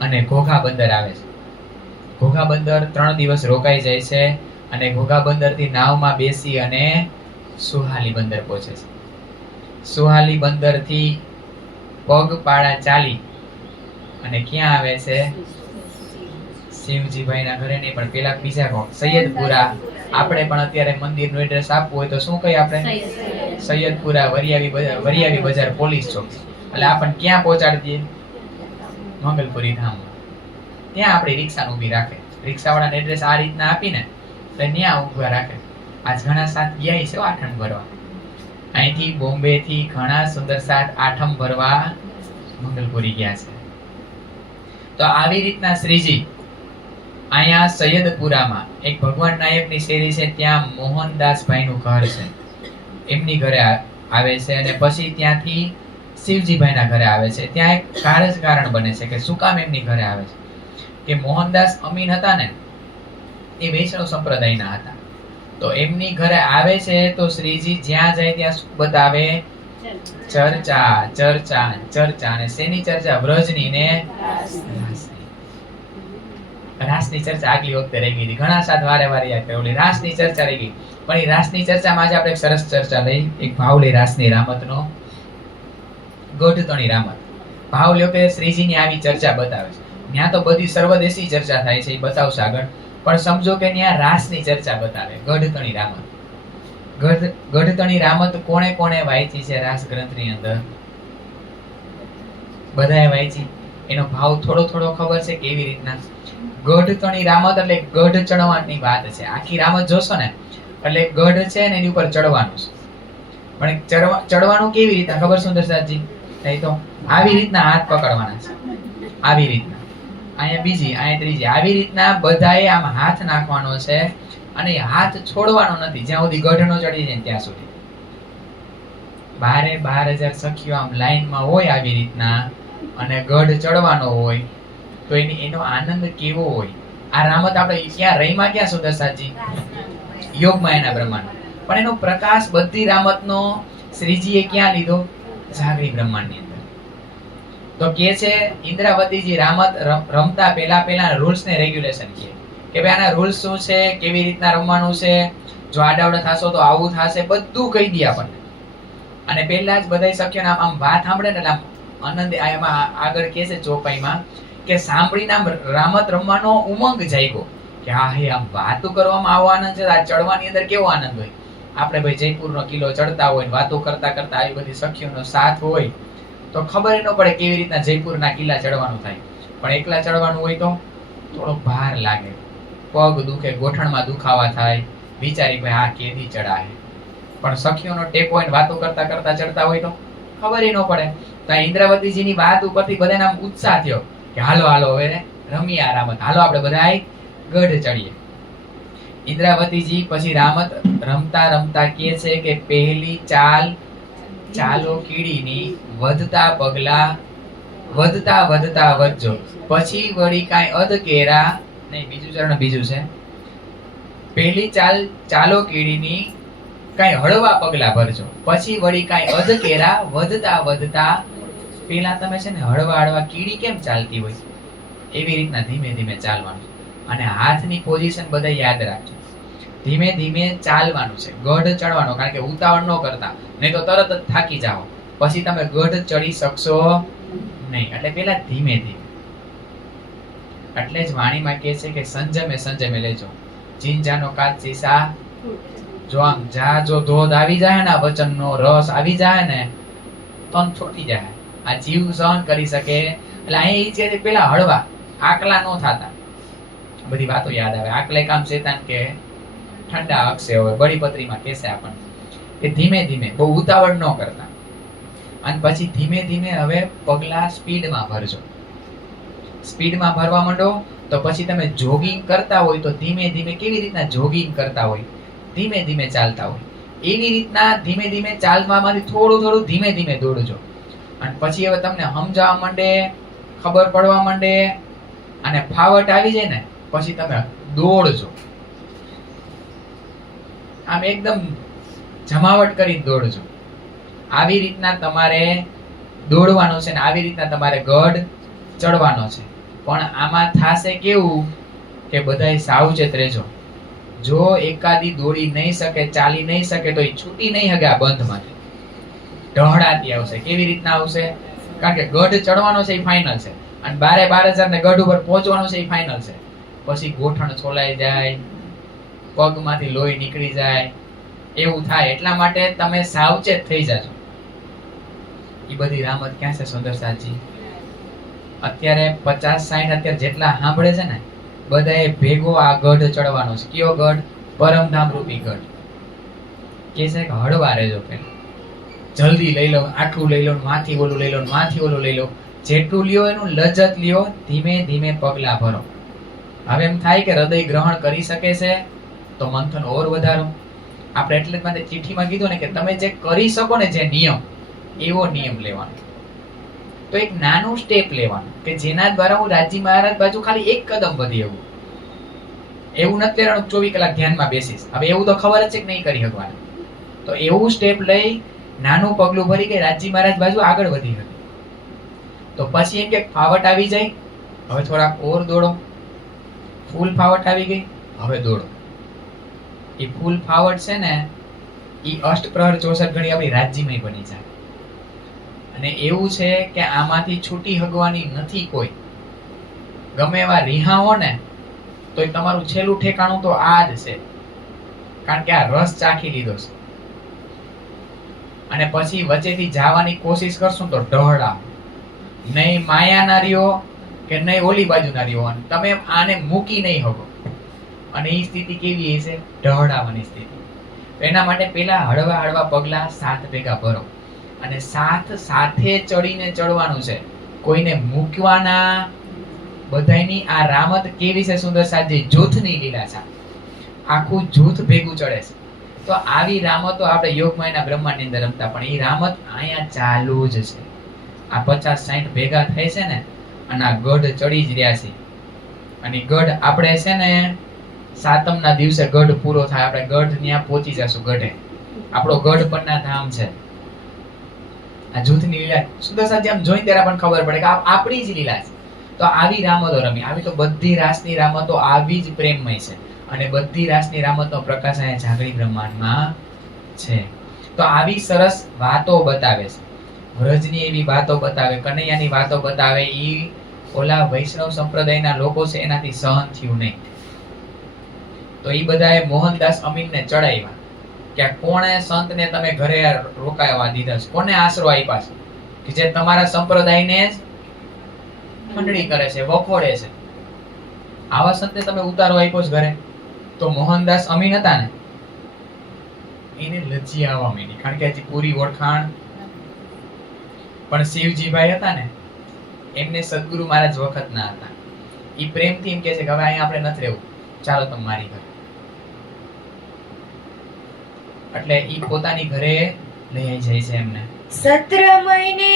અને ઘોઘા બંદર આવે છે. ઘોઘા બંદર 3 દિવસ રોકાઈ જાય છે અને ઘોઘા બંદર થી નાવમાં બેસી અને સુહાલી બંદર પહોંચે છે. સુહાલી બંદર થી પગપાળા ચાલી અને ક્યાં આવે છે? શિવજીભાઈ ના ઘરે નહીં, પણ પેલા બીજા કોણ? સૈયદપુરા. આપણે પણ અત્યારે મંદિરનું એડ્રેસ આપવું હોય તો શું કહીએ આપણે? સૈયદપુરા વરિયાવી બજાર પોલીસ ચોકી. એટલે આપણને ક્યાં પહોંચાડી દઈએ? મંગલપુરી ધામમાં. ત્યાં આપણી રિક્ષા ઊભી રાખે, રિક્ષાવાળાને એડ્રેસ આ રીતના આપીને તો ત્યાં ઊભા રાખે. આજ ઘણા સાથ ગયા છે આઠમ ભરવા, અહીંથી બોમ્બે થી ઘણા સુંદર સાથ આઠમ ભરવા મંગલપુરી ગયા છે. તો આવી રીતના શ્રીજી અહીંયા સૈયદપુરામાં એક ભગવાન નાયકની શેરી છે, ત્યાં મોહનદાસભાઈ નું ઘર છે, એમની ઘરે આવે છે. અને પછી ત્યાંથી શિવજીભાઈ ના ઘરે આવે છે. ત્યાં એક કારણ બને છે કે શું કામ એમની ઘરે આવે છે? કે મોહનદાસ અમીન હતા ને, એ વૈષ્ણવ સંપ્રદાયના હતા. તો એમની ઘરે આવે છે તો શ્રીજી જ્યાં જાય ત્યાં શું બતાવે? ચર્ચા ચર્ચા ચર્ચા. અને શેની ચર્ચા? વ્રજની ને રાસની ચર્ચા આગલી વખતે રહી ગઈ હતી. ઘણા સાથ વારે યાદ કરે ઓલી રાસની ચર્ચા રહી ગઈ. પણ એ રાસની ચર્ચામાં આજે આપણે એક સરસ ચર્ચા લઈ, એક ભાવ લઈ રાસની રામતનો, ગઢતણી રામત. ભાવ લ્યો કે શ્રીજીની આવી ચર્ચા બતાવે છે. ત્યાં તો બધી સર્વદેશી ચર્ચા થાય છે, એ બતાવશે આગળ. પણ સમજો કે ત્યાં રાસની ચર્ચા બતાવે, ગઢતણી રામત. ગઢતણી રામત કોણે કોણે વાંચી છે રાસ ગ્રંથની અંદર? બધાએ વાંચી. એનો ભાવ થોડો ખબર છે કેવી રીતના? ગઢતણી રામત એટલે ગઢ ચડવાની વાત છે. આખી રામત જોશો ને એટલે ગઢ છે ને એની ઉપર ચડવાનું છે. પણ ચડવાનું કેવી રીતના ખબર સુંદરસાજી? નહીં તો આવી રીતના હાથ પકડવાના છે, આવી રીતના, અહીંયા બીજી, અહીંયા ત્રીજી, આવી રીતના બધાએ આમ હાથ નાખવાનો છે. અને હાથ છોડવાનો નથી જ્યાં સુધી ગઢ નો ચડી જાય ત્યાં સુધી. 12,000 સખીઓ આમ લાઈનમાં હોય આવી રીતના, અને ગઢ ચડવાનો હોય તો એનો આનંદ કેવો હોય! આ રામત આપણે ક્યાં રહીમાં ક્યાં સુંદરસાજી? યોગમાયાના બ્રહ્માંડ. પણ એનો પ્રકાશ બધી રામતનો શ્રીજીએ ક્યાં લીધો? જાગૃત બ્રહ્માંડની અંદર. તો કે છે ઇન્દ્રાવતીજી રામત રમતા પહેલા રૂલ્સ ને રેગ્યુલેશન કે ભાઈ આના રૂલ્સ શું છે, કેવી રીતના રમવાનું છે, જો આડાવડા થશો તો આવું થશે, બધું કહી દે આપણને. અને પહેલા જ બધાય સખ્યોને આમ વાત સાંભળે ને એટલે આનંદ. એમાં આગળ કે છે ચોપાઈમાં કે સાંભળીને આમ રામત રમવાનો ઉમંગ જાગ્યો કે હા હે આમ વાતો કરવામાં આવો આનંદ છે. આ ચડવાની અંદર કેવો આનંદ હોય. આપણે ભાઈ જયપુરનો કિલ્લો ચડતા હોય, વાતો કરતા કરતા આવી બધી સખીઓનો સાથ હોય તો ખબર ન પડે કેવી રીતના જયપુરના કિલ્લા ચડવાનું થાય. પણ એકલા ચડવાનું હોય તો થોડો ભાર લાગે, પગ દુખે, ગોઠણમાં દુખાવા થાય, વિચારી ભાઈ આ કેદી ચડાય. પણ સખીઓનો ટેકો હોય, વાતો કરતા કરતા ચડતા હોય તો ખબર ન પડે. તો ઇન્દ્રાવતીજીની વાત ઉપરથી બધાને આમ ઉત્સાહ થયો કે હાલો હાલો હવે રમીએ આ રામત, હાલો આપણે બધા ગઢ ચડીએ. ઇન્દ્રાવતીજી પછી રામત રમતા રમતા કહે છે કે પહેલી ચાલ ચાલો કીડીની, વધતા પગલા વધતા વધતા વધજો, પછી વળી કાંઈ અધકેરા નહીં. બીજું ચરણ બીજું છે, પહેલી ચાલ ચાલો કીડીની, કાંઈ હળવા પગલા ભરજો, પછી વળી કાંઈ અધકેરા વધતા વધતા. પેલા તમે છે ને હળવા હળવા કીડી કેમ ચાલતી હોય એવી રીતના ધીમે ધીમે ચાલવાનું. અને હાથની પોઝિશન બધા યાદ રાખજો. ધીમે ધીમે ચાલવાનું છે, ગઢ ચડવાનો, કારણ કે ઉતાવળ ન કરતા, નહીં તો તરત જ થાકી જાઓ, પછી તમે ગઢ ચડી શકશો નહીં. એટલે પેલા ધીમે ધીમે. એટલે જ વાણીમાં કહે છે કે સંજમે સંજમે લેજો, ચીંજાનો કાચ સીસા. જો આમ જો ધોધ આવી જાય ને, વચનનો રસ આવી જાય ને, તો છોટી જાય. આ જીવ સહન કરી શકે. એટલે અહીં છે પેલા હળવા, આકલા નો થતા. બધી વાતો યાદ આવે. આકલે કામ શેતાન કે ઠંડા અક્ષે હોય, બળીપત્રીમાં કહેશે આપણને કે ધીમે ધીમે, બહુ ઉતાવળ ન કરતા. અને પછી ધીમે ધીમે હવે પગલા સ્પીડમાં ભરજો. સ્પીડમાં ભરવા માંડો તો પછી તમે જોગિંગ કરતા હોય તો ધીમે ધીમે, કેવી રીતના જોગિંગ કરતા હોય, ધીમે ધીમે ચાલતા હોય, એવી રીતના ધીમે ધીમે ચાલવામાંથી થોડું થોડું ધીમે ધીમે દોડજો. અને પછી હવે તમને સમજાવવા માંડે, ખબર પડવા માંડે અને ફાવટ આવી જાય ને, પછી તમે દોડજો. આમ એકદમ જમાવટ કરી દોડજો. આવી રીતના તમારે દોડવાનું છે ને આવી રીતના તમારે ગઢ ચડવાનો છે. પણ આમાં થાશે કેવું કે બધાય સાવચેત રહેજો. જો એકાદી દોડી નહીં શકે, ચાલી નહીં શકે તો એ છૂટી નહીં હગે આ બંધમાંથી, ઢહડાતી આવશે. કેવી રીતના આવશે? કારણ કે ગઢ ચડવાનો છે એ ફાઇનલ છે, અને 12,000 ને ગઢ ઉપર પહોંચવાનું છે એ ફાઇનલ છે. પછી ગોઠણ છોલાઈ જાય, પગમાંથી લોહી નીકળી જાય, એવું થાય. એટલા માટે તમે સાવચેત થઈ જાજો. એ બધી રામત ક્યાં છે સુંદરસાજી? અત્યારે 50-60 અત્યારે જેટલા સાંભળે છે ને, બધાએ ભેગો આ ગઢ ચડવાનો છે. કયો ગઢ? પરમધામ રૂપી ગઢ. કે છે કે હળવા રહેજો, પેલા જલ્દી લઈ લો, આટલું લઈ લો, માથી ઓલું લઈ લો, માથી ઓલું લઈ લો. જેટલું લ્યો એનું લજ્જત લ્યો, ધીમે ધીમે પગલા ભરો. હવે એમ થાય કે હૃદય ગ્રહણ કરી શકે છે તો મંથન ઓર વધારો. આપણે એટલે જ માટે ચિઠ્ઠીમાં કીધું ને કે તમે જે કરી શકો ને, જે નિયમ, એવો નિયમ લેવાનો. તો એક નાનું સ્ટેપ લેવાનું કે જેના દ્વારા હું રાજી મહારાજ બાજુ ખાલી એક કદમ વધી. એવું નથી લેવાનું 24 કલાક ધ્યાનમાં બેસીશ. હવે એવું તો ખબર જ છે કે નહીં કરી શકવાનું. તો એવું સ્ટેપ લઈ નાનું પગલું ભરી કે રાજી મહારાજ બાજુ આગળ વધી હતી. તો પછી એમ કે ફાવટ આવી જાય, હવે થોડાક ઓર દોડો. ફૂલ ફાવટ આવી ગઈ, હવે દોડો. એ ફૂલ ફાવટ છે ને, એ અષ્ટપ્રહર 64 ઘડી આપણી રાજ્યમય બની જાય. અને એવું છે કે આમાંથી છૂટી હગવાની નથી કોઈ. ગમે એવા રિહાઓ ને તો તમારું છેલ્લું ઠેકાણું તો આ જ છે, કારણ કે આ રસ ચાખી લીધો છે. અને પછી વચ્ચેથી જવાની કોશિશ કરશું તો ઢહડા નહીં, માયા ના રહ્યો કે નહીં ઓલી બાજુ ના રહ્યો, તમે આને મૂકી નહીં હગો. અને એ સ્થિતિ કેવી છે? ઢહડાવાની સ્થિતિ. તો એના માટે પેલા હળવા હળવા પગલા સાત ભેગા ભરો, અને સાથે ચડીને ચડવાનું છે, કોઈને મૂકવાના. બધાયની આ રામત કેવી છે સુંદર સાજી? જૂથની લીલા છે. આખું જૂથ ભેગું ચડે છે. તો આવી રામતો આપણે યોગમાયાના બ્રહ્માંડની અંદર રમતા, પણ એ રામત અહીંયા ચાલુ જ છે. આ 50-60 ભેગા થાય છે ને, અને આ ગઢ ચડી જ રહ્યા છે. અને ગઢ આપણે છે ને સાતમના દિવસે ગઢ પૂરો થાય, આપણે ગઢ ત્યાં પહોંચી જશું. ગઢે આપણો ગઢ પરના ધામ છે. આ જૂથની લીલા સુદર્શનજી આમ જોઈને ત્યારે પણ ખબર પડે કે આપણી જ લીલા છે. તો આવી રામતો રમી, આવી તો બધી રાસની રામતો આવી જ પ્રેમમય છે, અને બધી રાસની રામતનો પ્રકાશ અહીંયા જાગૃત બ્રહ્માંડમાં છે. તો આવી સરસ વાતો બતાવે છે, વ્રજની એવી વાતો બતાવે, કનૈયાની વાતો બતાવે. ઈ ઓલા વૈષ્ણવ સંપ્રદાયના લોકો છે એનાથી સહન થયું નહીં. તો ઈ બધાએ મોહનદાસ અમીનને ચડાવ્યા કે કોણે સંતને તમે ઘરે રોકાવા દીધા છે, કોને આશરો આપ્યા છે કે જે તમારા સંપ્રદાયને જ મંડળી કરે છે, વખોડે છે. આવા સંતને તમે ઉતારો આપ્યો છે ઘરે. તો મોહનદાસ અમીન હતા ને, એને લજ્જી આવવા માંડી, કારણ કે હજી પૂરી ઓળખાણ. પણ શિવજીભાઈ હતા ને, એમને સદગુરુ મહારાજ વખત ના હતા. ઈ પ્રેમથી એમ કહે છે કે હવે અહીંયા આપણે નથી રહેવું, ચાલો તમે મારી ઘરે. એટલે ઈ પોતાની ઘરે લઈ આવી જાય છે એમને. 17 महीने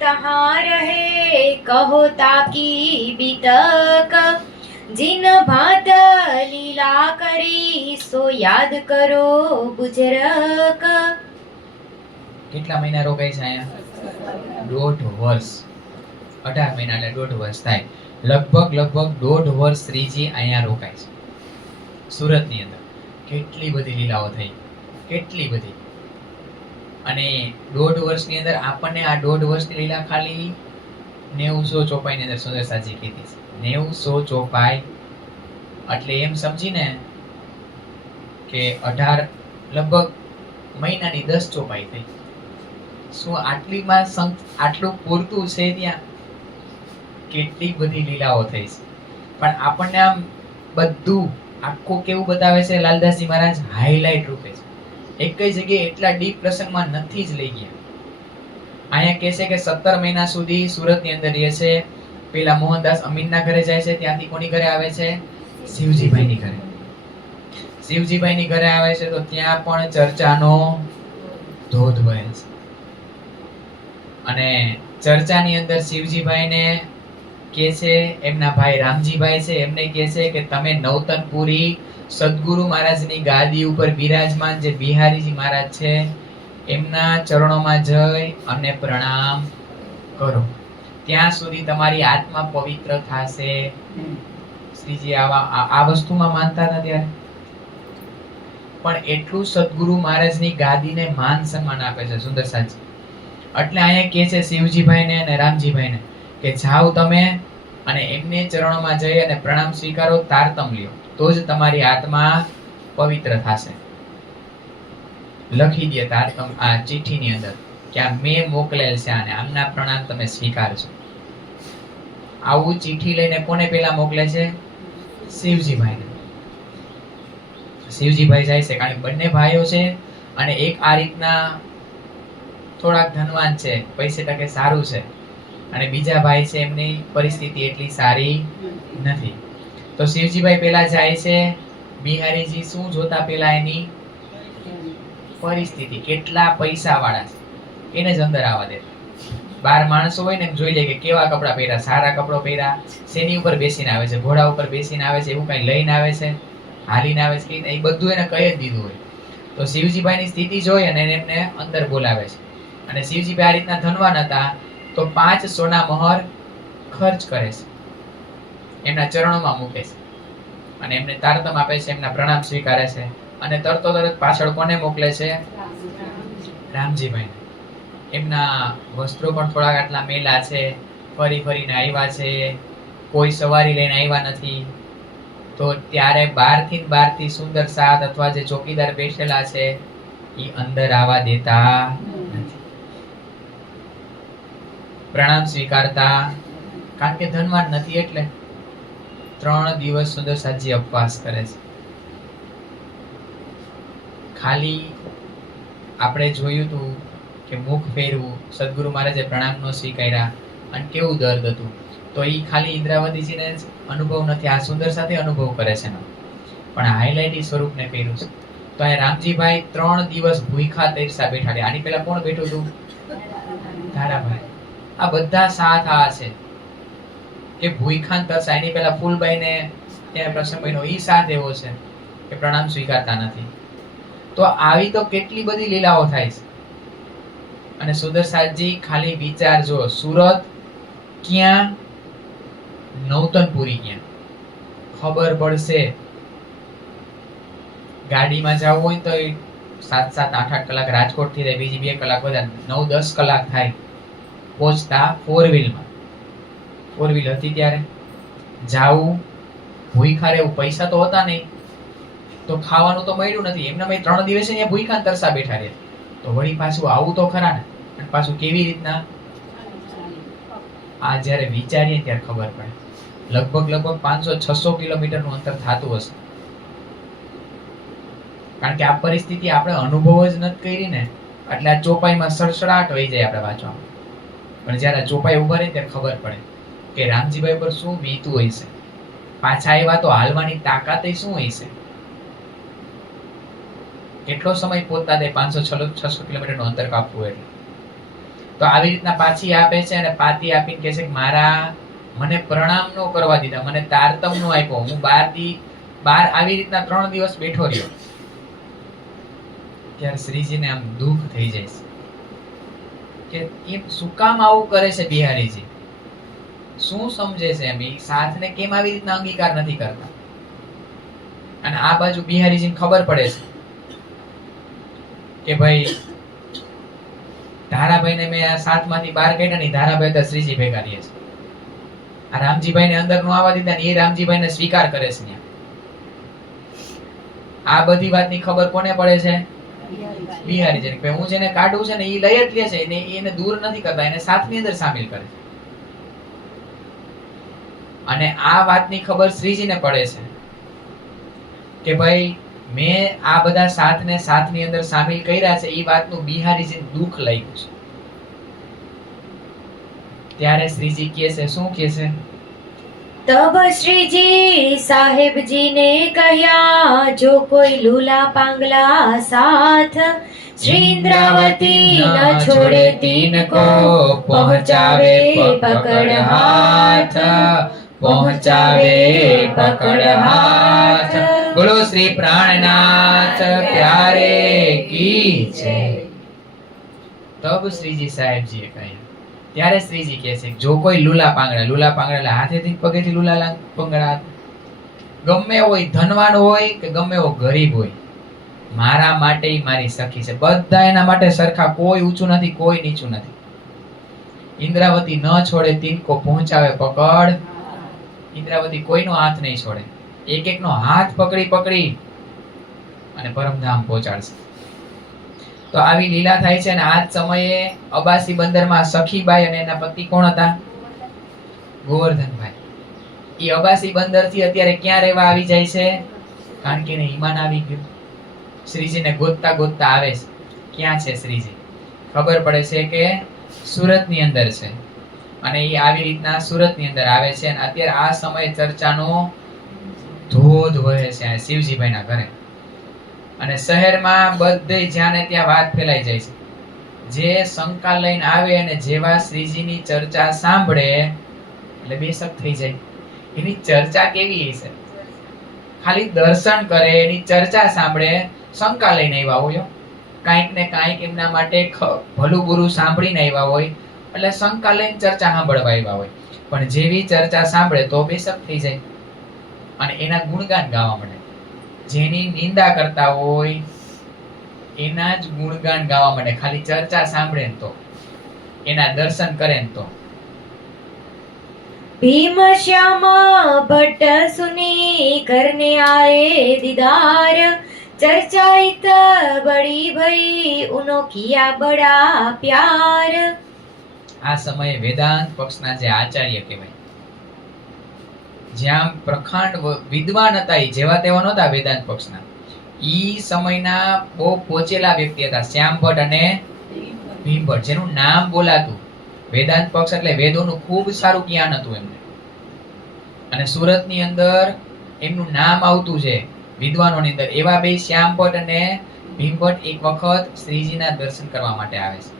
तहाँ रहे, कहो ताकी बीतक, जिन भात लीला करी, सो याद करो बुजरक. કેટલા મહિના રોકાય છે અહીંયા? 1.5 વર્ષ. 18 મહિના એટલે 1.5 વર્ષ થાય. લગભગ 1.5 વર્ષ શ્રીજી અહીંયા રોકાય છે સુરતની અંદર. કેટલી બધી લીલાઓ થઈ, કેટલી બધી. અને 1.5 વર્ષની અંદર આપણને આ 1.5 વર્ષની લીલા ખાલી 900 ચોપાઈની અંદર સુંદરસાજી કીધી છે. 900 ચોપાઈ એટલે એમ સમજીને કે 18 લગભગ મહિનાની 10 ચોપાઈ થઈ. શું આટલીમાં આટલું પૂરતું છે? ત્યાં કેટલી બધી લીલાઓ થઈ છે. પણ આપણને આમ બધું આખું કેવું બતાવે છે લાલદાસજી મહારાજ? હાઈલાઇટ રૂપે છે. એક જ જગ્યાએ એટલા ડીપ પ્રસંગમાં નથી જ લઈ ગયા. અહીંયા કહે છે કે 17 મહિના સુધી સુરતની અંદર રહે છે. પેલા મોહનદાસ અમીનના ઘરે જાય છે, ત્યાંથી કોની ઘરે આવે છે? શિવજીભાઈની ઘરે. શિવજીભાઈની ઘરે આવે છે તો ત્યાં પણ ચર્ચાનો ધોધ વહે છે. અને ચર્ચાની અંદર શિવજીભાઈને કહે છે, એમના ભાઈ રામજીભાઈ છે એમને કહે છે કે તમે નવતનપુરી સદગુરુ મહારાજની ગાદી ઉપર બિરાજમાન જે બિહારીજી મહારાજ છે એમના ચરણોમાં જઈ અને પ્રણામ કરો, ત્યાં સુધી તમારી આત્મા પવિત્ર થશે. શ્રીજી આ વસ્તુમાં માનતા હતા ત્યારે. પણ એટલું સદગુરુ મહારાજની ગાદીને માન સન્માન આપે છે સુંદરસાજી. એટલે અહીંયા કહે છે શિવજીભાઈને અને રામજીભાઈને કે જાઓ તમે અને એમને ચરણોમાં જઈ અને પ્રણામ સ્વીકારો, તારતમ લ્યો, તો જ તમારી આત્મા પવિત્ર થશે. લખી દે તારતમ આ ચિઠ્ઠીની અંદર કે આ મેં મોકલેલ છે અને આમના પ્રણામ તમે સ્વીકારજો. આવું ચિઠ્ઠી લઈને કોને પેલા મોકલે છે? શિવજીભાઈને. શિવજીભાઈ જાય છે કારણ કે બંને ભાઈઓ છે અને એક આ રીતના થોડાક ધનવાન છે, પૈસે ટકે સારું છે, અને બીજા ભાઈ છે એમની પરિસ્થિતિ એટલી સારી નથી. તો શિવજીભાઈ પેલા જાય છે. બિહારીજી શું જોતા? પેલા એની પરિસ્થિતિ, કેટલા પૈસા વાળા છે એને જ અંદર આવવા દે. 12 માણસો હોય ને એમ જોઈ લે કે કેવા કપડા પહેર્યા, સારા કપડો પહેર્યા, શેની ઉપર બેસીને આવે છે, ઘોડા ઉપર બેસીને આવે છે, એવું કઈ લઈને આવે છે, હાલીને આવે છે, એ બધું એને કહી જ દીધું હોય. તો શિવજીભાઈની સ્થિતિ જોઈ અને એમને અંદર બોલાવે છે. અને શિવજીભાઈ આ રીતના ધનવાન હતા તો 5 સોના મહોર ખર્ચ કરે છે, એમના ચરણોમાં મૂકે છે અને એમને તારતમ આપે છે, એમના પ્રણામ સ્વીકારે છે. અને તરત પાછળ કોને મોકલે છે? રામજીભાઈને. એમના વસ્ત્રો પણ થોડાક આટલા મેલા છે, ફરીને આવ્યા છે, કોઈ સવારી લઈને આવ્યા નથી. તો ત્યારે બહારથી સુંદર સાત અથવા જે ચોકીદાર બેઠેલા છે એ અંદર આવવા દેતા નથી, પ્રણામ સ્વીકારતા, કારણ કે ધનવાન નથી. એટલે 3 દિવસ સુંદરસાજી ઉપવાસ કરે છે. ખાલી આપણે જોયું હતું કે મુખ ફેરવું, સદગુરુ મહારાજે પ્રણામ નો સ્વીકાર્યા અને કેવું દર્દ હતું. તો એ ખાલી ઇન્દ્રાવતીજીને જ અનુભવ નથી, આ સુંદર સાથે અનુભવ કરે છે. પણ હાઇલાઇટ ઈ સ્વરૂપને કર્યું છે. તો આ રામજીભાઈ 3 દિવસ ભૂખા તરસા બેઠા રહ્યા. આની પહેલા કોણ બેઠું હતું? ધારાભાઈ. આ બધા સાથ આ છે કે ભૂખાન તરસા. એની પહેલા ફૂલબાઈને ત્યારે પ્રસંગ બન્યો. ઈ સાથ એવો છે કે પ્રણામ સ્વીકારતા નથી. તો આવી તો કેટલી બધી લીલાઓ થાય છે. અને સુદર્શનજી ખાલી વિચારજો, સુરત ક્યાં, નૌતનપુરી ક્યાં, ખબર પડશે. ગાડીમાં જવું હોય તો 7-7, 8-8 કલાક રાજકોટ થી બીજી 2 કલાક વધારે 9-10 કલાક થાય પહોંચતા. 4 વ્હીલમાં, 4 વ્હીલ હતી ત્યારે જાવું, ભૂખ્યા રહેવું, પૈસા તો હતા નહીં તો ખાવાનું તો મળ્યું નથી. એમના મેં 3 દિવસે અહીંયા ભૂખ્યા ને તરસા બેઠા રહ્યા. તો વળી પાછું આવું તો ખરા ને. અને પાછું કેવી રીતના, આ જ્યારે વિચારીએ ત્યારે ખબર પડે. લગભગ 500-600 કિલોમીટરનું અંતર થતું હશે. કારણ કે આ પરિસ્થિતિ આપણે અનુભવ જ નથી કરી ને, એટલે આ ચોપાઈમાં સડસડાટ વહી જાય આપણે વાંચવામાં. પણ જ્યારે આ ચોપાઈ ઉભા રહે ત્યારે ખબર પડે કે રામજીભાઈ પર શું વીતું હોય છે. પાછા આવ્યા તો હાલવાની તાકાત શું હોય છે. કેટલો સમય પહોંચતા થાય 500-600 કિલોમીટરનું અંતર કાપવું એટલે. તો આવી રીતના પાછી આપે છે અને પાતી આપીને કહે છે કે મને પ્રણામ ન કરવા દીધા, મને તારતમ નો આપ્યો. હું બહાર આવી રીતના 3 દિવસ બેઠો રહ્યો. ત્યારે શ્રીજીને આમ દુઃખ થઈ જાય છે કે એમ શું કામ આવું કરે છે બિહારીજી, શું સમજે છે એમ, એ સાથને કેમ આવી રીતના અંગીકાર નથી કરતા. અને આ બાજુ બિહારીજીને ખબર પડે છે કે ભાઈ ધારાભાઈને મેં આ સાથમાંથી બહાર કાઢ્યા નહીં, ધારાભાઈ તો શ્રીજી ભેગા રહે છે. આ રામજીભાઈને અંદર નો આવવા દીધા ને એ રામજીભાઈને સ્વીકાર કરે છે. આ બધી વાતની ખબર કોને પડે છે? બિહારીજી ને. હું જેને કાઢું છે ને એ લઈ જ લે છે, એને દૂર નથી કરતા, એને સાથની અંદર સામેલ કરે છે. અને આ વાતની ખબર શ્રીજીને પડે છે કે ભાઈ મેં આ બધા સાથને સાથની અંદર સામેલ કર્યા છે, એ વાતનું બિહારીજીને દુઃખ લાગ્યું છે. ત્યારે શ્રીજી કહે છે, શું કહે છે? તબ શ્રીજી સાહેબજીને કહ્યા, જો કોઈ લૂલા પાંગલા સાથ શ્રી ઇન્દ્રાવતી ન છોડે તીન કો, પહોંચાવે પકડ હાથ, પહોંચાવે પકડ હાથ. બોલો શ્રી પ્રાણનાથ પ્યારે કી છે. તબ શ્રીજી સાહેબજીએ કહ્યું. ત્યારે શ્રીજી કહે છે જો કોઈ લુલા પાંગડા એટલે હાથેથી પગેથી લુલા પાંગડા, ગમે હોય, ધનવાન હોય કે ગમે એવો ગરીબ હોય, મારા માટે મારી સખી છે. બધા એના માટે સરખા, કોઈ ઊંચું નથી, કોઈ નીચું નથી. ઇન્દ્રાવતી ન છોડે તિનકો, પહોંચાવે પકડ. ઇન્દ્રાવતી કોઈનો હાથ નહીં છોડે, એક એકનો હાથ પકડી અને પરમધામ પહોંચાડશે. તો આવી લીલા થાય છે. અને આ જ સમયે અબાસી બંદરમાં સખીબાઈ અને એના પતિ કોણ હતા? ગોવર્ધનભાઈ. એ અબાસી બંદર થી અત્યારે ક્યાં રહેવા આવી જાય છે? કારણ કે એને ઈમાન આવી ગયું. શ્રીજીને ગોતતા આવે છે. ક્યાં છે શ્રીજી? ખબર પડે છે કે સુરત ની અંદર છે. અને એ આવી રીતના સુરત ની અંદર આવે છે. અને અત્યારે આ સમયે ચર્ચાનો ધોધ વહે છે શિવજીભાઈ ના ઘરે. અને શહેરમાં બધે જ્યાં ને ત્યાં વાત ફેલાઈ જાય છે. જે શંકા લઈને આવે અને જેવા શ્રીજીની ચર્ચા સાંભળે એટલે બેશક થઈ જાય. એની ચર્ચા કેવી છે? ખાલી દર્શન કરે, એની ચર્ચા સાંભળે, શંકા લઈને આવ્યા હોય, કાંઈક ને કાંઈક એમના માટે ભલું બુરું સાંભળીને આવ્યા હોય, એટલે શંકા લઈને ચર્ચા સાંભળવા આવ્યા હોય. પણ જેવી ચર્ચા સાંભળે તો બેશક થઈ જાય અને એના ગુણગાન ગાવા મળે. જેની નિંદા કરતા હોય એના જ ગુણગાન ગાવા માંડે. ખાલી ચર્ચા સાંભળે ને તો, એના દર્શન કરે ને તો. ભીમ શ્યામા ભટ્ટ સુની કરને આए दीदार, चर्चा इत बड़ी भई उनो किया बड़ा प्यार. આ સમયે વેદાંત પક્ષના જે આચાર્ય કહેવાય, જ્યાં પ્રખંડ વિદ્વાન હતા, એ જેવા તેવા નહોતા વેદાંત પક્ષના. ઈ સમયના બહુ પહોંચેલા વ્યક્તિ હતા શ્યામ ભટ્ટ અને ભીમ ભટ્ટ, જેનું નામ બોલાતું. વેદાંત પક્ષ એટલે વેદોનું ખૂબ સારું જ્ઞાન હતું એમને. અને સુરતની અંદર એમનું નામ આવતું છે વિદ્વાનોની અંદર. એવા બે શ્યામ ભટ્ટ અને ભીમ ભટ્ટ એક વખત શ્રીજીના દર્શન કરવા માટે આવે છે.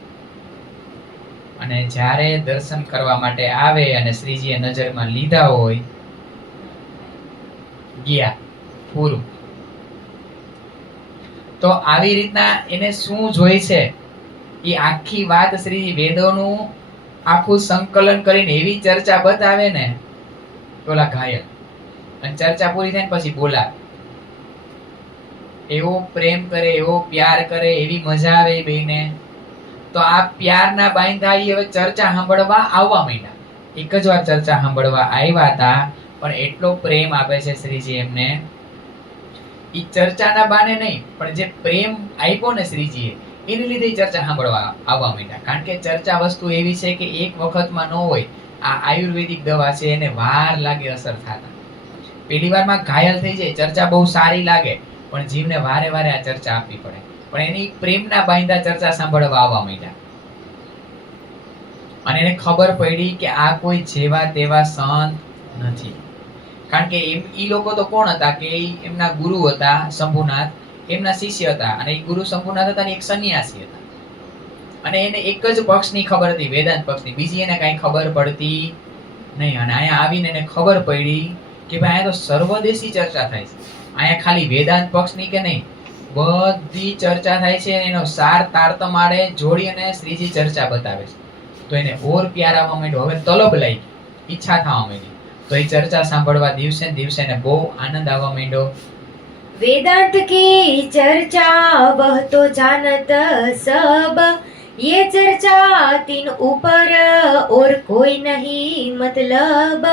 અને જ્યારે દર્શન કરવા માટે આવે અને શ્રીજીએ નજરમાં લીધા હોય ગયા, પૂરું. તો આવી રીતના એને શું જોઈ છે એ આખી વાત શ્રી વેદોનું આખું સંકલન કરીને એવી ચર્ચા બતાવે ને ઓલા ઘાયલ, અને ચર્ચા પૂરી થાય ને પછી બોલાવે. એવો પ્રેમ કરે, એવો પ્યાર કરે, એવી મજા આવે એ બેને. તો આ પ્યારના બાંધા ઈ હવે ચર્ચા સાંભળવા આવવા માંડ્યા. એક જ વાર ચર્ચા સાંભળવા આવ્યા હતા, પણ એટલો પ્રેમ આપે છે શ્રીજી એમને. ઈ ચર્ચાના બાને નહીં, પણ જે પ્રેમ આપ્યો ને શ્રીજીએ એની લીધે ચર્ચા સાંભળવા આવવા માંડ્યા. કારણ કે ચર્ચા વસ્તુ એવી છે કે એક વખતમાં ન હોય. આ આયુર્વેદિક દવા છે, એને વાર લાગે અસર થતા. પહેલી વારમાં ઘાયલ થઈ જાય, ચર્ચા બહુ સારી લાગે, પણ જીવને વારે વારે આ ચર્ચા આપવી પડે. પણ એની પ્રેમના બાંધા ચર્ચા સાંભળવા આવવા માંડ્યા. અને એને ખબર પડી કે આ કોઈ જેવા તેવા સંત નથી. કારણ કે ઈ લોકો તો કોણ હતા કે એમના ગુરુ હતા શંભુનાથ, એમના શિષ્ય હતા. અને એ ગુરુ શંભુનાથ હતા ને એક સંન્યાસી હતા. અને એને એક જ પક્ષની ખબર હતી, વેદાંત પક્ષની. બીજી એને કઈ ખબર પડતી નહીં. અને અહીંયા આવીને એને ખબર પડી કે ભાઈ અહીંયા તો સર્વદેશી ચર્ચા થાય છે. અહીંયા ખાલી વેદાંત પક્ષની કે નહીં, બધી ચર્ચા થાય છે. એનો સાર તારતમ આડે જોડી અને શ્રીજી ચર્ચા બતાવે છે. તો એને ઓર પ્યાર આવવા માંડ્યો. હવે તલબ લાગી, ઈચ્છા થવા માંડી. તો એ ચર્ચા સાંભળવા દિવસે ને દિવસે ને બહુ આનંદ આવવા માંડ્યો. वेदांत की चर्चा वह तो जानत सब, ये चर्चा तीन ऊपर और कोई नहीं मतलब.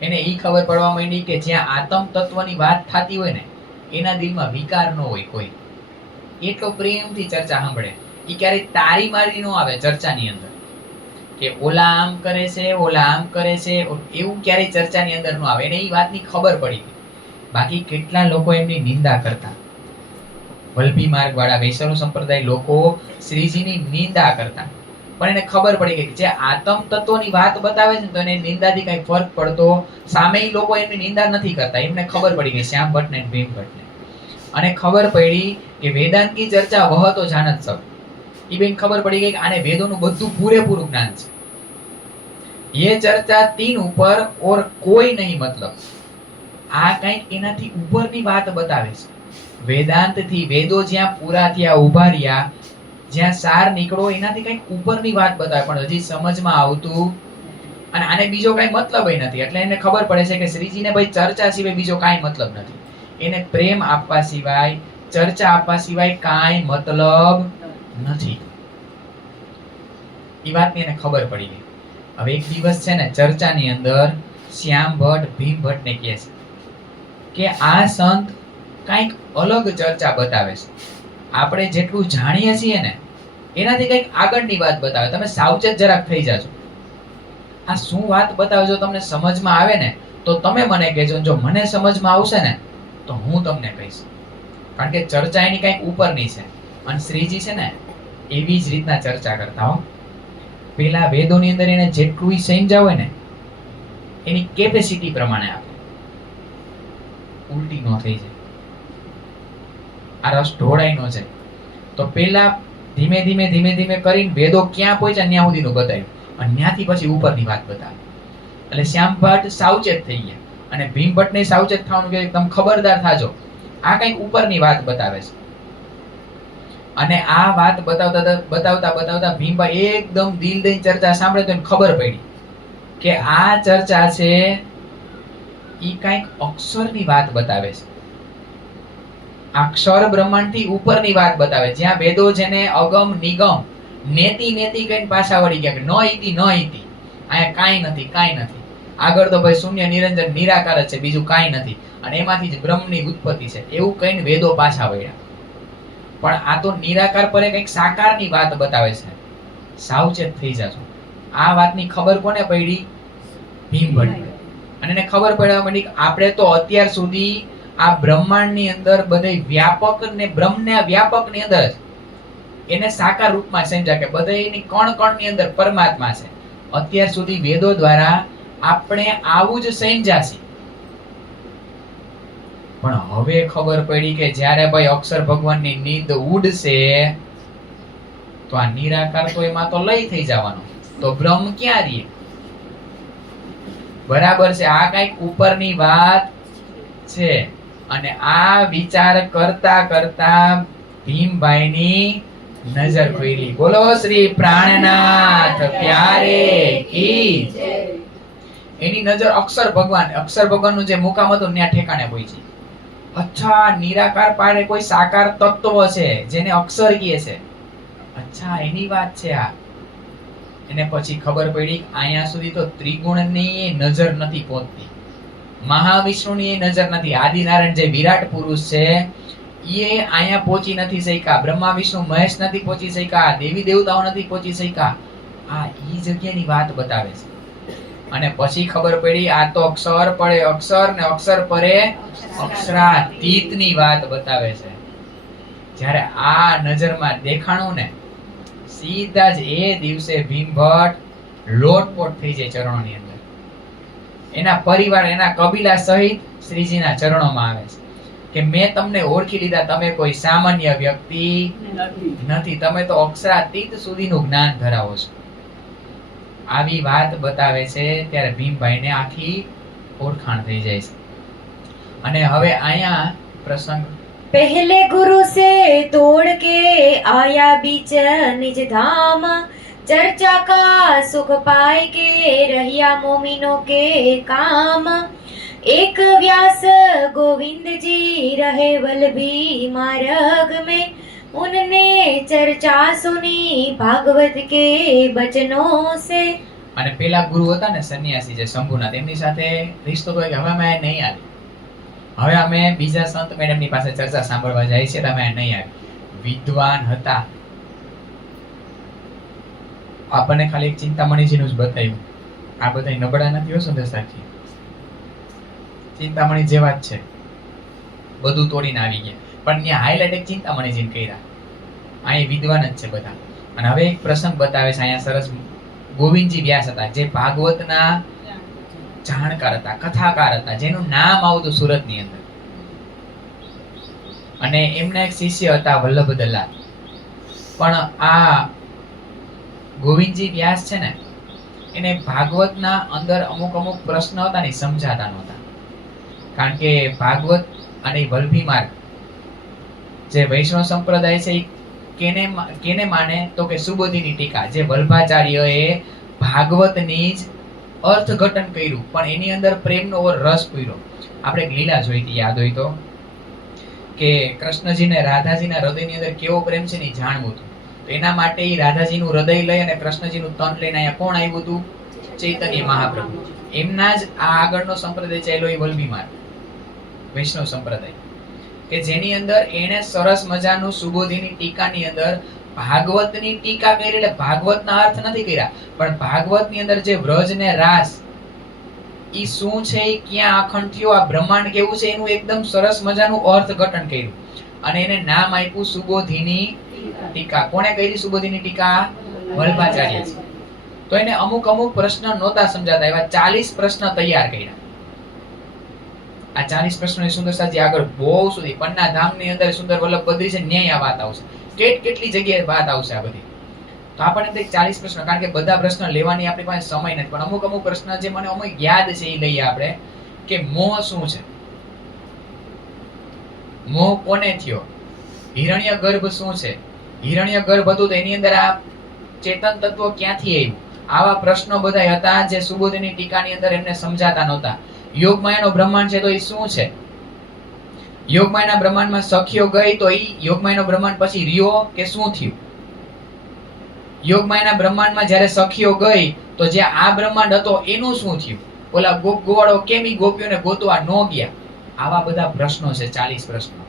એને ઈ ખબર પડવા માંડી કે જ્યાં આત્મ તત્વની વાત થતી હોય ને એના દિલમાં વિકાર ન હોય કોઈ. એટલો પ્રેમથી ચર્ચા સાંભળે. ઈ ક્યારેય તારી મારી ન આવે ચર્ચાની અંદર કે ઓલા આમ કરે છે, ઓલા આમ કરે છે, એવું ક્યારેય ચર્ચાની અંદર ન આવે. એને ઈ વાતની ખબર પડી. બાકી કેટલા લોકો એમની નિંદા કરતા. વલ્લભી માર્ગ વાળા વૈષ્ણવ સંપ્રદાય લોકો શ્રીજીની નિંદા કરતા. પણ એને ખબર પડી ગઈ કે જે આત્મ તત્વની વાત બતાવે છે તો એને નિંદાથી કઈ ફરક પડતો. સામે લોકો એમની નિંદા નથી કરતા. એમને ખબર પડી ગઈ શ્યામ ભટ્ટ ને ભીમ ભટ્ટ ને. અને ખબર પડી કે વેદાંત કી ચર્ચા વહ તો જાનત સબ. ઈ બેન ખબર પડી ગઈ કે આને વેદોનું બધું પૂરેપૂરું જ્ઞાન છે. ये चर्चा तीन ऊपर और कोई नहीं मतलब. આ કંઈક એનાથી ઉપરની વાત બતાવે છે. વેદાંત થી વેદો જ્યાં પૂરા થયા, ઉભા રહ્યા, જ્યાં સાર નીકળો, એનાથી કંઈક ઉપરની વાત બતાવે. પણ હજી સમજમાં આવતું અને આને બીજો કઈ મતલબ નથી. એટલે એને ખબર પડે છે કે શ્રીજીને ભાઈ ચર્ચા સિવાય બીજો કાંઈ મતલબ નથી. એને પ્રેમ આપવા સિવાય, ચર્ચા આપવા સિવાય કાંઈ મતલબ નથી. એ વાતની એને ખબર પડી ગઈ. હવે એક દિવસ છે ને ચર્ચાની અંદર શ્યામ ભટ્ટ ભીમ ભટ્ટ ને કહે છે કે આ સંત કંઈક અલગ ચર્ચા બતાવે છે. આપણે જેટલું જાણીએ છીએ ને એનાથી કંઈક આગળની વાત બતાવે. તમે સાવચેત જરાક થઈ જાજો. આ શું વાત બતાવે, જો તમને સમજમાં આવે ને તો તમે મને કહેજો. જો મને સમજમાં આવશે ને તો હું તમને કહીશ. કારણ કે ચર્ચા એની કંઈક ઉપરની છે. અને શ્રીજી છે ને એવી જ રીતના ચર્ચા કરતા હો. પેલા વેદોની અંદર એને જેટલું સમજાવ હોય ને એની કેપેસિટી પ્રમાણે આપે. ઉલટી ન થઈ જાય, આ રસ ઢોળાઈ ન જાય. તો પેલા ધીમે ધીમે ધીમે ધીમે કરીને વેદો ક્યાં પહોંચ્યા ત્યાં સુધીનું બતાવ્યું. અને ત્યાંથી પછી ઉપરની વાત બતાવી. એટલે શ્યામ ભટ્ટ સાવચેત થઈ ગયા. અને ભીમ ભટ્ટને સાવચેત થવાનું કે તમે ખબરદાર થાજો, આ કંઈક ઉપરની વાત બતાવે છે. અને આ વાત બતાવતા બતાવતા ભીમભાઈ એકદમ દિલ દઈને ચર્ચા સાંભળે તો એને ખબર પડી કે આ ચર્ચા છે ઈ કંઈક અક્ષરની વાત બતાવે છે. અક્ષર બ્રહ્માંડ થી ઉપરની વાત બતાવે. જ્યાં વેદો જેને અગમ નિગમ નેતિ નેતિ કઈને પાછા વળી ગયા કે ન ઈતિ અહીંયા કાંઈ નથી, કાંઈ નથી. આગળ તો ભાઈ શૂન્ય નિરંજન નિરાકાર જ છે, બીજું કાંઈ નથી. અને એમાંથી જ બ્રહ્મની ઉત્પત્તિ છે એવું કહીને વેદો પાછા વળ્યા. પણ આ તો નિરાકાર પર કંઈક સાકારની વાત બતાવે છે. સાવચેત થઈ જાજો. આ વાતની ખબર કોને પડી? ભીમ ભટ્ટ. અને એને ખબર પડવા માંડી કે આપણે તો અત્યાર સુધી આ બ્રહ્માંડની અંદર બધે વ્યાપક ને બ્રહ્મના વ્યાપક ની અંદર એને સાકાર રૂપમાં સમજ્યા કે બધાની કણ કણ ની અંદર પરમાત્મા છે. અત્યાર સુધી વેદો દ્વારા આપણે આવું જ સમજ્યા છે. પણ હવે ખબર પડી કે જ્યારે ભાઈ અક્ષર ભગવાનની નીંદ ઉડશે તો આ નિરાકાર તો એમાં તો લઈ થઈ જવાનો. તો બ્રહ્મ ક્યાં રહે? બરાબર છે. આ કઈક ઉપરની વાત છે. અને આ વિચાર કરતા કરતા ભીમભાઈની નજર ખુલી. બોલો શ્રી પ્રાણનાથ પ્યારે કી જય. એની નજર અક્ષર ભગવાનનું જે મુકામ હતું ત્યાં ઠેકાણે પહોંચી. અચ્છા, નિરાકાર પાડે કોઈ સાકાર તત્વ છે જેને અક્ષર કહે છે. અચ્છા, એની વાત છે આ. એને પછી ખબર પડી અહીંયા સુધી તો ત્રિગુણની નજર નથી પહોંચતી, મહાવિષ્ણુની નજર નથી. આદિનારાયણ જે વિરાટ પુરુષ છે એ અહીંયા પહોંચી નથી શક્યા. બ્રહ્મા વિષ્ણુ મહેશ નથી પહોંચી શક્યા. દેવી દેવતાઓ નથી પહોંચી શક્યા. આ ઈ જગ્યાની વાત બતાવે છે. અને પછી ખબર પડી આ તો અક્ષર પડે અક્ષર ને અક્ષર પરે અક્ષરાતીતની વાત બતાવે છે. જ્યારે આ નજરમાં દેખાણું ને, સીધા જ એ દિવસે ભીમભટ્ટ લોટપોટ થઈ જાય ચરણોની અંદર. એના પરિવાર, એના કબીલા સહિત શ્રીજીના ચરણોમાં આવે છે કે મેં તમને ઓળખી લીધા, તમે કોઈ સામાન્ય વ્યક્તિ નથી, તમે તો અક્ષરાતીત સુધીનું જ્ઞાન ધરાવો છો. આવી વાત બતાવે છે. ત્યારે ભીમભાઈને આખી ઓળખાણ થઈ જાય છે. અને હવે અહીંયા પ્રસંગ, पहले गुरु से तोड़ के आया बीच निज धाम, चर्चा का सुख पाए के रहिया मोमिनों के काम। एक व्यास गोविंद जी रहे वल्लभी मार्ग में, उनने चर्चा सुनी भागवत के बचनों से. અને પેલા ગુરુ હતા ને સન્યાસી જે શંભુનાથ, એમની સાથે રિશ્તો તો કે હવે મેં નહીં આવી, હવે અમે બીજા સંત મેડમની પાસે ચર્ચા સાંભળવા જાય છે, તમે નહીં આવી. વિદ્વાન હતા. આપણને ખાલી એક ચિંતામણીજીનું જ બતાવ્યું. આ બધા નબળા નથી હો સુંદર સાક્ષી, ચિંતામણી જેવા જ છે, બધું તોડીને આવી ગયા. પણ ત્યાં હાઈલાઇટ એક ચિંતામણીજીને કર્યા. અહીં વિદ્વાન જ છે બધા. અને હવે એક પ્રસંગ બતાવે છે અહીંયા સરસ. ગોવિંદજી વ્યાસ હતા જે ભાગવતના જાણકાર હતા, કથાકાર હતા, જેનું નામ આવતું સુરતની અંદર. અને એમના એક શિષ્ય હતા વલ્લભ દલાલ. પણ આ ગોવિંદજી વ્યાસ છે ને, એને ભાગવતના અંદર અમુક પ્રશ્ન હતા ને સમજાતા નહોતા. કારણ કે ભાગવત અને વલ્લભી માર્ગ જે વૈષ્ણવ સંપ્રદાય છે, કેને માને તો કે સુબોધીની ટીકા, જે વલ્ભાચાર્યએ ભાગવતની જ અર્થઘટન કર્યું, પણ એની અંદર પ્રેમનો રસ પૂર્યો. આપણે એક લીલા જોઈ હતી, યાદ હોય તો, કે કૃષ્ણજીને રાધાજીના હૃદયની અંદર કેવો પ્રેમ છે ને જાણવું હતું. તો એના માટે રાધાજીનું હૃદય લઈ અને કૃષ્ણજીનું તન લઈને અહીંયા કોણ આવ્યું હતું? ચૈતન્ય મહાપ્રભુ. એમના જ આ આગળનો સંપ્રદાય ચાલ્યો એ વલ્લભી માર્ગ, વૈષ્ણવ સંપ્રદાય, કે જેની અંદર એને સરસ મજાનું સુબોધીની ટીકાની અંદર ભાગવતની ટીકા કરી. એટલે ભાગવતના અર્થ નથી કર્યા, પણ ભાગવતની અંદર જે વ્રજ ને રાસ ઈ શું છે, ક્યાં અખંડ થયો, આ બ્રહ્માંડ કેવું છે, એનું એકદમ સરસ મજાનું અર્થઘટન કર્યું. અને એને નામ આપ્યું સુબોધીની ટીકા. કોણે કરી સુબોધીની ટીકા? વલ્ભાચાર્ય છે. તો એને અમુક પ્રશ્ન નહોતા સમજાતા, એવા 40 પ્રશ્ન તૈયાર કર્યા. આ 40 પ્રશ્નોની સુંદરતાજી આગળ બહુ સુધી પન્ના ધામની અંદર સુંદર વલ્લભ બદ્રી છે, ન્યાય આ વાત આવશે. કેટલી જગ્યાએ વાત આવશે આ બધી. તો આપણને 40 પ્રશ્ન, કારણ કે બધા પ્રશ્ન લેવાની આપણી પાસે સમય નથી, પણ અમુક પ્રશ્ન જે મને અમુક યાદ છે એ લઈએ આપણે. કે મોહ શું છે? મોહ કોને થયો? હિરણ્ય ગર્ભ શું છે? હિરણ્ય ગર્ભ હતું તો એની અંદર આ ચેતન તત્વ ક્યાંથી આવ્યું? આવા પ્રશ્નો બધા હતા જે સુબોધની ટીકાની અંદર એમને સમજાતા નહોતા. યોગમાયાનો બ્રહ્માંડ છે તો એ શું છે? યોગમાયાના બ્રહ્માંડમાં સખીઓ ગઈ તો એ યોગમાયાનો બ્રહ્માંડ પછી રહ્યો કે શું થયું? યોગમાયાના બ્રહ્માંડમાં જ્યારે સખીઓ ગઈ તો જે આ બ્રહ્માંડ હતો એનું શું થયું? ઓલા ગોવાળો કેમ ઈ ગોપીઓને ગોતવા ન ગયા? આવા બધા પ્રશ્નો છે, 40 પ્રશ્નો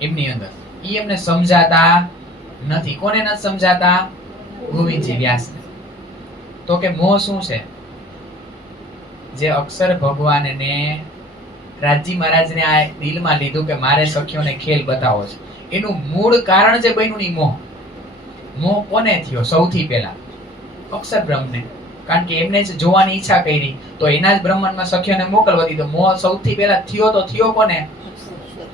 એમની અંદર. ઈ એમને સમજાતા નથી. કોને નથી સમજાતા? ગોવિંદજી વ્યાસને. તો કે મોહ શું છે? જે અક્ષર ભગવાનને રાજજી મહારાજને આ દિલમાં લીધું કે મારે સખીઓને ખેલ બતાવો છે, એનું મૂળ કારણ જે બન્યું ની મોહ. મોહ કોને થયો? સૌથી પહેલા અક્ષર બ્રહ્મને. કારણ કે એમને જ જોવાની ઈચ્છા કરી તો એના જ બ્રહ્માંડમાં સખીઓને મોકલવા દીધો. મોહ સૌથી પહેલા થયો કોને?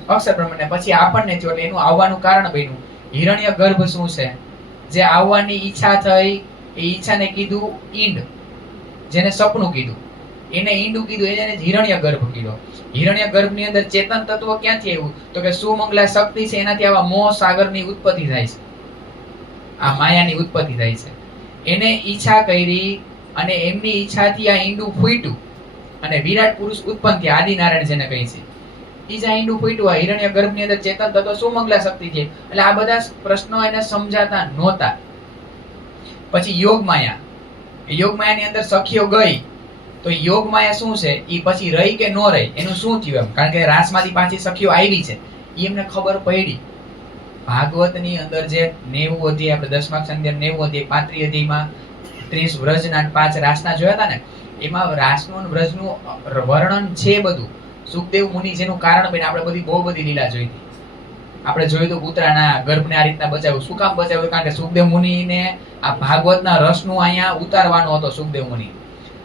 અક્ષર બ્રહ્મને. પછી આપણને થયો એટલે એનું આવવાનું કારણ બન્યું. હિરણ્ય ગર્ભ શું છે? જે આવવાની ઈચ્છા થઈ એ ઈચ્છાને કીધું ઈંડ, જેને સપનું કીધું. એને ઈંડું કીધું, એને હિરણ્ય ગર્ભ કીધો. હિરણ્ય ગર્ભની અંદર ચેતન તત્વ ક્યાંથી આવ્યું? તો કે સુમંગલા શક્તિ છે, એનાથી આવા મોહ સાગરની ઉત્પત્તિ થાય છે, આ માયાની ઉત્પત્તિ થાય છે. એને ઈચ્છા કરી અને એમની ઈચ્છાથી આ ઈંડું ફૂટ્યું અને વિરાટ પુરુષ ઉત્પન્ન થયા, આદિનારાયણ જેને કહે છે. ઈજા ઈંડું ફૂટ્યું, આ હિરણ્ય ગર્ભની અંદર ચેતન તત્વ સુમંગલા શક્તિ છે. એટલે આ બધા પ્રશ્નો એને સમજાતા નહોતા. પછી યોગ માયા, યોગ માયાની અંદર સખીઓ ગઈ તો યોગ માયા શું છે એ પછી રહી કે ન રહી એનું શું થયું એમ, કારણ કે રાસમાંથી પાછી સખીઓ આવી છે એ એમને ખબર પડી. ભાગવતની અંદર જે 90 અધ્યાય, આપણે 10મા સ્કંદની 90 અધ્યાય 35 અધ્યાયમાં 30 વ્રજના 5 રાસના જોયા હતા ને, એમાં રાસનું અને વ્રજનું વર્ણન છે બધું. સુખદેવ મુનિ જેનું કારણ બને, આપણે બહુ બધી લીલા જોઈ હતી. આપણે જોયું તો કૂતરાના ગર્ભને આ રીતના બચાવ્યું. શું કામ બચાવ્યું? કારણ કે સુખદેવ મુનિને આ ભાગવતના રસનું અહીંયા ઉતારવાનો હતો સુખદેવ મુનિ.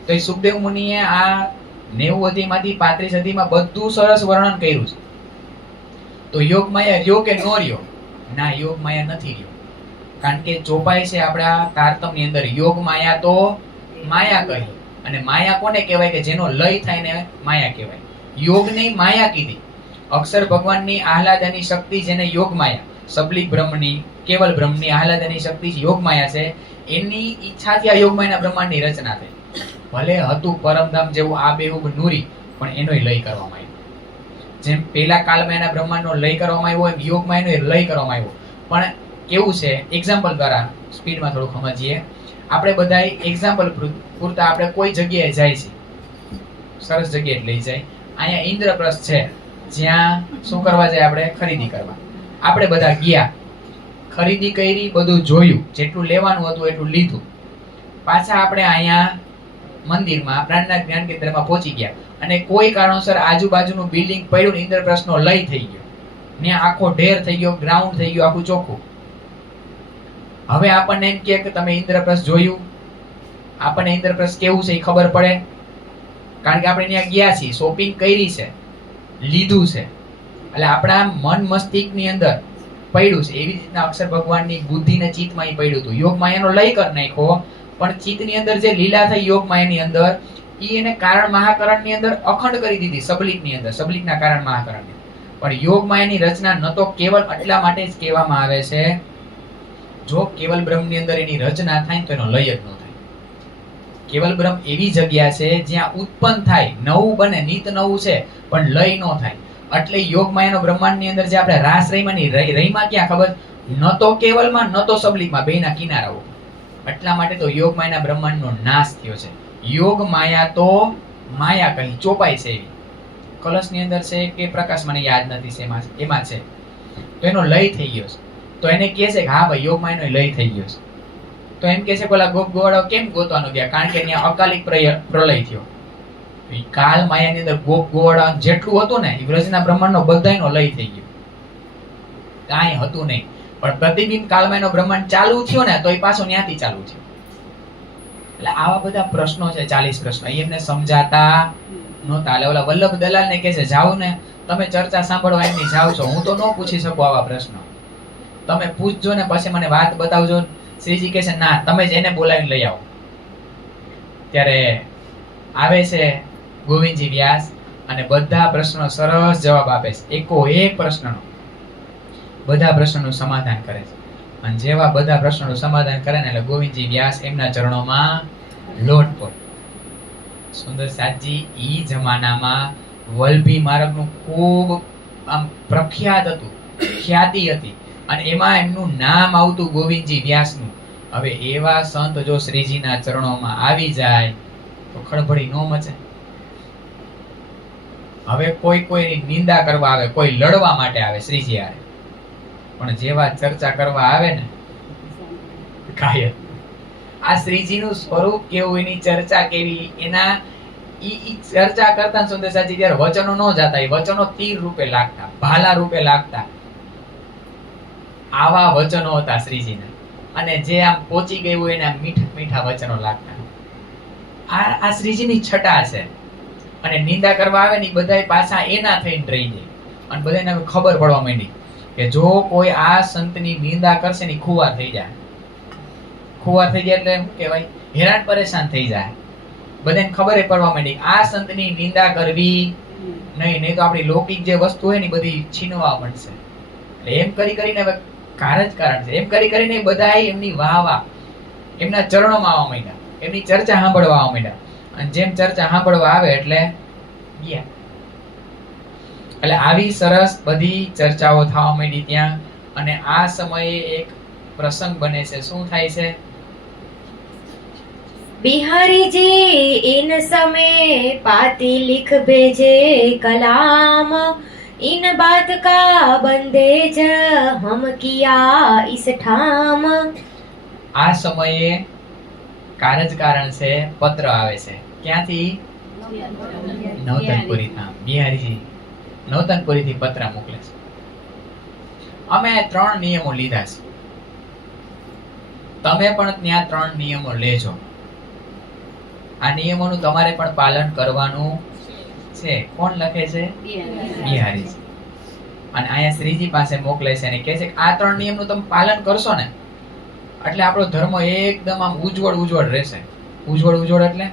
તો એ સુખદેવ મુનિએ આ 90 અધ્યાયમાંથી 35 અધ્યાયમાં બધું સરસ વર્ણન કર્યું છે. તો યોગ માયા રહ્યો કે ન રહ્યો? ના, યોગ માયા નથી રહ્યો. કારણ કે ચોપાઈ છે આપણા તારતમની અંદર, યોગ માયા તો માયા કહી. અને માયા કોને કહેવાય? કે જેનો લય થાય ને માયા કહેવાય. યોગની માયા કીધી. અક્ષર ભગવાનની આહલાદની શક્તિ જેને યોગ માયા, સબલિક બ્રહ્મની, કેવલ બ્રહ્મની આહલાદની શક્તિ યોગ માયા છે. એની ઈચ્છાથી આ યોગ માયાના બ્રહ્માંડની રચના થઈ. ભલે હતું પરમધામ જેવું આબેહૂબ નૂરી, પણ એનો લય કરવામાં આવ્યો. જેમ પેલા કાળમાં એના બ્રહ્માંડનો લય કરવામાં આવ્યો, એમ યોગ માયાનો લય કરવામાં આવ્યો. પણ કેવું છે, એક્ઝામ્પલ દ્વારા સ્પીડમાં થોડું સમજીએ. આપણે બધા એક્ઝામ્પલ પૂરતા આપણે કોઈ જગ્યાએ જાય છે, સરસ જગ્યાએ લઈ જાય. અહીંયા ઇન્દ્રપ્રસ્થ છે, જ્યાં શું કરવા જાય? આપણે ખરીદી કરવા. આપણે બધા ગયા, ખરીદી કરી, બધું જોયું, જેટલું લેવાનું હતું એટલું લીધું. પાછા આપણે અહીંયા મંદિરમાં પ્રાણનાથ જ્ઞાન કેન્દ્રમાં પહોંચી ગયા અને કોઈ કારણોસર આજુબાજુનું બિલ્ડિંગ પડ્યું ને ઇન્દ્રપ્રસ્થનો લય થઈ ગયો, ત્યાં આખો ઢેર થઈ ગયો, ગ્રાઉન્ડ થઈ ગયું આખું ચોખ્ખું. હવે આપણને એમ કે તમે ઇન્દ્રપ્રસ્થ જોયું, આપણને ઇન્દ્રપ્રસ્થ કેવું છે એ ખબર પડે, કારણ કે આપણે ત્યાં ગયા છીએ, શોપિંગ કરી છે, લીધું છે. એટલે આપણા મન મસ્તિષ્કની અંદર પડ્યું છે. એવી રીતના અક્ષર ભગવાનની બુદ્ધિને ચિત્તમાં ઈ પડ્યું હતું. યોગ માયાનો લય કરી નાખ્યો, પણ ચિત્તની અંદર જે લીલા થઈ યોગ માયાની અંદર, ઈ એને કારણ મહાકરણની અંદર અખંડ કરી દીધી. સબલિકની અંદર, સબલિકના કારણ મહાકરણની. પણ યોગ માયાની રચના ન તો કેવલ એટલા માટે જ કહેવામાં આવે છે, જો કેવલ બ્રહ્મની અંદર એની રચના થાય તો એનો લય જ ન થાય. કેવલ બ્રહ્મ એવી જગ્યા છે જ્યાં ઉત્પન્ન થાય, નવું બને, નિત નવું છે, પણ લય ન થાય. એટલે યોગ માયાનો બ્રહ્માંડની અંદર જે આપણે રાસ રહીમાની રહીમાં ક્યાં ખબર, ન તો કેવલમાં ન તો સબલિકમાં, બેના કિનારાઓ. એટલા માટે તો યોગ માયાના બ્રહ્માંડનો નાશ થયો છે. યોગ માયા તો માયા કહી, ચોપાઈ છે એવી. કલશની અંદર છે કે પ્રકાશ મને યાદ નથી છે, એમાં છે. તો એનો લય થઈ ગયો છે. તો એને કહે છે કે હા ભાઈ યોગ માયાનો લય થઈ ગયો છે. તો એમ કહે છે પેલા ગોપ ગોવાળો કેમ ગોતવાનો ગયા? કારણ કે ત્યાં અકાલિક પ્રલય થયો. કાલ માયાની અંદર ગોપ ગોવાળા જેટલું હતું ને એ વ્રજના બ્રહ્માંડનો બધાયનો લય થઈ ગયો, કાંઈ હતું નહીં. પણ પ્રતિબિંબ કાલમાયનો બ્રહ્માંડ ચાલુ થયો ને તો એ પાછો ત્યાંથી ચાલુ થયો. એટલે આવા બધા પ્રશ્નો છે, 40 પ્રશ્નો, એમને સમજાતા નહોતા. એટલે ઓલા વલ્લભ દલાલ ને કહે છે જાવ ને તમે ચર્ચા સાંભળવા એમની જાવ છો, હું તો ન પૂછી શકું આવા પ્રશ્નો, તમે પૂછજો ને પછી મને વાત બતાવજો. શ્રીજી કહે છે ના, તમે જ એને બોલાવીને લઈ આવો. ત્યારે આવે છે ગોવિંદજી વ્યાસ અને બધા પ્રશ્નો સરસ જવાબ આપે છે. એકો એક પ્રશ્નનો બધા પ્રશ્નોનું સમાધાન કરે છે. અને જેવા બધા પ્રશ્નોનું સમાધાન કરે ને એટલે ગોવિંદજી વ્યાસ એમના ચરણોમાં લોટપોટ. સુંદર સાતજી ઈ જમાનામાં વલ્લભી માર્ગનું ખૂબ આમ પ્રખ્યાત હતું, ખ્યાતિ હતી, અને એમાં એમનું નામ આવતું ગોવિંદજી વ્યાસનું. હવે એવા સંત જો શ્રીજીના ચરણોમાં આવી જાય તો ખળભળી ન મચે. હવે કોઈની નિંદા કરવા આવે, કોઈ લડવા માટે આવે શ્રીજી હારે, પણ જેવા ચર્ચા કરવા આવે ને કાય આ શ્રીજીનું સ્વરૂપ કેવું, એની ચર્ચા કેવી, એના ઈ ચર્ચા કરતા સુંદર સાચી ત્યારે વચનો ન જાતા, એ વચનો તીર રૂપે લાગતા, ભાલા રૂપે લાગતા. આવા વચનો હતા શ્રીજીના, અને જે આમ પહોંચી ગયું એને મીઠા મીઠા વચનો લાગતા. આ શ્રીજીની છટા છે. અને નિંદા કરવા આવે ને બધાય પાછા એના થઈને રહી જાય, અને બધાને ખબર પડવા માંડી કે જો કોઈ આ સંતની નિંદા કરશે ને ખુવાર થઈ જાય. ખુવાર થઈ જાય એટલે શું કહેવાય? હેરાન પરેશાન થઈ જાય. બધાને ખબર પડવા માંડી આ સંતની નિંદા કરવી નહીં તો આપણી લૌકિક જે વસ્તુ હોય ને બધી છીનવા મળશે. એટલે એમ કરીને હવે કારણ છે. એમ કરીને બધા એમની વાહ એમના ચરણોમાં આવવા માંડ્યા, એમની ચર્ચા સાંભળવા આવવા માંડ્યા. અને જેમ ચર્ચા સાંભળવા આવે એટલે ગયા. એટલે આવી સરસ બધી ચર્ચાઓ થવા માંડી ત્યાં. અને આ સમયે એક પ્રસંગ બને છે. શું થાય છે? बिहारी जी इन समय पाती लिख भेजे कलाम, इन बात का बंदेज हम किया इस ठाम. આ સમયે કારણ છે પત્ર આવે છે. ક્યાંથી? નવતનપુરી ધામ. બિહારીજી નવતનપુરી થી પત્ર મોકલે છે. અમે 3 નિયમો લીધા છે, તમે પણ ત્યાં 3 નિયમો લેજો. આ નિયમોનું તમારે પણ પાલન કરવાનું છે. કોણ લખે છે? બિહારીજી. અને અહીંયા શ્રીજી પાસે મોકલે છે અને કહે છે કે આ 3 નિયમનું તમે પાલન કરશો ને એટલે આપણો ધર્મ એકદમ આમ ઉજ્જવળ રહેશે. ઉજ્જવળ એટલે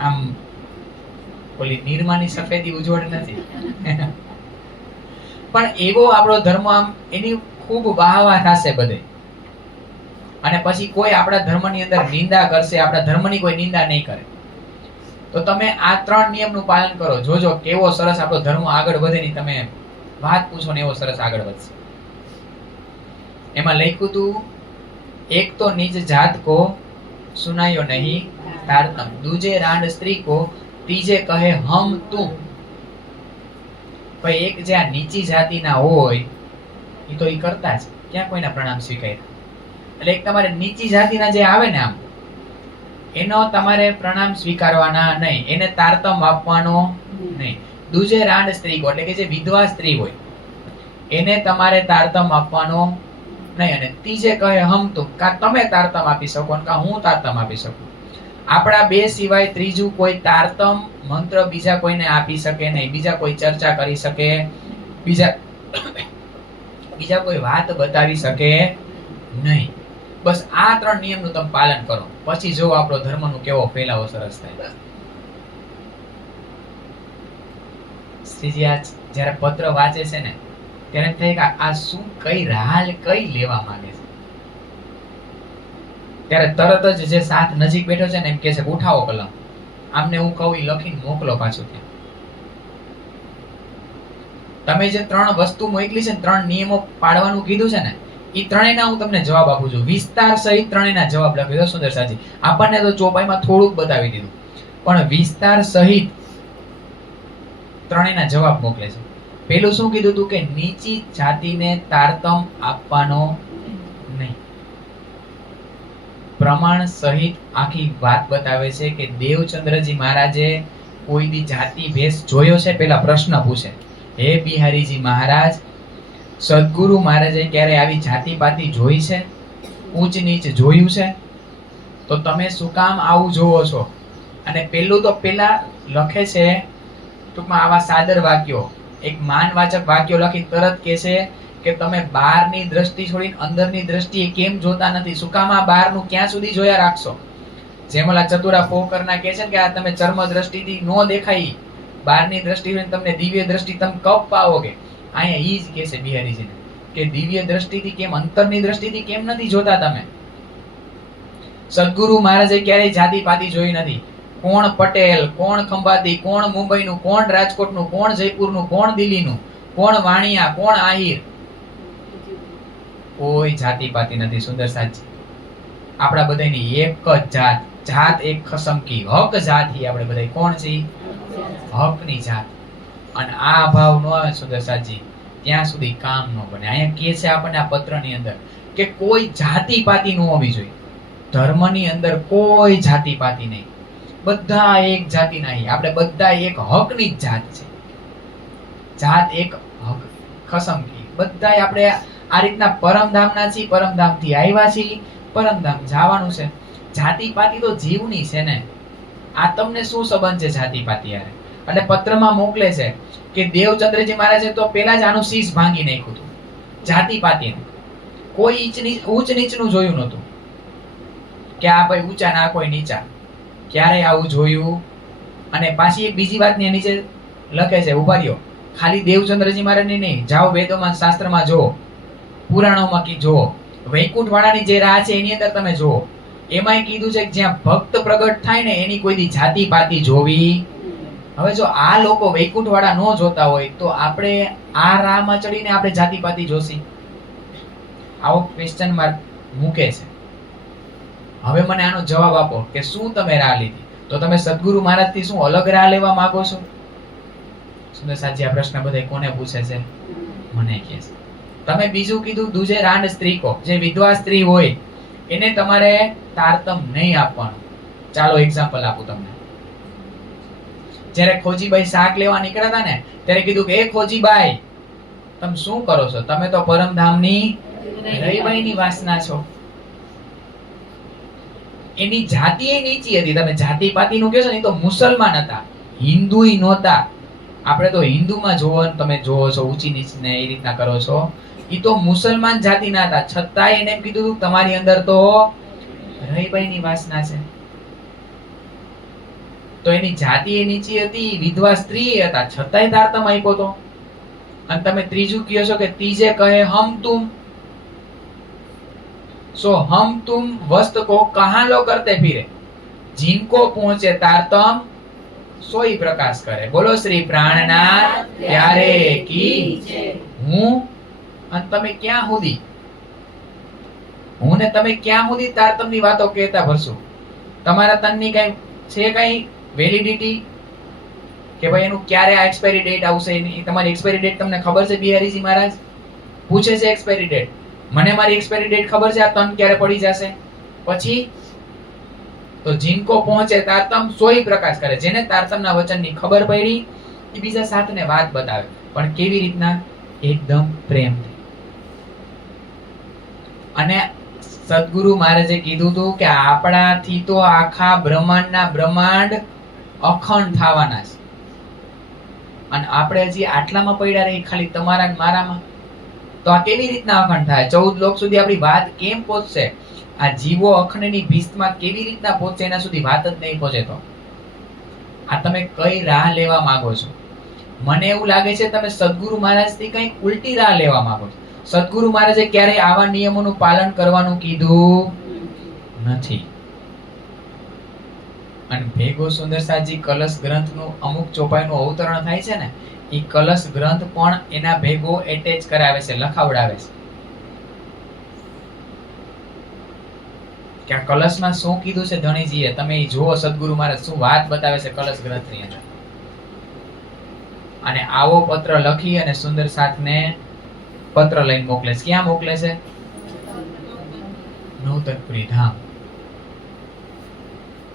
આમ ઓલી નિર્માની સફેદી ઉજ્જવળ નથી પણ એવો આપણો ધર્મ આમ એની ખૂબ વાહવા થશે બધે. અને પછી કોઈ આપણા ધર્મની અંદર નિંદા કરશે, આપણા ધર્મની કોઈ નિંદા નહીં કરે. તો તમે આ 3 નિયમનું પાલન કરો, જોજો કેવો સરસ આપણો ધર્મ આગળ વધે. ની તમે વાત પૂછો ને એવો સરસ આગળ વધશે. એમાં લખ્યું હતું, એક તો નિજ જાત કો સુનાયો નહીં તારતમ, દૂજે રાંડ સ્ત્રી કો ત્રીજે કહે હમ તું. ભાઈ એક જે આ નીચી જાતિના હોય એ તો એ કરતા જ ક્યાં કોઈના પ્રણામ સ્વીકાર્યા. એટલે એક તમારે નીચી જાતિના જે આવે ને આમ એનો તમારે પ્રણામ સ્વીકારવાના નહીં, એને તારતમ આપવાનો નહીં. દૂજે રાંડ સ્ત્રી કો એટલે કે જે વિધવા સ્ત્રી હોય એને તમારે તારતમ આપવાનો નહીં. અને ત્રીજે કહે હમ તું, કા તમે તારતમ આપી શકો કા હું તારતમ આપી શકું. આપણા 2 સિવાય ત્રીજું કોઈ તારતમ મંત્ર બીજા કોઈને આપી શકે નહીં, બીજા કોઈ ચર્ચા કરી શકે, બીજા કોઈ વાત બતાવી શકે નહીં. બસ આ 3 નિયમનું તમે પાલન કરો, પછી જો આપણો ધર્મનો કેવો ફેલાવો સરસ થાય. શ્રીજી આ જ્યારે પત્ર વાંચે છે ને ત્યારે થાય કે આ શું કઈ રાલ કઈ લેવા માંગે છે. ત્યારે તરત જ જે સાથ નજીક બેઠો છે ને એમ કહે છે ઉઠાવો કલમ, આમને હું કહું ઈ લખીને મોકલો પાછું ત્યાં. તમે જે 3 વસ્તુ મોકલી છે ને 3 નિયમો પાડવાનું કીધું છે ને ઈ ત્રણેયના હું તમને જવાબ આપું છું. વિસ્તાર સહિત ત્રણેયના જવાબ લખી દો સુંદર સાજી. આપણને તો ચોપાઈમાં થોડુંક બતાવી દીધું પણ વિસ્તાર સહિત ત્રણેયના જવાબ મોકલે છે. પેલું શું કીધું હતું કે નીચી જાતિને તારતમ આપવાનો નહીં. પ્રમાણ સહિત આખી વાત બતાવે છે કે દેવચંદ્રજી મહારાજે કોઈ દી જાતિ ભેસ જોયો છે? પેલા પ્રશ્ન પૂછે, હે બિહારીજી મહારાજ, સદગુરુ મહારાજે ક્યારે આવી જાતિ પાતિ જોઈ છે? ઊંચ નીચ જોયું છે? તો તમે શું કામ આવું જોવો છો? અને પેલું તો પેલા લખે છે ટૂંકમાં આવા સાદર વાક્યો, એક માનવાચક વાક્યો લખી તરત કહે છે કે તમે બહારની દ્રષ્ટિ છોડીને અંદરની દ્રષ્ટિએ કેમ જોતા નથી? શું કામ આ બહારનું ક્યાં સુધી જોયા રાખશો? જેમ ઓલા ચતુરા ફોકરના કહે છે કે આ તમે ચર્મ દ્રષ્ટિથી નો દેખાય, બહારની દ્રષ્ટિથી તમને દિવ્ય દ્રષ્ટિ તમે કપ પાઓગે. અહીંયા ઈ જ કહે છે બિહારીજીને કે દિવ્ય દ્રષ્ટિથી કેમ, અંતરની દ્રષ્ટિથી કેમ નથી જોતા તમે? સદગુરુ મહારાજે ક્યારેય જાતિ પાતિ જોઈ નથી. કોણ પટેલ, કોણ ખંભાતી, કોણ મુંબઈનું, કોણ રાજકોટનું, કોણ જયપુરનું, કોણ દિલ્હીનું, કોણ વાણિયા, કોણ આહિર, કોઈ જાતિ પાતિ નથી. સુંદર સાચી આપણા બધાની એક જ જાત, જાત એક ખસમકી, હક જાત હી આપણે બધા. કોણ છે? હકની જાત. અને આ ભાવ નો આવે સુંદર સાચી ત્યાં સુધી કામ ન બને. અહીંયા કહે છે આપણને આ પત્રની અંદર કે કોઈ જાતિ પાતિ ન હોવી જોઈએ. ધર્મની અંદર કોઈ જાતિ પાતિ નહીં, બધા એક જાતિના. આપણે બધા એક હકની જ જાત છે. જાત એક હક ખસમકી. બધા આપણે આ રીતના પરમધામના છીએ, પરમધામથી આવ્યા છીએ, પરમધામ જવાનું છે. જાતિ પાતિ તો જીવની છે ને. આ તમને શું સંબંધ છે જાતિ પાતિ યારે? એટલે પત્રમાં મોકલે છે કે દેવચંદ્રજી મહારાજે તો પેલા જ આનું શીશ ભાંગી નાખ્યું હતું. જાતિ પાતિને કોઈ ઊંચ નીચનું જોયું નહોતું કે આ ભાઈ ઊંચા ના કોઈ નીચા, ક્યારે આવું જોયું? અને પાછી એક બીજી વાત નીચે લખે છે, ઉભા રહ્યો, ખાલી દેવચંદ્રજી મહારાજની નહીં, જાઓ વેદોમાં શાસ્ત્રમાં જુઓ, પુરાણોમાં જુઓ, વૈકુંઠ વાળાની જે રાહ છે એની અંદર તમે જુઓ, એમાંય કીધું છે કે જ્યાં ભક્ત પ્રગટ થાય ને એની કોઈ દી જાતિ પાતિ જોવી. હવે જો આ લોકો વૈકુંઠ વાળા નો જોતા હોય તો આપણે આ રાહમાં ચડીને આપણે જાતિ પાતિ જોશી? આવો ક્વેશ્ચન માર્ક મૂકે છે. હવે મને આનો જવાબ આપો કે શું તમે રાહ લીધી? તો તમે સદગુરુ મહારાજ થી શું અલગ રાહ લેવા માંગો છો? સુંદર સાજી આ પ્રશ્ન બધા કોને પૂછે છે? મને કહે છે. તમે બીજું કીધું દુજે રાંડ સ્ત્રી કો, જે વિધવા સ્ત્રી હોય એને તમારે તારતમ નહીં આપવાનું. ચાલો એક્ઝામ્પલ આપું તમને. જ્યારે ખોજીબાઈ શાક લેવા નીકળ્યા હતા ને ત્યારે કીધું કે એ ખોજીબાઈ તમે શું કરો છો? તમે તો પરમધામની રહીબાઈની વાસના છો. એની જાતિ એ નીચી હતી. તમે જાતિ પાતિનું કહો છો ને, એ તો મુસલમાન હતા, હિન્દુય નહોતા. આપણે તો હિન્દુમાં જોવો, તમે જોવો છો ઊંચી નીચ ને એ રીતના કરો છો. એ તો મુસલમાન જાતિના હતા, છતાંય એને કીધું તમારી અંદર તો રહીબાઈની વાસના છે. તો એની જાતિ એ નીચી હતી, વિધવા સ્ત્રી હતા, છતાંય તારતમ આપ્યો તો. અને તમે ત્રીજું કહો છો કે ત્રીજે કહે હમ તુમ, सो हम तुम वस्त को कहां लो करते फिरे, जिनको पहुंचे तारतम सोई प्रकाश करे. बोलो श्री प्राणनाथ प्यारे की હું અને તમે ક્યાં સુધી, હું ને તમે ક્યાં સુધી તારતમની વાતો કહેતા ભરશું? તમારા તનની કઈ છે કઈ વેલિડિટી કે ભાઈ એનું ક્યારે આ એક્સપાયરી ડેટ આવશે? તમારી એક્સપાયરી ડેટ તમને ખબર છે? બિહારીજી મહારાજ પૂછે છે એક્સપાયરી ડેટ. મને મારી એક્સપાયરી ડેટ ખબર છે, આ તન ક્યારે પડી જશે. પછી તો જીનકો પહોંચે તારતમ સોઈ પ્રકાશ કરે. જેને તારતમના વચનની ખબર પડી એ બીજા સાથને વાત બતાવે, પણ કેવી રીતના? એકદમ પ્રેમથી. અને સદગુરુ મહારાજે કીધું હતું કે આપણાથી તો આખા બ્રહ્માંડના બ્રહ્માંડ અખંડ થવાના છે, અને આપણે હજી આટલામાં પડ્યા રહી, ખાલી તમારા ને મારામાં. તો આ કેવી રીતના અખંડ થાય? 14 લોક સુધી આપણી વાત કેમ પહોંચશે? આ જીવો અખંડની ભીસ્તમાં કેવી રીતના પહોંચે? એના સુધી વાત જ નહીં પહોંચે. તો આ તમે કઈ રાહ લેવા માંગો છો? મને એવું લાગે છે તમે સદગુરુ મહારાજથી કંઈક ઉલટી રાહ લેવા માંગો છો. સદગુરુ મહારાજે ક્યારેય આવા નિયમોનું પાલન કરવાનું કીધું નથી. અને ભેગો સુંદરસાજી કલશ ગ્રંથનું અમુક ચોપાઈનું અવતરણ થાય છે ને, એ કલશ ગ્રંથ પણ એના ભેગો એટેચ કરાવે છે, લખાવડાવે છે કે આ કલશમાં શું કીધું છે ધણીજીએ. તમે જુઓ સદગુરુ મહારાજ શું વાત બતાવે છે કલશ ગ્રંથની અંદર. અને આવો પત્ર લખી અને સુંદર સાથને પત્ર લઈને મોકલે છે. ક્યાં મોકલે છે? નવતરપુરી ધામ.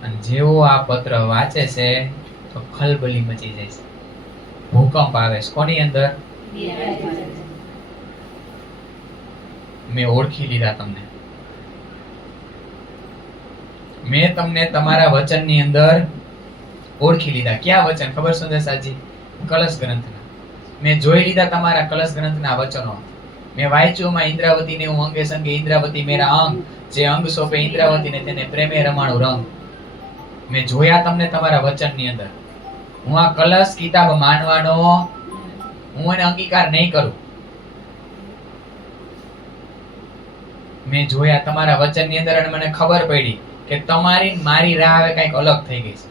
અને જેવો આ પત્ર વાંચે છે તો ખલબલી મચી જાય છે, ભૂકંપ આવે છે. કોની અંદર? મેં ઓળખી લીધા તમને. મેં તમને તમારા વચનની અંદર ઓળખી લીધા. ક્યાં વચન ખબર સુંદર સાજી? કલશ ગ્રંથના. મેં જોઈ લીધા તમારા કલશ ગ્રંથના વચનો. મેં વાંચ્યું માં ઇન્દ્રાવતી ને હું અંગે સંગે ઇન્દ્રાવતી મેરા અંગ, જે અંગ સોંપે ઇન્દ્રાવતી ને તેને પ્રેમે રમાણું રંગ. મેં જોયા તમને તમારા વચનની અંદર. હું આ કલશ કિતાબ માનવાનો હું એને અંગીકાર નહીં કરું. મેં જોયા તમારા વચનની અંદર અને મને ખબર પડી કે તમારી મારી રાહ હવે કંઈક અલગ થઈ ગઈ છે.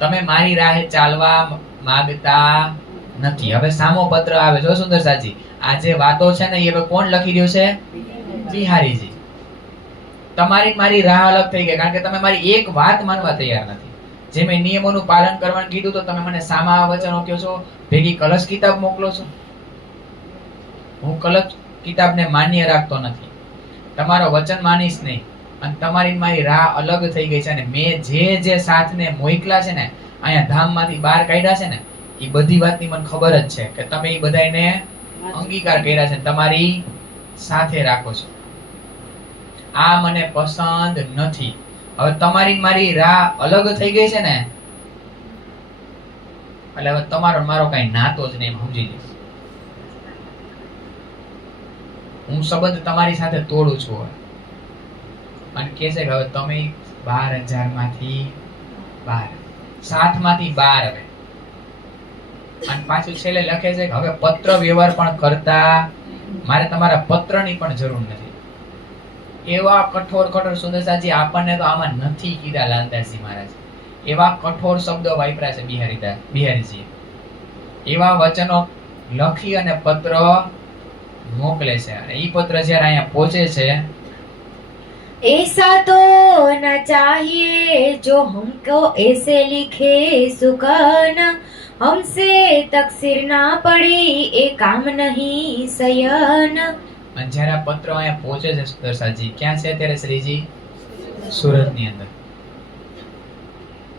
તમે મારી રાહે ચાલવા માંગતા નથી. હવે સામો પત્ર આવે. જો સુંદર સાજી, આ જે વાતો છે ને એ હવે કોણ લખી રહ્યું છે? બિહારીજી. તમારી મારી રાહ અલગ થઈ ગઈ, કારણ કે તમે મારી એક વાત માનવા તૈયાર નથી. જે મેં નિયમોનું પાલન કરવાનું કીધું તો તમે મને સામા વચનો કહો છો, ભેગી કલશ કિતાબ મોકલો છો. હું કલશ કિતાબને માન્ય રાખતો નથી, તમારો વચન માનીશ નહીં. અને તમારી મારી રાહ અલગ થઈ ગઈ છે. અને મેં જે સાથને મોકલા છે ને, અહીંયા ધામમાંથી બહાર કાઢ્યા છે ને, એ બધી વાતની મને ખબર જ છે કે તમે એ બધાને અંગીકાર કર્યા છે, તમારી સાથે રાખો છો. આ મને પસંદ નથી. હવે તમારી મારી રાહ અલગ થઈ ગઈ છે ને, એટલે હવે તમારો મારો કઈ નાતો જ નહીં, સમજી લો. હું સંબંધ તમારી સાથે તોડું છું. અને કે છે કે હવે તમે 12,000 માંથી 12. 7 માંથી 12 હવે. અને પાછું છેલ્લે લખે છે કે હવે પત્ર વ્યવહાર પણ કરતા, મારે તમારા પત્રની પણ જરૂર નથી. એવા કઠોર સુંદરસાજી આપણને તો આમાં નથી કીધા લાલદાસજી મહારાજ. એવા કઠોર શબ્દો વાપર્યા છે બિહારીજી. એવા વચનો લખી અને પત્ર મોકલે છે. અને ઈ પત્ર જ્યારે અહીંયા પહોંચે છે, ऐसा तो न चाहिए जो हमको ऐसे लिखे सुकन, हमसे तकसीर ना पड़ी ए काम नहीं सयन. અને જ્યારે આ પત્ર અહીંયા પહોંચે છે સુંદરસાજી, ક્યાં છે ત્યારે શ્રીજી? સુરતની અંદર.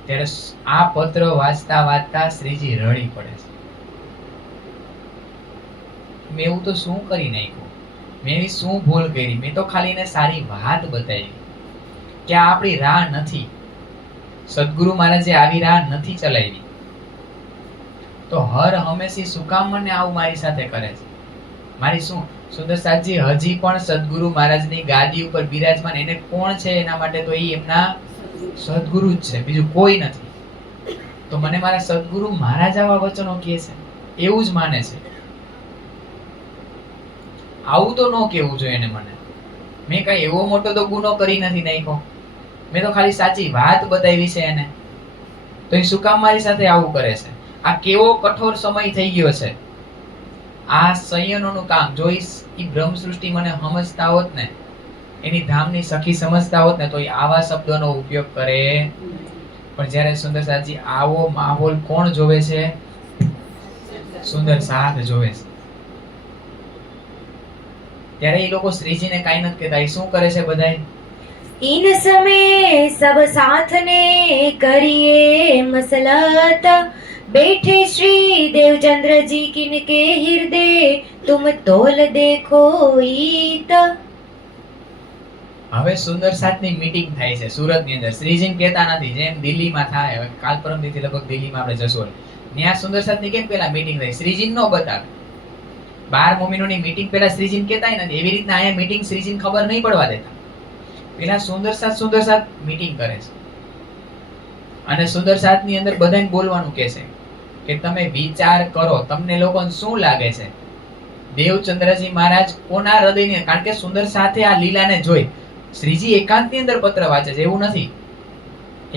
ત્યારે આ પત્ર વાંચતા વાંચતા શ્રીજી રડી પડે છે. મેં એવું તો શું કરી નાખ્યું, મેં એવી શું ભૂલ કરી, મેં તો ખાલી એને સારી વાત બતાવી કે આ આપણી રાહ નથી. સદગુરુ મહારાજે આવી રાહ નથી ચલાવી, તો હર હંમેશા શું કામ મને આવું મારી સાથે કરે છે? મારી શું સુંદરસાજી હજી પણ સદગુરુ મહારાજની ગાદી ઉપર બિરાજમાન, એને કોણ છે એના માટે? તો એ એમના સદગુરુ જ છે, બીજું કોઈ નથી. તો મને મારા સદગુરુ મહારાજ આવા વચનો કહે છે, એવું જ માને છે. આવું તો ન કેવું જોઈએ એને મને. મેં કઈ એવો મોટો તો ગુનો કરી નથી નાખ્યો, મેં તો ખાલી સાચી વાત બતાવી છે એને, તો એ શું કામ મારી સાથે આવું કરે છે? આ કેવો કઠોર સમય થઈ ગયો છે. આ સંયનોનું કામ જોઈશ. ઈ બ્રહ્મ સૃષ્ટિ મને સમજતા હોત ને, એની ધામની સખી સમજતા હોત ને, તો એ આવા શબ્દોનો ઉપયોગ કરે. પણ જ્યારે સુંદરસાજી આવો માહોલ કોણ જોવે છે? સુંદર સાથ જોવે છે. ત્યારે એ લોકો શ્રીજીને કાઈ નથી કહેતા. એ શું કરે છે બધાય? इन समय सब साथ ने करिए मसलत, बैठे श्री देवचंद्र जी किनके हृदय तुम तोल देखो ईत. હવે સુંદર સાતની મીટિંગ થાય છે સુરતની અંદર. શ્રીજીને કહેતા નથી જેમ દિલ્હીમાં થાય. હવે કાલ પરમ દીથી લગભગ દિલ્હીમાં આપણે જશું, ત્યાં સુંદર સાતની કેમ પેલા મીટિંગ થાય? શ્રીજીને ન બતાવે. 12 મોમિનોની મીટિંગ પેલા શ્રીજીને કહેતાય નથી. એવી રીતના અહીંયા મીટિંગ શ્રીજીને ખબર નહીં પડવા દેતા. પેલા સુંદર સાત મીટિંગ કરે છે. અને સુંદર સાતની અંદર બધાને બોલવાનું કહે છે કે તમે વિચાર કરો, તમને લોકોને શું લાગે છે દેવચંદ્રજી મહારાજ કોના હૃદયની? કારણ કે સુંદર સાથે આ લીલાને જોઈ શ્રીજી એકાંતની અંદર પત્ર વાંચે છે, એવું નથી.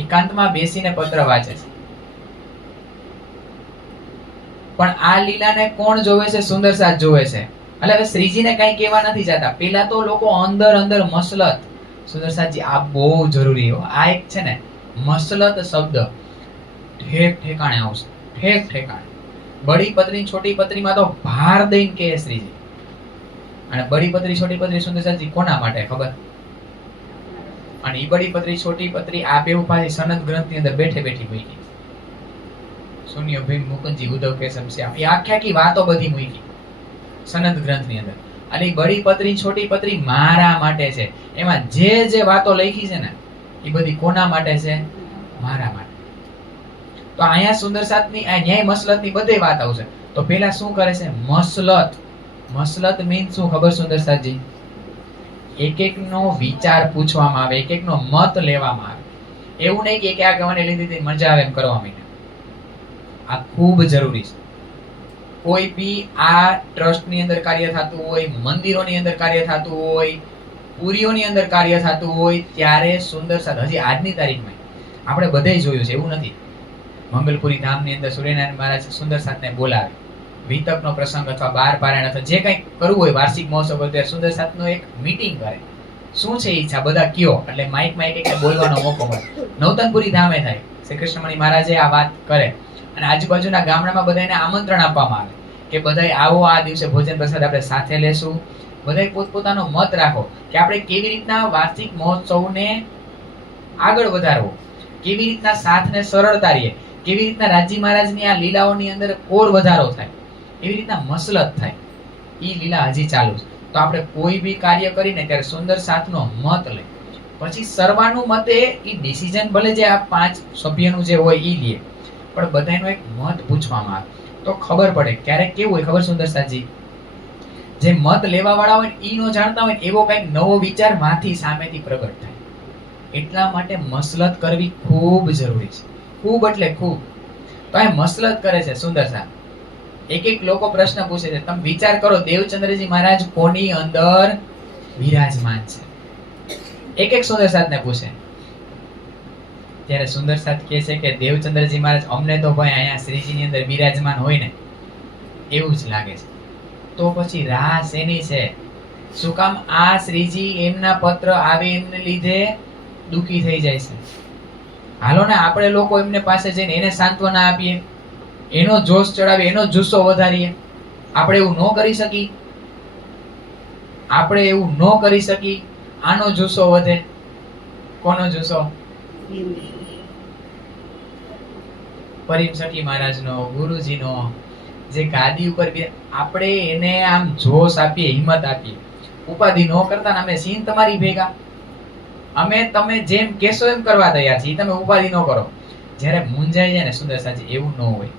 એકાંતમાં બેસીને પત્ર વાંચે છે. પણ આ લીલાને કોણ જોવે છે? સુંદર સાથ જોવે છે. એટલે હવે શ્રીજીને કઈ કહેવા નથી જતા. પેલા તો લોકો અંદર મસલત. સુંદર સાથજી આ બહુ જરૂરી હો. આ એક છે ને મસલત શબ્દ ઠેક ઠેકાણે આવશે. ઠેક ઠેકાણે. બડી પત્રી છોટી પત્રીમાં તો ભાર દઈને કહે શ્રીજી. અને બડી પત્રી છોટી પત્રી સુંદર સાથજી કોના માટે ખબર? અને ઈ બડી પત્રી છોટી પત્રી આ બે ઉપાધિ સનદ ગ્રંથની અંદર બેઠે બેઠી મૂકી. શૂન્ય ભીમ મુકુંજી ઉદ્ધવ કે સમસ્યા, એ આખી વાતો બધી મૂકી સનદ ગ્રંથની અંદર. અને બડી પત્રી છોટી પત્રી મારા માટે છે. એમાં જે વાતો લખી છે ને એ બધી કોના માટે છે? મારા માટે. તો અહીંયા સુંદર સાતની આ ન્યાય મસલતની બધી વાત આવશે. તો પેલા શું કરે છે? મસલત. મસલત મીન્સ શું ખબર સુંદર સાતજી? એક નો વિચાર પૂછવામાં આવે, એક નો મત લેવામાં આવે. એવું નહીં કે આ કહેવાની લીધી મજા આવે એમ કરવા માંડે. આ ખૂબ જરૂરી છે. કોઈ બી આ ટ્રસ્ટની અંદર કાર્ય થતું હોય, મંદિરોની અંદર કાર્ય થતું હોય, પુરીઓની અંદર કાર્ય થતું હોય, ત્યારે સુંદર સાથ હજી આજની તારીખમાં આપણે બધાય જોયું છે, એવું નથી. મંગલપુરી ધામની અંદર સૂર્યનારાયણ મહારાજ સુંદર સાથને બોલાવે. વિતકનો પ્રસંગ અથવા 12 પારાયણ અથવા જે કંઈ કરવું હોય વાર્ષિક મહોત્સવ ત્યારે સુંદર સાથનો એક મીટિંગ કરે. શું છે ઈચ્છા બધા કયો, એટલે માઇકમાં એક બોલવાનો મોકો મળે. નવતનપુરી ધામે થાય. શ્રી કૃષ્ણમણી મહારાજે આ વાત કરે અને આજુબાજુના ગામડામાં બધાને આમંત્રણ આપવામાં આવે કે બધાય આવો, આ દિવસે ભોજન પ્રસાદ આપણે સાથે લેશું. બધાય પોતપોતાનો મત રાખો કે આપણે કેવી રીતના વાર્ષિક મહોત્સવને આગળ વધારવો, કેવી રીતના સાથને સરળતા રહીએ, કેવી રીતના રાજી મહારાજની આ લીલાઓની અંદર ઓર વધારો થાય, એવી રીતના મસલત થાય. ઈ લીલા હજી ચાલુ છે. તો આપણે કોઈ બી કાર્ય કરીને ત્યારે સુંદર સાથનો મત લે. પછી સર્વાનું મતે ઈ ડિસિઝન ભલે જે આ 5 સભ્યનું જે હોય ઈ લે, પણ બધાનો એક મત પૂછવામાં આવે તો ખબર પડે. ક્યારેક કેવું હોય ખબર સુંદર સાજી? જે મત લેવા વાળા હોય ઈ નો જાણતા હોય એવો કઈક નવો વિચાર માંથી સામેથી પ્રગટ થાય. એટલા માટે મસલત કરવી ખૂબ જરૂરી છે. ખૂબ એટલે ખૂબ. તો આ મસલત કરે છે સુંદર સાહેબ. એક એક લોકો પ્રશ્ન પૂછે છે. તમે વિચાર કરો, દેવચંદ્રજી મહારાજ કોની અંદર વિરાજમાન છે? એક એક સુંદર સાધને પૂછે. ત્યારે સુંદર સાધ કહે છે કે દેવચંદ્રજી મહારાજ અમને તો ભાઈ અહીંયા શ્રીજીની અંદર બિરાજમાન હોય ને એવું જ લાગે છે. તો પછી રાહ શેની છે? શું કામ આ શ્રીજી એમના પત્ર આવે એમને લીધે દુખી થઈ જાય છે? હાલો ને આપણે લોકો એમને પાસે જઈને એને સાંત્વના આપીએ, એનો જોશ ચડાવીએ, એનો જુસ્સો વધારીએ. આપણે એવું ન કરી શકી? આપણે એવું ન કરી શકી? આનો જુસ્સો વધે. કોનો જુસ્સો? પરિમ સખી મહારાજનો, ગુરુજીનો, જે ગાદી ઉપર આપણે એને આમ જોશ આપીએ, હિંમત આપીએ. ઉપાધિ ન કરતા અમે સીન તમારી ભેગા, અમે તમે જેમ કેશો એમ કરવા તૈયાર છીએ, તમે ઉપાધિ ન કરો. જ્યારે મૂંઝાઈ જાય ને સુંદર સાજી, એવું ન હોય.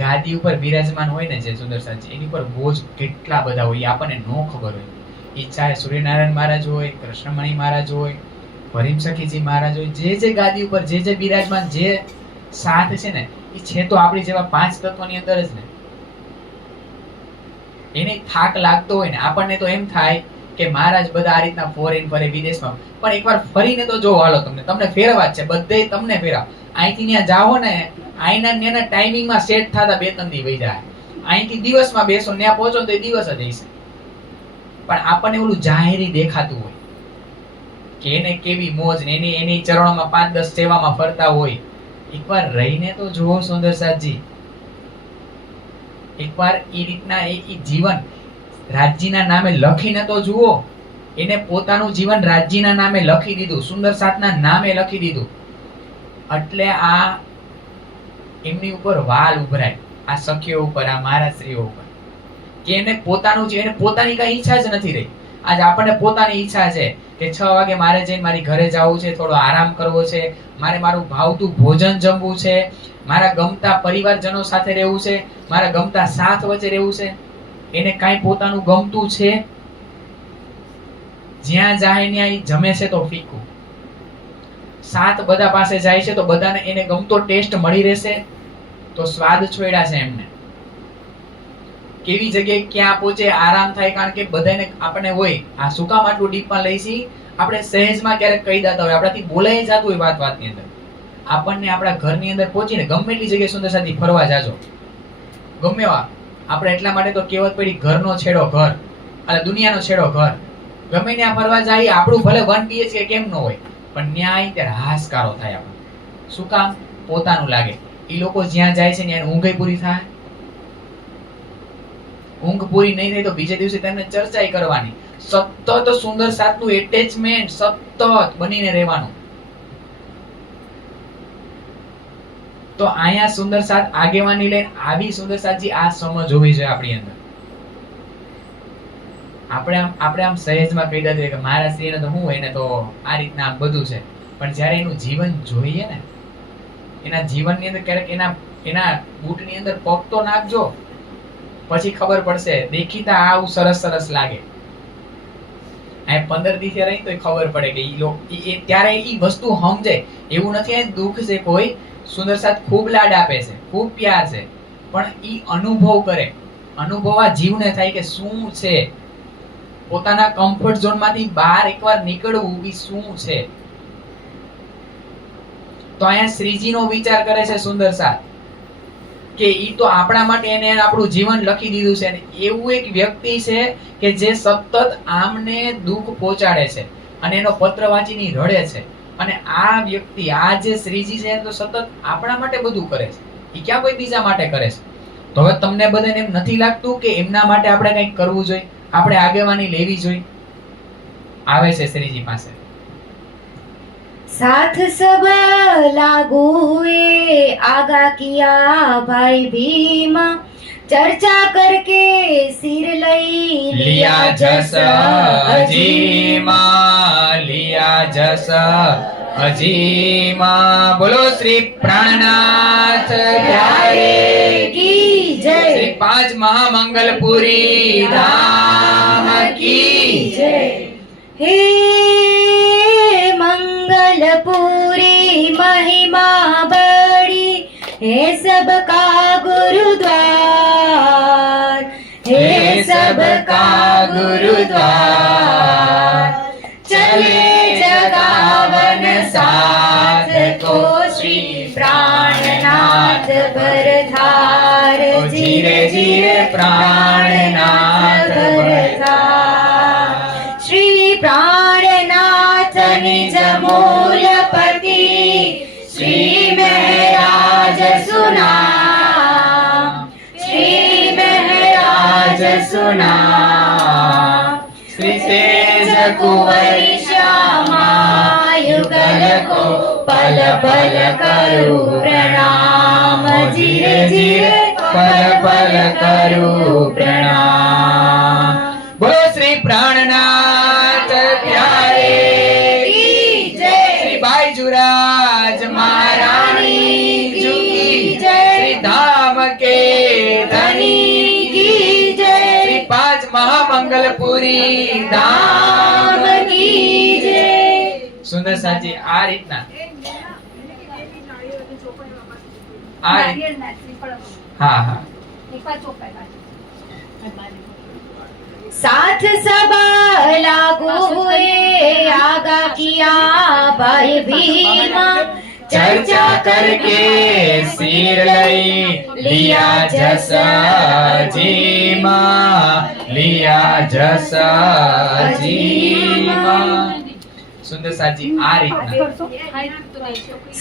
ગાદી ઉપર બિરાજમાન હોય ને જે સુંદર સાજી, એની પર બોજ કેટલા બધા હોય આપણને ન ખબર હોય. ઈચ્છા સૂર્યનારાયણ મહારાજ હોય, કૃષ્ણમણી મહારાજ હોય, ભરીમ સખીજી મહારાજ હોય, જે ગાદી ઉપર જે બિરાજમાન, જે સાથ છે ને, એ છે તો આપણી જેવા પાંચ તત્વની અંદર જ ને. એને થાક લાગતો હોય ને, આપણને તો એમ થાય કે મહારાજ બધા આ રીતના ફોરેન ફરે, વિદેશમાં, પણ એકવાર ફરીને તો જો. હાલો તમને ફેરવા જ છે, બધે તમને ફેરવા. અહીંથી ત્યાં જાઓ ને, આઈના ટાઈમિંગમાં સેટ થતા 2-3 દી વહી જાય. અહીંથી દિવસમાં બેસો, ત્યાં પહોંચો તો એ દિવસ જ હશે. પણ આપણને ઓલું જાહેરી દેખાતું હોય કે એને કેવી મોજ ને એની ચરણોમાં 5-10 સેવામાં ફરતા હોય. એકવાર રહીને તો જુઓ સુંદર સાજી. એકવાર એ રીતના એ જીવન રાજ્યના નામે લખીને તો જુઓ. એને પોતાનું જીવન રાજ્યના નામે લખી દીધું, સુંદર સાતના નામે લખી દીધું. એટલે આ એમની ઉપર વાલ ઉભરાય, આ સખીઓ ઉપર, આ મહારાજશ્રીઓ ઉપર, કે એને પોતાનું છે, એને પોતાની કઈ ઈચ્છા જ નથી રહી. આજ આપણને પોતાની ઈચ્છા છે કે 6 વાગે મારે જઈને મારી ઘરે જવું છે, થોડો આરામ કરવો છે, મારે મારું ભાવતું ભોજન જમવું છે, મારા ગમતા પરિવારજનો સાથે રહેવું છે, મારા ગમતા સાથ વચ્ચે રહેવું છે. એને કાંઈ પોતાનું ગમતું છે? જ્યાં જાય ત્યાં જમે છે તો ફીકું, સાત બધા પાસે જાય છે તો બધાને એને ગમતો ટેસ્ટ મળી રહેશે તો સ્વાદ છોડ્યા છે એમને. કેવી જગ્યાએ ક્યાં પહોંચે, આરામ થાય, કારણ કે બધાને આપણને હોય આ શું કામ આટલું ડીપમાં લઈશી. આપણે સહેજમાં ક્યારેક કહી દેતા હોય, આપણાથી બોલાઈ જતું હોય વાતની અંદર. આપણને આપણા ઘરની અંદર પહોંચીને ગમે એટલી જગ્યાએ સુંદર સાથી ફરવા જાજો, ગમે આપણે એટલા માટે તો કહેવત પડી, ઘરનો છેડો ઘર અને દુનિયાનો છેડો ઘર. ગમે ત્યાં ફરવા જાય, આપણું ભલે 1 BHK કેમ ન હોય, પણ ન્યાય ત્યારે હાશકારો થાય. આપણે શું કામ? પોતાનું લાગે. એ લોકો જ્યાં જાય છે ત્યાં ઊંઘ પૂરી થાય. ઊંઘ પૂરી નહીં થાય તો બીજે દિવસે તેમને ચર્ચા કરવાની. સતત સુંદર સાતનું એટેચમેન્ટ સતત બનીને રહેવાનું. તો અહીંયા સુંદર સાત આગેવાની લઈને આવી સુંદર સાતજી આ સમજ હોવી જોઈએ આપણી અંદર. આપણે આમ સહેજમાં કહી દઈએ કે મારા શ્રીને તો હું, એને તો આ રીતના આમ બધું છે, પણ જ્યારે એનું જીવન જોઈએ ને, એના જીવનની અંદર ક્યારેક એના બૂટની અંદર પગ તો નાખજો, પછી ખબર પડશે. દેખીતા આવું સરસ લાગે. આ 15 દિવસે રહી તો ખબર પડે કે ત્યારે એ વસ્તુ સમજે. એવું નથી દુઃખ છે કોઈ, સુંદર સાથ ખૂબ લાડ આપે છે, ખૂબ પ્યાર છે, પણ ઈ અનુભવ કરે. અનુભવા જીવને થાય કે શું છે, પોતાના કમ્ફર્ટ ઝોન માંથી બહાર એકવાર નીકળવું ઈ શું છે. તો અહીંયા શ્રીજીનો વિચાર કરે છે સુંદર સાથ કે ઈ તો આપણા માટે એને આપણું જીવન લખી દીધું છે. એવું એક વ્યક્તિ છે કે જે સતત આમને દુઃખ પહોંચાડે છે અને એનો પત્ર વાંચીને રડે છે. અને આ વ્યક્તિ, આ જે શ્રીજી છે તો સતત આપણા માટે બધું કરે છે. ઈ ક્યાં કોઈ બીજા માટે કરે છે? તો હવે તમને બધાને એમ નથી લાગતું કે એમના માટે આપણે કંઈક કરવું જોઈએ, આપણે આગેવાની લેવી જોઈએ? આવે છે શ્રીજી પાસે. साथ सब लागू हुए, आगा किया भाई भीम, चर्चा करके सिर लई लिया जस अजीमा, लिया जस अजीमा. बोलो श्री प्राणनाथ की जय. श्री 5 महामंगलपुरी धाम की जय. हे मंगलपुरी महिमा सबका गुरुद्वार, हे सबका गुरुद्वार, चले जगावन साथ को श्री प्राणनाथ बरधार, धीरे धीरे प्राणनाथ बरधार। श्री प्राणनाथ निज मूलपति, श्री महराज सुना, श्री महराज सुना। श्री तेज कुंवरी श्यामा युगल को पल पल करू प्रणाम, धीरे धीरे पल पल करू प्रणाम। बोलो श्री प्राणनाथ प्यारे की जय, श्री बाईजुराज महारानी की जय, श्री धाम के धनी की जय, श्री पांच महामंगलपुरी धाम की जय। સુંદર સાજી આ રીતના હા હા साथ सबा लागू हुए, आगा किया भाई भीमा, चर्चा करके सिर लई लिया जसा जी मां, लिया जसा जी मां। સુંદર સાજી આ રીતના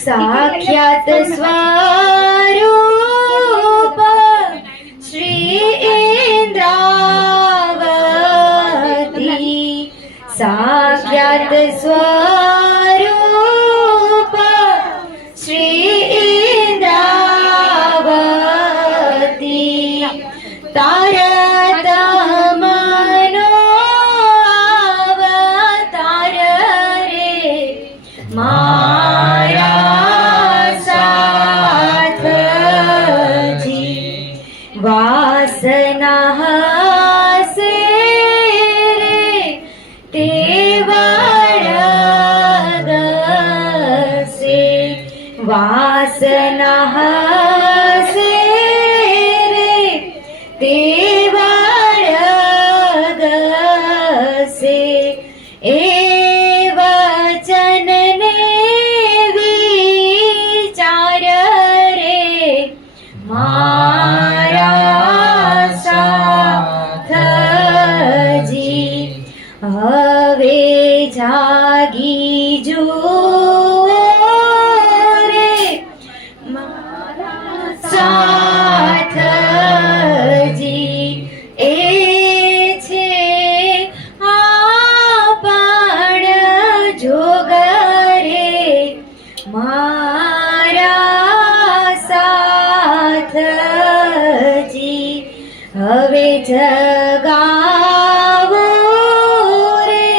साक्षात स्वरूप श्री इंद्रावती, साक्षात स्वरूप श्री इंद्रावती, तारत मनो अवतार रे, मारा साथ जी, वासना से रे तेवड़ से, वासना से रे तेवड़ से, ए वचन ने विचार रे, मारा साथ जी, हवे जागी जुओ रे, मारा साथ जी, ए छे आपण जोग रे, मारा साथ जी, हवे जगावो रे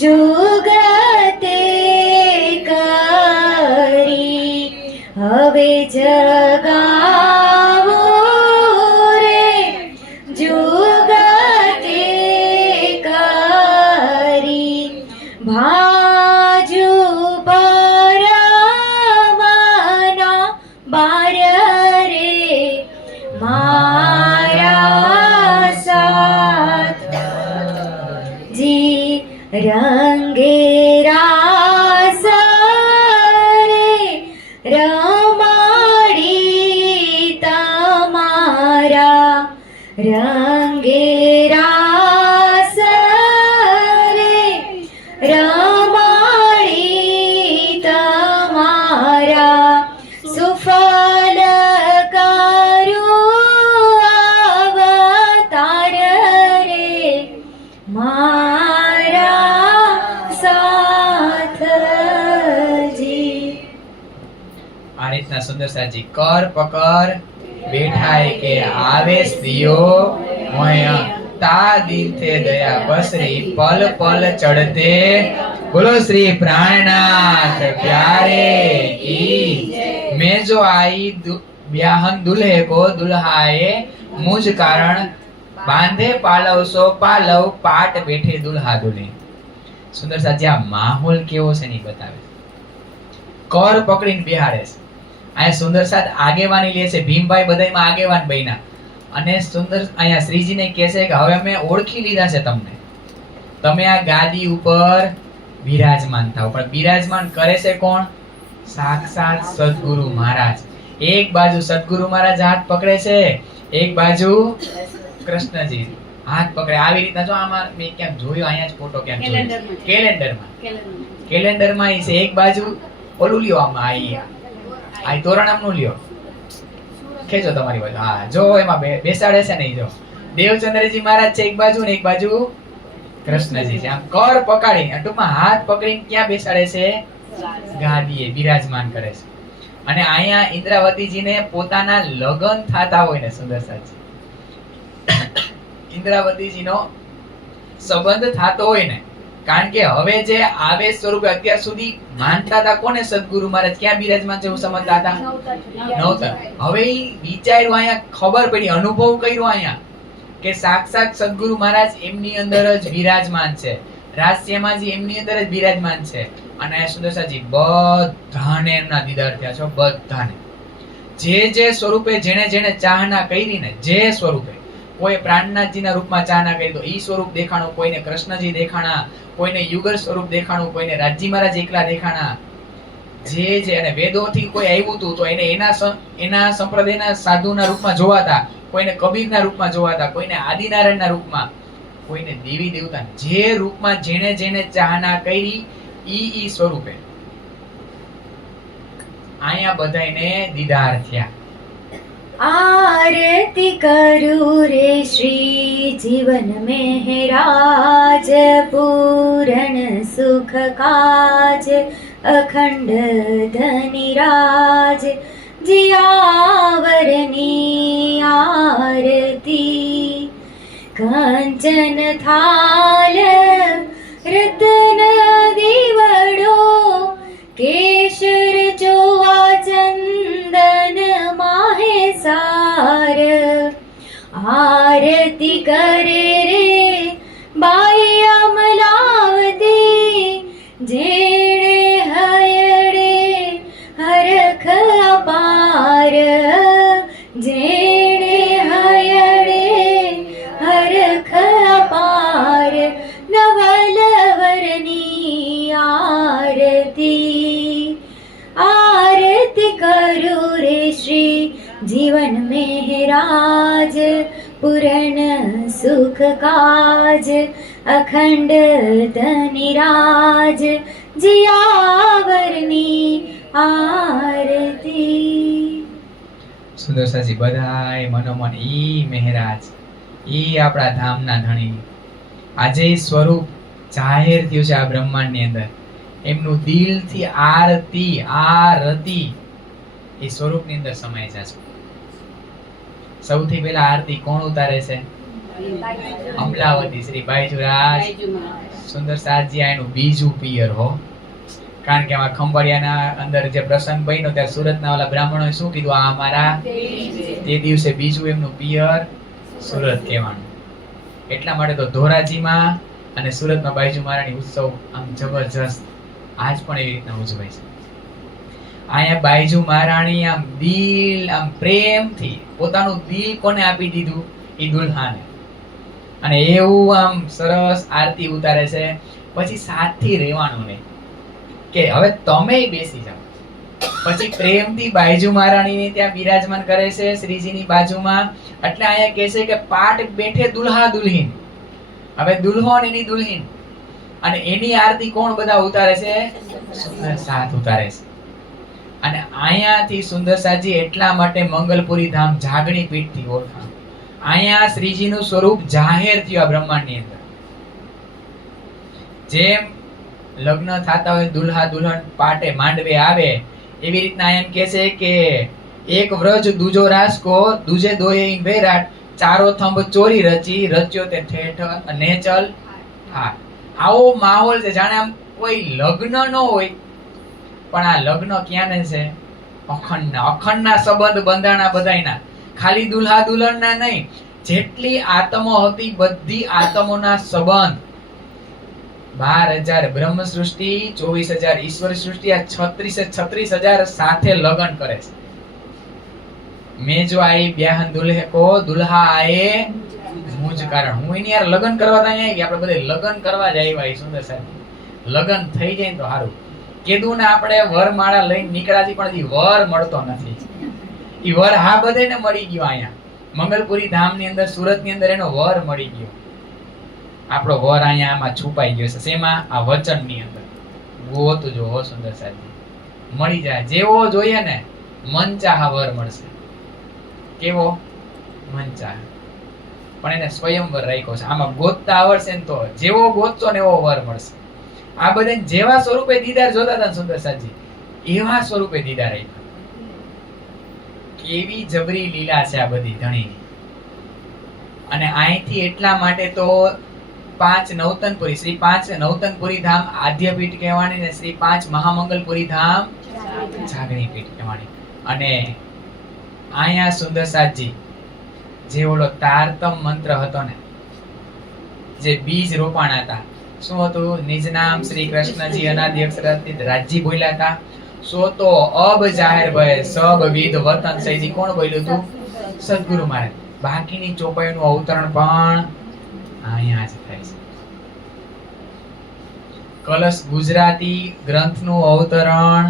जुगते करी, हवे जगावो रे जुगते करी, भाजू परमाना बार रे, मारा साथ जी, रंगे रास रे रमाड़ी तमारा, रंगे रास रे रमाड़ी तमारा, सुफल करू अवतार रे, मारा साथ जी। આ રીતના સુંદર સાજી કર પકર બેઠાય કે આવે સ્ત્રીઓ મોય તા દિલ थे दया बसरी पल पल चढ़ते। बोलो श्री प्राणनाथ प्यारे की। मैं जो आई ब्याहन दुल्हे को दुल्हाए मुझ कारण बांधे पालव सो पालव पाट बैठे दुल्हा दुल्ही। सुंदर साजी आ माहौल केवो छे नहीं बतावे। कर पकड़ीने बेहाड़े छे અહીંયા સુંદર સાથ આગેવાની લે છે, ભીમભાઈ બધાયમાં આગેવાન બન્યા, અને સુંદર અહીંયા શ્રીજીને કહે છે કે હવે અમે ઓળખી લીધા છે તમને, તમે આ ગાદી ઉપર બિરાજમાન થાઓ. પણ બિરાજમાન કરે છે કોણ? સાક્ષાત સદગુરુ મહારાજ. એક બાજુ સદગુરુ મહારાજ હાથ પકડે છે, એક બાજુ કૃષ્ણજી હાથ પકડે. આવી રીતના જો આમાં મેં ક્યાંક જોયો, અહીંયા જ ફોટો ક્યાંક જોયો, કેલેન્ડરમાં છે. એક બાજુ ઓલું લ્યો, આમાં આ તોરણામનું લ્યો, ખેંચો તમારી બાજુ. હા જો એમાં બેસાડે છે ને, જો દેવચંદ્રજી મહારાજ છે એક બાજુ ને એક બાજુ કૃષ્ણજી છે. આમ કર પકડીને ટૂંકમાં હાથ પકડીને ક્યાં બેસાડે છે? ગાદીએ બિરાજમાન કરે છે. અને અહીંયા ઇન્દ્રાવતીજીને પોતાના લગ્ન થતા હોય ને, સુંદર સાચી ઇન્દ્રાવતીજીનો સંબંધ થતો હોય ને, કારણ કે હવે જે આવેશ સ્વરૂપે અત્યાર સુધી માનતા હતા કોને? સદગુરુ મહારાજ ક્યાં બિરાજમાન છે એવું સમજતા હતા? નહોતા. હવે વિચાર્યું, અહીંયા ખબર પડી, અનુભવ કર્યો અહીંયા કે સાક્ષાત સદગુરુ મહારાજ એમની અંદર જ બિરાજમાન છે, રાજશ્યામાજી એમની અંદર જ બિરાજમાન છે. અને સુંદરસાજી બધાને એમના દીદાર થયા છે, બધાને જે સ્વરૂપે જેણે જેણે ચાહના કરી ને, જે સ્વરૂપે કોઈ પ્રાણનાથજીના રૂપમાં ચાહના કરી તો ઈ સ્વરૂપ દેખાણું, કોઈને કૃષ્ણજી દેખાણા, કોઈને યુગલ સ્વરૂપ દેખાણું, કોઈને રાજજી મહારાજ એકલા દેખાણા. જે અને વેદોથી કોઈ આવ્યું હતું તો એને એના સંપ્રદાયના સાધુના રૂપમાં જોવાતા, કોઈને કબીરના રૂપમાં જોવાતા, કોઈને આદિનારાયણના રૂપમાં, કોઈને દેવી દેવતા, જે રૂપમાં જેણે જેણે ચાહના કરી ઈ સ્વરૂપે અહીંયા બધાને દીદાર થયા. आरती करूं रे श्री जीवन में है राज पूरण सुख काज अखंड धनी राज जियावरनी आरती कंचन थाल रतन दीवड़ो केशर जोआ चंदन माहे सार आरती करे रे बाई अमलावती जेड़े हयड़े हरख अपार जेड़े हयड़े हरख अपार नवलवरनी आरती आरती करूं रे श्री जीवन में है राज पूर्ण सुख काज अखंड धनी राज जियावरनी आरती. સુંદરસાજી બધાય મનોમન ઈ મહેરાજ, ઈ આપણા ધામના ધણી, આજે સ્વરૂપ જાહેર થયું છે આ બ્રહ્માંડની અંદર. એમનું દિલથી આરતી એ સ્વરૂપની અંદર સમાઈ જશે. સૌથી પહેલા આરતી કોણ ઉતારે છે? અમલાવતી શ્રી બાઈજુરાજ સુંદરસાજી. આ એનું બીજું પિયર હો, કારણ કે આમાં ખંભાળિયાના અંદર જે પ્રસંગ બન્યો ત્યારે સુરતના ઓલા બ્રાહ્મણોએ શું કીધું? આ અમારા તે દિવસે બીજું એમનું પિયર સુરત કહેવાનું. એટલા માટે તો ધોરાજીમાં અને સુરતમાં બાઈજુ મહારાણી ઉત્સવ આમ જબરજસ્ત આજ પણ એવી રીતના ઉજવાય છે. અહીંયા બાઈજુ મહારાણી આમ દિલ, આમ પ્રેમથી પોતાનું દિલ કોને આપી દીધું? એ દુલ્હાને. અને એવું આમ સરસ આરતી ઉતારે છે. પછી સાથથી રહેવાનું નહીં કે હવે તમે બેસી જાઓ. પછી પ્રેમથી બાઈજુ મહારાણીને ત્યાં બિરાજમાન કરે છે શ્રીજીની બાજુમાં. એટલે અહીંયા કહે છે કે પાટ બેઠે દુલ્હા દુલ્હીન. હવે દુલ્હો અને એની દુલ્હીન, અને એની આરતી કોણ બધા ઉતારે છે? સુંદર સાથ ઉતારે છે. અને અહીંયાથી સુંદરસાજી એટલા માટે મંગલપુરી ધામ જાગણી પીઠથી ઓળખાણ. અહીંયા શ્રીજીનું સ્વરૂપ જાહેર થયું આ બ્રહ્માંડની અંદર. જેમ લગ્ન થતા હોય દુલ્હા દુલ્હન પાટે માંડવે આવે, એવી રીતના એમ કે છે કે એક વ્રજ દૂજો રાસકો દૂજે દોયે ઇન વૈરાટ ચારો થંભ ચોરી રચી રચ્યો તે ઠેઠ નેચલ હા. આવો માહોલ છે, જાણે આમ કોઈ લગ્ન ન હોય પણ આ લગ્ન ક્યાં ને છે? અખંડના સંબંધ બંધાણા બધાયના. ખાલી દુલ્હા દુલ્હનના નહીં, જેટલી આત્મો હતી બધી આત્મોના સંબંધ. 12,000 બ્રહ્મ સૃષ્ટિ, 24,000 ઈશ્વર સૃષ્ટિ, આ 36,000 સાથે લગ્ન કરે છે. મેં જો આઈ બ્યાહન દુલ્હે કો દુલ્હા આએ મુજ કારણ. હું એની યાર લગ્ન કરવા ત્યાં આવી, આપણે બધે લગ્ન કરવા જ આવ્યા. સુંદર સાહેબ લગ્ન થઈ જાય તો સારું. કીધું ને આપણે વરમાળા લઈને નીકળ્યા છીએ, પણ હજી વર મળતો નથી. ઈ વર હા બધેને મળી ગયો. અહીંયા મંગલપુરી ધામ ની અંદર, સુરત ની અંદર એનો વર મળી ગયો. આપણો વર અહીંયા આમાં છુપાઈ ગયો છે. શેમાં? આ વચન ની અંદર. ગોતું જો હો સુંદર સાહેબ, મળી જાય. જેવો જોઈએ ને મનચાહા વર મળશે. કેવો? મનચાહ. પણ એને સ્વયંવર રાખ્યો છે. આમાં ગોતતા આવડશે ને તો જેવો ગોતશો ને એવો વર મળશે. આ બધે જેવા સ્વરૂપે દીદાર જોતા હતા સુંદર સાહેબજી, એવા સ્વરૂપે દીદાર રાખ્યા. કેવી જબરી લીલા છે આ બધી ધણીની. અને અહીંથી એટલા માટે તો પાંચ નવતનપુરી, શ્રી પાંચ નવતનપુરી ધામ આદ્યપીઠ કહેવાની ને શ્રી પાંચ મહામંગલપુરી ધામ જાગણી પીઠ કહેવાની. અને અહીંયા સુંદર સાહેબજી જે ઓલો તારતમ મંત્ર હતો ને, જે બીજ રોપાણા હતા, શું હતું? નિજ નામ શ્રી કૃષ્ણજી અનાદિ અક્ષરાતીત રાજજી બોલ્યા હતા. સો તો અબ જાહેર ભય સબ વિધ વતન સૈજી. કોણ બોલ્યું હતું? સદગુરુ મહારાજ. બાકીની ચોપાઈનું અવતરણ પણ અહીંયા જ થાય છે. કલશ ગુજરાતી ગ્રંથનું અવતરણ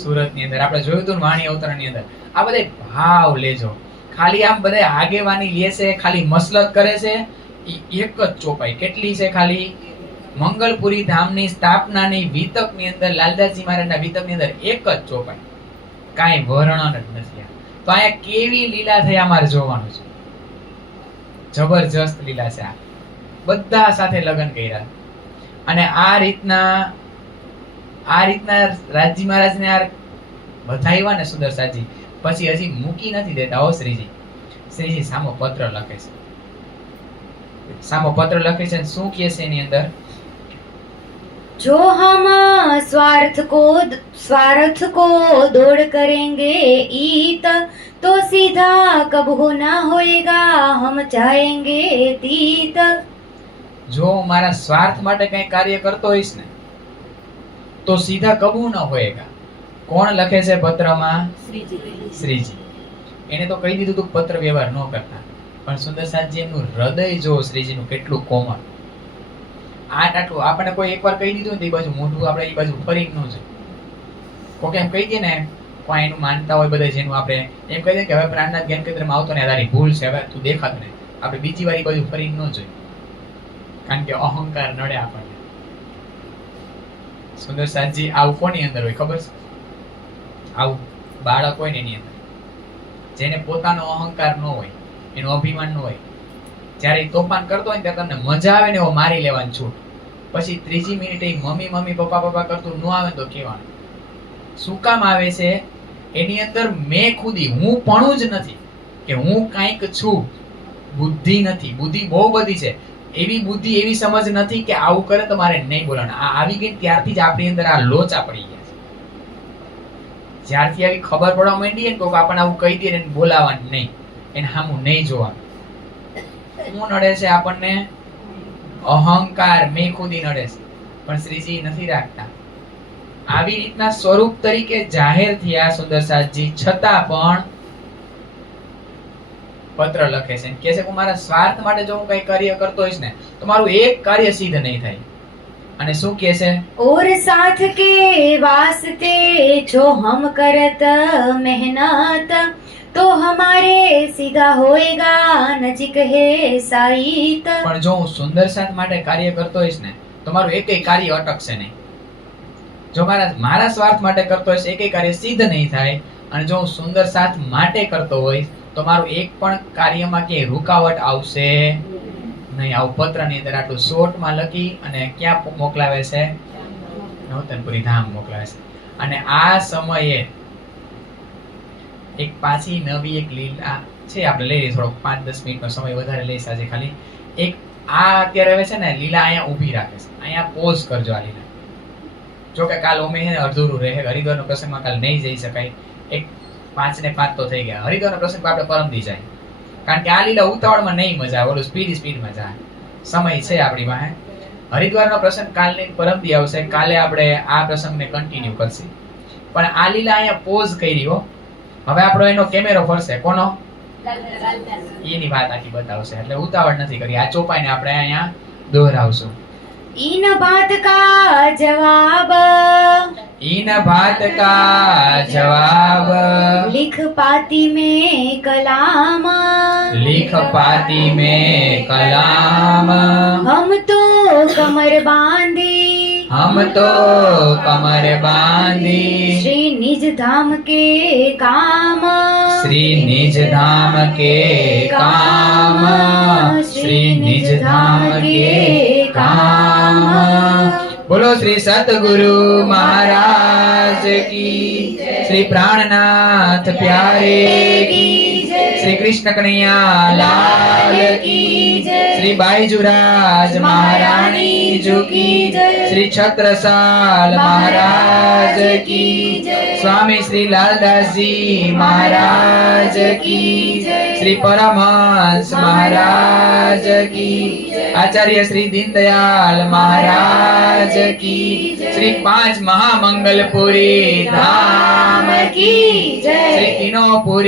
સુરતની અંદર આપણે જોયું હતું ને, વાણી અવતરણની અંદર. આ બધે ભાવ લેજો. ખાલી આમ બધે આગેવાની લે છે, ખાલી મસલત કરે છે. એક જ ચોપાઈ કેટલી છે? ખાલી મંગલપુરી ધામની સ્થાપનાની વિતકની અંદર, લાલદાસજી મહારાજના વિતકની અંદર એક જ ચોપાઈ, કાંઈ વર્ણન જ નથી. તો અહીંયા કેવી લીલા થઈ અમારે જોવાનું છે. જબરજસ્ત લીલા છે. આ બધા સાથે લગ્ન કર્યા. અને આ રીતના રાજજી મહારાજને વધાવ્યા ને સુંદર સાજી. પછી હજી મૂકી નથી દેતા. હો શ્રીજી સામો પત્ર લખે છે. સામો પત્ર લખે છે. શું કહે છે એની અંદર? जो हम स्वार्थ को दौड़ करेंगे ईत तो सीधा कबहू ना होएगा हम चाहेंगे तीत. જો હું મારા સ્વાર્થ માટે કઈ કાર્ય કરતો હોઈશ ને તો સીધા કબૂ ન હોએગા. કોણ લખે છે પત્રમાં? શ્રીજી. એને તો કહી દીધું તું પત્ર વ્યવહાર ન કરતા, પણ સુંદર સાહેબજી એમનું હૃદય જો શ્રીજીનું કેટલું કોમળ. આટલું આપણે કોઈ એકવાર કહી દીધું ને, એ બાજુ મોઢું આપણે એ બાજુ ફરી ન જાય. કોકે એમ કહી દે ને, કોઈ એનું માનતા હોય બધા, જેનું આપણે એમ કહી દે કે હવે પ્રાણનાથ જ્ઞાન કેન્દ્રમાં આવતો ને, તારી ભૂલ છે, હવે તું દેખાત ને, આપણે બીજી વાર એ બાજુ ફરી ન જોઈએ. કારણ કે અહંકાર નડે આપણને. સુંદર સાહેબજી આવું કોની અંદર હોય ખબર છે? આવું બાળક હોય ને એની અંદર, જેને પોતાનો અહંકાર ન હોય, એનું અભિમાન ન હોય, જ્યારે તોફાન કરતો હોય ત્યારે તમને મજા આવે ને એવો મારી લેવાની છૂટ. પછી ત્રીજી મિનિટે મમ્મી મમ્મી પપ્પા પપ્પા કરતું ન આવે તો કેવાનું. શું કામ આવે છે? એની અંદર મેં ખુદી, હું પણ જ નથી, કે હું કાંઈક છું. બુદ્ધિ નથી. બુદ્ધિ બહુ બધી છે. એવી બુદ્ધિ, એવી સમજ નથી કે આવું કરે તો મારે નહીં બોલવાનું. આ આવી ગઈ ત્યારથી જ આપણી અંદર આ લોચા પડી ગયા છે. જ્યારથી આવી ખબર પડવા માંડી ને, કોઈક આપણને આવું કહી દે ને, બોલાવાનું નહીં, એને સામું નહીં જોવાનું. શું નડે છે આપણને? અહંકાર, મેં ખુદી નડે છે. પણ શ્રીજી નથી રાખતા. આવી રીતના સ્વરૂપ તરીકે જાહેર થયા સુંદર સાહેબજી, છતાં પણ પત્ર લખે છે, કહે છે કે મારા સ્વાર્થ માટે જો હું કઈ કાર્ય કરતો હોઈશ ને તો મારું એક કાર્ય સિદ્ધ નહીં થાય. અને શું કહે છે? और साथ के वास्ते जो हम करत मेहनत तो हमारे सीधा होएगा नजीक है साईत. પણ જો હું સુંદર સાથ માટે કાર્ય કરતો હોઈશ ને તો મારું એકેય કાર્ય અટકશે નહીં. જો મારા સ્વાર્થ માટે કરતો હોઈશ એકેય કાર્ય સિદ્ધ નહીં થાય. અને જો હું સુંદર સાથ માટે કરતો હોઈશ તો મારું એક પણ કાર્યમાં કે રૂકાવટ આવશે નહીં. આવું પત્રની અંદર આટલું શોર્ટમાં લખી અને ક્યાં મોકલાવે છે? નવતનપુરી ધામ મોકલાવે છે. અને આ સમયે એક પાછી નવી એક લીલા છે, આપણે લઈએ થોડોક 5-10 મિનિટનો સમય વધારે લઈશ આજે. ખાલી એક આ અત્યારે હવે છે ને લીલા અહીંયા ઊભી રાખે છે. અહીંયા પોઝ કરજો આ લીલા. જો કે કાલ ઓમે છે ને અધૂરું રહે, હરિદ્વારનો પ્રસંગમાં કાલ નહીં જઈ શકાય. એક 5 ને 5 તો થઈ ગયા. હરિદ્વારનો પ્રસંગ આપણે પરમદી જાય, કારણ કે આ લીલા ઉતાવળમાં નહીં મજા આવે, ઓલું સ્પીડમાં જાય. સમય છે આપણી પાસે. હરિદ્વારનો પ્રસંગ કાલની પરમદી આવશે. કાલે આપણે આ પ્રસંગને કન્ટિન્યુ કરશે. પણ આ લીલા અહીંયા પોઝ કરી હો. હવે આપણો એનો કેમેરો ફરશે, કોનો? એની વાત આખી બતાવશે, એટલે ઉતાવળ નથી કરી. આ ચોપાઈને આપણે અહીંયા દોહરાવશું. इन बात का जवाब इन बात का जवाब लिख पाती में कलाम लिख पाती में कलाम हम तो कमर बांधी हम तो कमर बांधी श्री निज धाम के काम श्री निज धाम के काम श्री निज धाम के काम. बोलो श्री सतगुरु महाराज की, श्री प्राणनाथ प्यारे की, श्री कृष्ण कन्हैया लाल की, श्री बाईजुराज महारानी जी की, श्री छत्रसाल महाराज की, स्वामी श्री लालदास जी महाराज की, श्री परमहंस महाराज की, आचार्य श्री दीनदयाल महाराज की, श्री 5 महामंगलपुरी धाम की, श्री तीनों पुरी